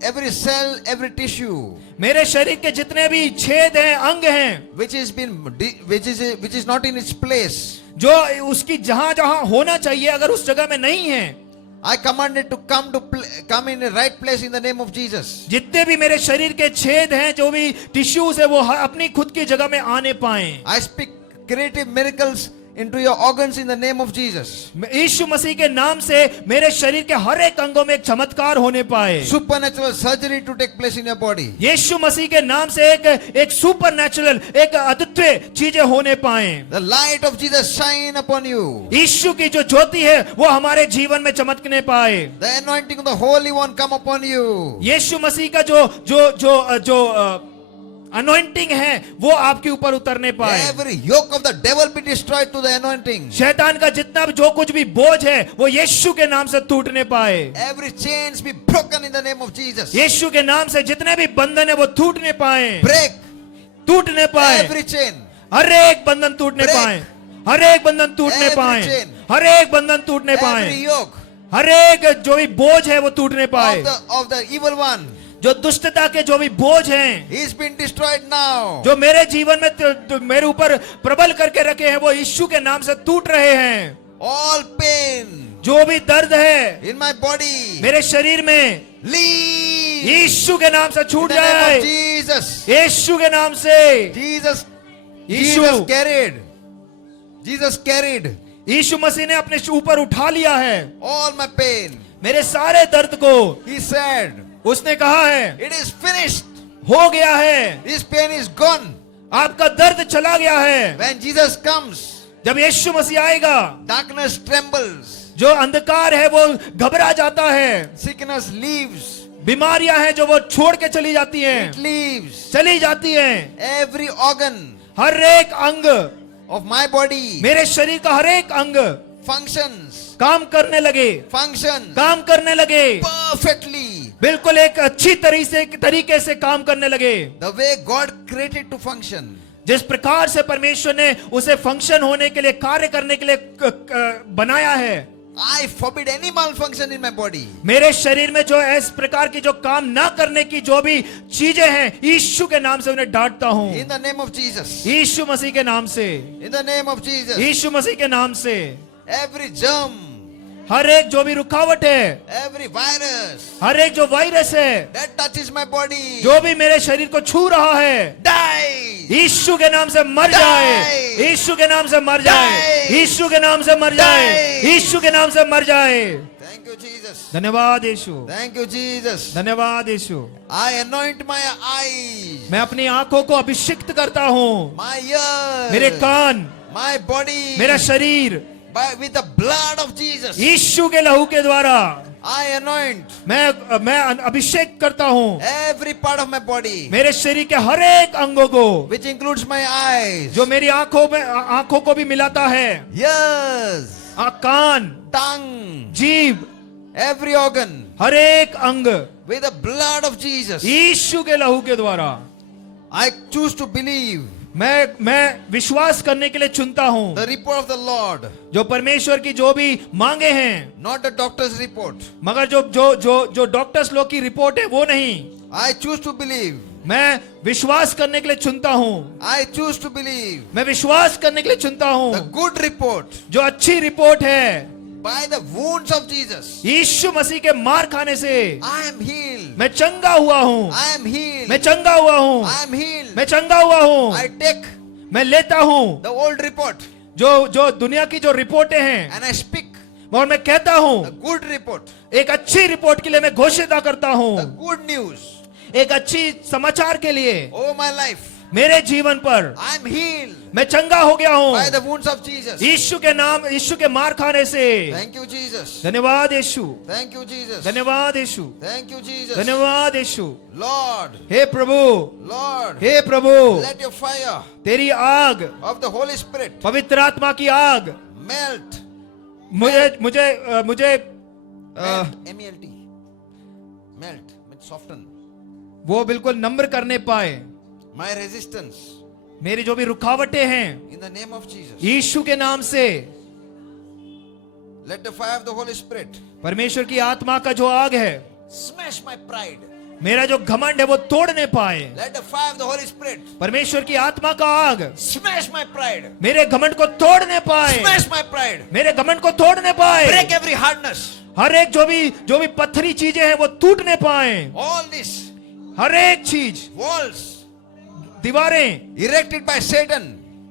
every cell, every tissue मेरे शरीर के जितने भी छेद हैं, अंग हैं, which is not in its place, जो उसकी जहां होना चाहिए अगर उस जगह में नहीं है, I command it to come in the right place in the name of Jesus. जितने भी मेरे शरीर के छेद हैं, जो भी टिश्यूज है, वो अपनी खुद की जगह में आने पाए. I speak creative miracles into your organs in the name of Jesus. यीशु मसीह के नाम से मेरे शरीर के हर एक अंगों में एक चमत्कार होने पाए. Supernatural surgery to take place in your body. यीशु मसीह के नाम से एक सुपर नेचुरल, एक अद्वितीय चीजें होने पाए. The light of Jesus shine upon you. यीशु की जो ज्योति है वो हमारे जीवन में चमकने पाए. The anointing of the Holy One come upon you. यीशु मसीह का जो अनॉइंटिंग है वो आपके ऊपर उतरने पाए. Every yoke of the devil be destroyed to the anointing. शैतान का जितना भी जो कुछ भी बोझ है वो यीशु के नाम से टूटने पाए. Every chains be broken in the name of Jesus. यीशु के नाम से जितने भी बंधन है वो टूटने पाए. Break टूटने पाए. every chain. हर एक बंधन टूटने Break. पाए. हर एक बंधन टूटने Every पाए. chain. हर एक बंधन टूटने Every पाए. yoke हर एक जो भी बोझ है वो टूटने पाए. of the evil one जो दुष्टता के जो भी बोझ हैं is been destroyed now. जो मेरे जीवन में मेरे ऊपर प्रबल करके रखे हैं वो यीशु के नाम से टूट रहे हैं. All pain जो भी दर्द है in my body मेरे शरीर में leave यीशु के नाम से in छूट the name जाए. of Jesus. यीशु के नाम से. Jesus यीशु Jesus carried यीशु मसीह ने अपने ऊपर उठा लिया है all my pain. मेरे सारे दर्द को. He said, उसने कहा है it is finished. हो गया है. This pain is gone. आपका दर्द चला गया है. When Jesus comes, जब यीशु मसीह आएगा darkness trembles, जो अंधकार है वो घबरा जाता है. sickness leaves, बीमारियां हैं जो वो छोड़ के चली जाती हैं. it leaves. चली जाती हैं. Every organ हर एक अंग of my body मेरे शरीर का हर एक अंग functions, काम करने लगे. functions काम करने लगे. perfectly बिल्कुल एक अच्छी तरीके से काम करने लगे. the way God created to function. जिस प्रकार से परमेश्वर ने उसे फंक्शन होने के लिए, कार्य करने के लिए बनाया है. I forbid any malfunction in my body. मेरे शरीर में जो इस प्रकार की जो काम ना करने की जो भी चीजें हैं यीशु के नाम से उन्हें डांटता हूं. In the name of Jesus. यीशु मसीह के नाम से. In the name of Jesus. यीशु मसीह के नाम से. Every germ, हर एक जो भी रुकावट है, every virus हर एक जो वायरस है that touches my body, जो भी मेरे शरीर को छू रहा है, die. यीशु के नाम से मर जाए. यीशु के नाम से मर जाए. यीशु के नाम से मर जाए. यीशु के नाम से मर जाए. Thank you, Jesus. धन्यवाद यीशु. Thank you, Jesus. धन्यवाद यीशु. I anoint my eyes, मैं अपनी आंखों को अभिषिक्त करता हूँ. my ears, मेरे कान, my body, मेरा शरीर with the blood of Jesus. यीशु के लहू के द्वारा I anoint मैं अभिषेक करता हूँ. every part of my body, मेरे शरीर के हर एक अंगों को, which includes my eyes, जो मेरी आंखों को भी मिलाता है. ears, कान, tongue, जीभ, every organ, हर एक अंग with the blood of Jesus. यीशु के लहू के द्वारा. I choose to believe मैं विश्वास करने के लिए चुनता हूँ. the report of the Lord, जो परमेश्वर की जो भी मांगे हैं, not the doctor's report. मगर जो डॉक्टर्स लोग की रिपोर्ट है वो नहीं. I choose to believe. मैं विश्वास करने के लिए चुनता हूँ. I choose to believe मैं विश्वास करने के लिए चुनता हूँ the good report. जो अच्छी रिपोर्ट है. By the wounds of Jesus, यीशु मसीह के मार खाने से I am healed. मैं चंगा हुआ हूँ. I am healed. मैं चंगा हुआ हूँ. I am healed. मैं चंगा हुआ हूँ. I take मैं लेता हूँ the old report जो दुनिया की जो रिपोर्टें हैं and I speak और मैं कहता the हूँ good report, एक अच्छी रिपोर्ट के लिए मैं घोषणा करता the हूँ. good news एक अच्छी समाचार के लिए over my life. मेरे जीवन पर I am healed मैं चंगा हो गया हूँ by the wounds of Jesus. यीशु के नाम, यीशु के मार खाने से. Thank you, Jesus. धन्यवाद यीशु. Thank you, Jesus. धन्यवाद यीशु. Thank you, Jesus. धन्यवाद यीशु. Lord, hey Prabhu, Lord, hey Prabhu, let your fire तेरी आग, of the Holy Spirit पवित्र आत्मा की आग melt. मुझे M-E-L-T. Melt. Soften. वो बिल्कुल नम्र करने पाए. My resistance. मेरी जो भी रुकावटें हैं In the name of Jesus. यीशु के नाम से. Let the fire of the Holy Spirit परमेश्वर की आत्मा का जो आग है smash my pride. मेरा जो घमंड है वो तोड़ने पाए. Let the fire of the Holy Spirit परमेश्वर की आत्मा का आग smash my pride. मेरे घमंड को तोड़ने पाए. Smash my pride. मेरे घमंड को तोड़ने पाए. Break every hardness. हर एक जो भी पत्थरी चीजें हैं वो टूटने पाए. All this हर एक चीज, walls दीवारें erected by Satan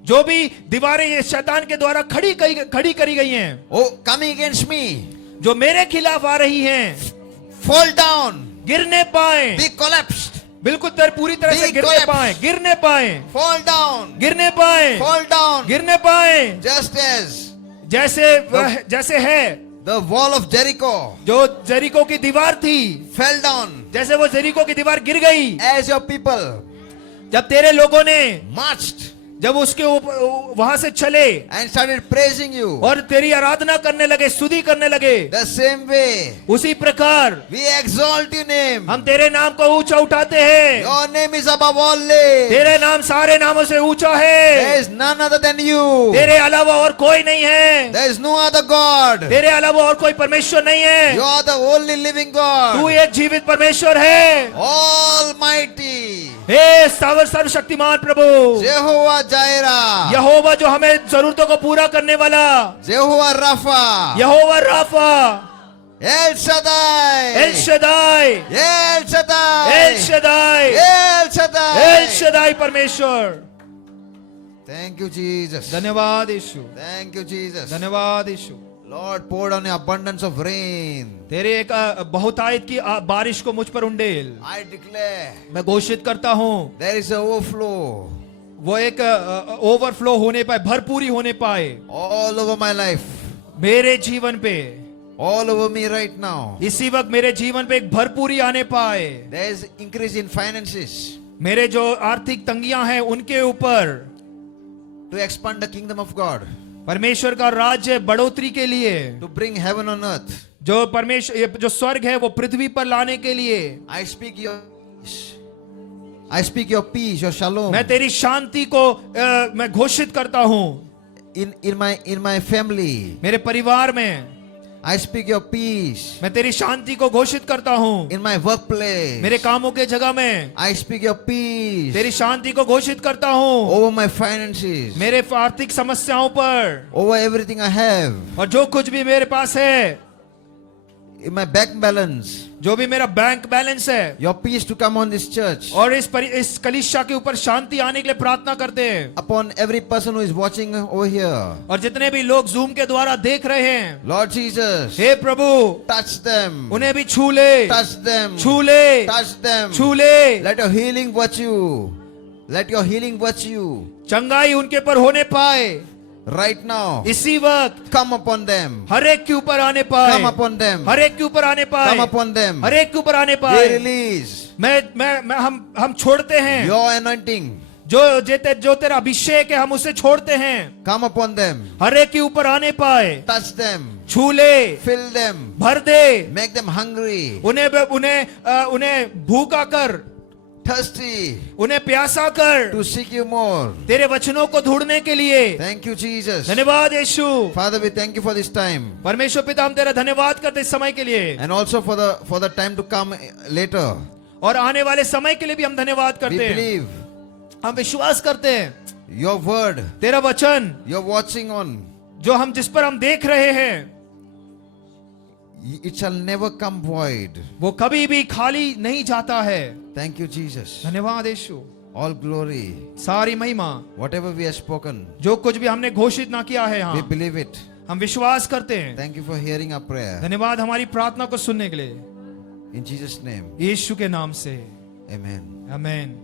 जो भी दीवारें ये शैतान के द्वारा खड़ी करी गई हैं, oh, coming against me, जो मेरे खिलाफ आ रही हैं, fall down, गिरने पाए, be collapsed, बिल्कुल पूरी तरह से Be गिरने collapsed. पाए, गिरने पाए, fall down, गिरने पाए, fall down, गिरने पाए, just as जैसे है the wall of Jericho जो जेरिको की दीवार थी, fell down, जैसे वो जेरिको की दीवार गिर गई, as your people जब तेरे लोगों ने marched जब उसके ऊपर वहां से चले and started praising you, और तेरी आराधना करने लगे, स्तुति करने लगे, the same way उसी प्रकार we exalt your name. हम तेरे नाम को ऊंचा उठाते हैं। Your name is above all names. तेरे नाम सारे नामों से ऊंचा There है, is none other than you. तेरे अलावा और कोई नहीं है, There is no other God. तेरे अलावा और कोई परमेश्वर नहीं है, You are the only living तू God, एक जीवित परमेश्वर है। Almighty, हे सर्वशक्तिमान प्रभु, Jehovah Jireh, यहोवा जो हमें जरूरतों को पूरा करने वाला, Jehovah Rapha, Jehovah Rapha, El Shaddai, El Shaddai, El Shaddai, El Shaddai, El Shaddai. El Shaddai परमेश्वर। Thank you, Jesus. धन्यवाद यीशु, Thank you, Jesus. धन्यवाद यीशु। Lord, pour down your abundance of rain. तेरे एक बहुतायत की बारिश को मुझ पर उंडेल। I declare मैं घोषित करता हूँ there is an overflow वो एक ओवरफ्लो होने पाए, भरपूरी होने पाए all over my life, मेरे जीवन पे, all over me right now. इसी वक्त मेरे जीवन पे एक भरपूरी आने पाए। There is increase in finances मेरे जो आर्थिक तंगियां हैं उनके ऊपर to expand the kingdom of God, परमेश्वर का राज्य बढ़ोतरी के लिए, to bring heaven on earth. जो परमेश्वर जो स्वर्ग है वो पृथ्वी पर लाने के लिए। I speak your peace. I speak your peace, your shalom. मैं तेरी शांति को मैं घोषित करता हूँ In my family. मेरे परिवार में। I speak your peace. मैं तेरी शांति को घोषित करता हूँ In my workplace. मेरे कामों के जगह में। I speak your peace. तेरी शांति को घोषित करता हूँ Over my finances. मेरे आर्थिक समस्याओं पर, Over everything I have. और जो कुछ भी मेरे पास है, In my bank balance. जो भी मेरा बैंक बैलेंस है, Your peace to come on this church. और इस कलीसिया के ऊपर शांति आने के लिए प्रार्थना करते हैं। Upon every person who is watching over here. और जितने भी लोग जूम के द्वारा देख रहे हैं, Lord Jesus. हे प्रभु, Touch them. उन्हें भी छू ले, Touch them. छू ले, Touch them. छू ले। Let your healing virtue. Let your healing virtue. चंगाई उनके पर होने पाए Right now. इसी वक्त। Come upon them. हर एक के ऊपर आने पाए, Come upon them. हर एक के ऊपर आने पाए, Come upon them. हर एक के ऊपर आने Be पाए। released. हम छोड़ते हैं Your anointing. जो तेरा अभिषेक है हम उसे छोड़ते हैं। Come upon them. हर एक के ऊपर आने पाए, Touch them. छू ले, Fill them. भर दे, Make them hungry. उन्हें भूखा कर, Thirsty. उन्हें प्यासा कर, To seek you more. तेरे वचनों को ढूंढने के लिए। Thank you, Jesus. धन्यवाद यीशु। Father, we thank you for this time. परमेश्वर पिता, हम तेरा धन्यवाद करते इस समय के लिए, And also for the time to come later. और आने वाले समय के लिए भी हम धन्यवाद We करते हैं। believe हम विश्वास करते हैं your word, तेरा वचन you're watching on. जो हम जिस पर हम देख रहे हैं, It shall never come void. वो कभी भी खाली नहीं जाता है। Thank you, Jesus. धन्यवाद यीशु। All glory. सारी महिमा, Whatever we have spoken, जो कुछ भी हमने घोषित ना किया है, we हाँ, believe it. हम विश्वास करते हैं। Thank you for hearing our prayer. धन्यवाद हमारी प्रार्थना को सुनने के लिए, In Jesus' name. यीशु के नाम से, Amen. आमीन।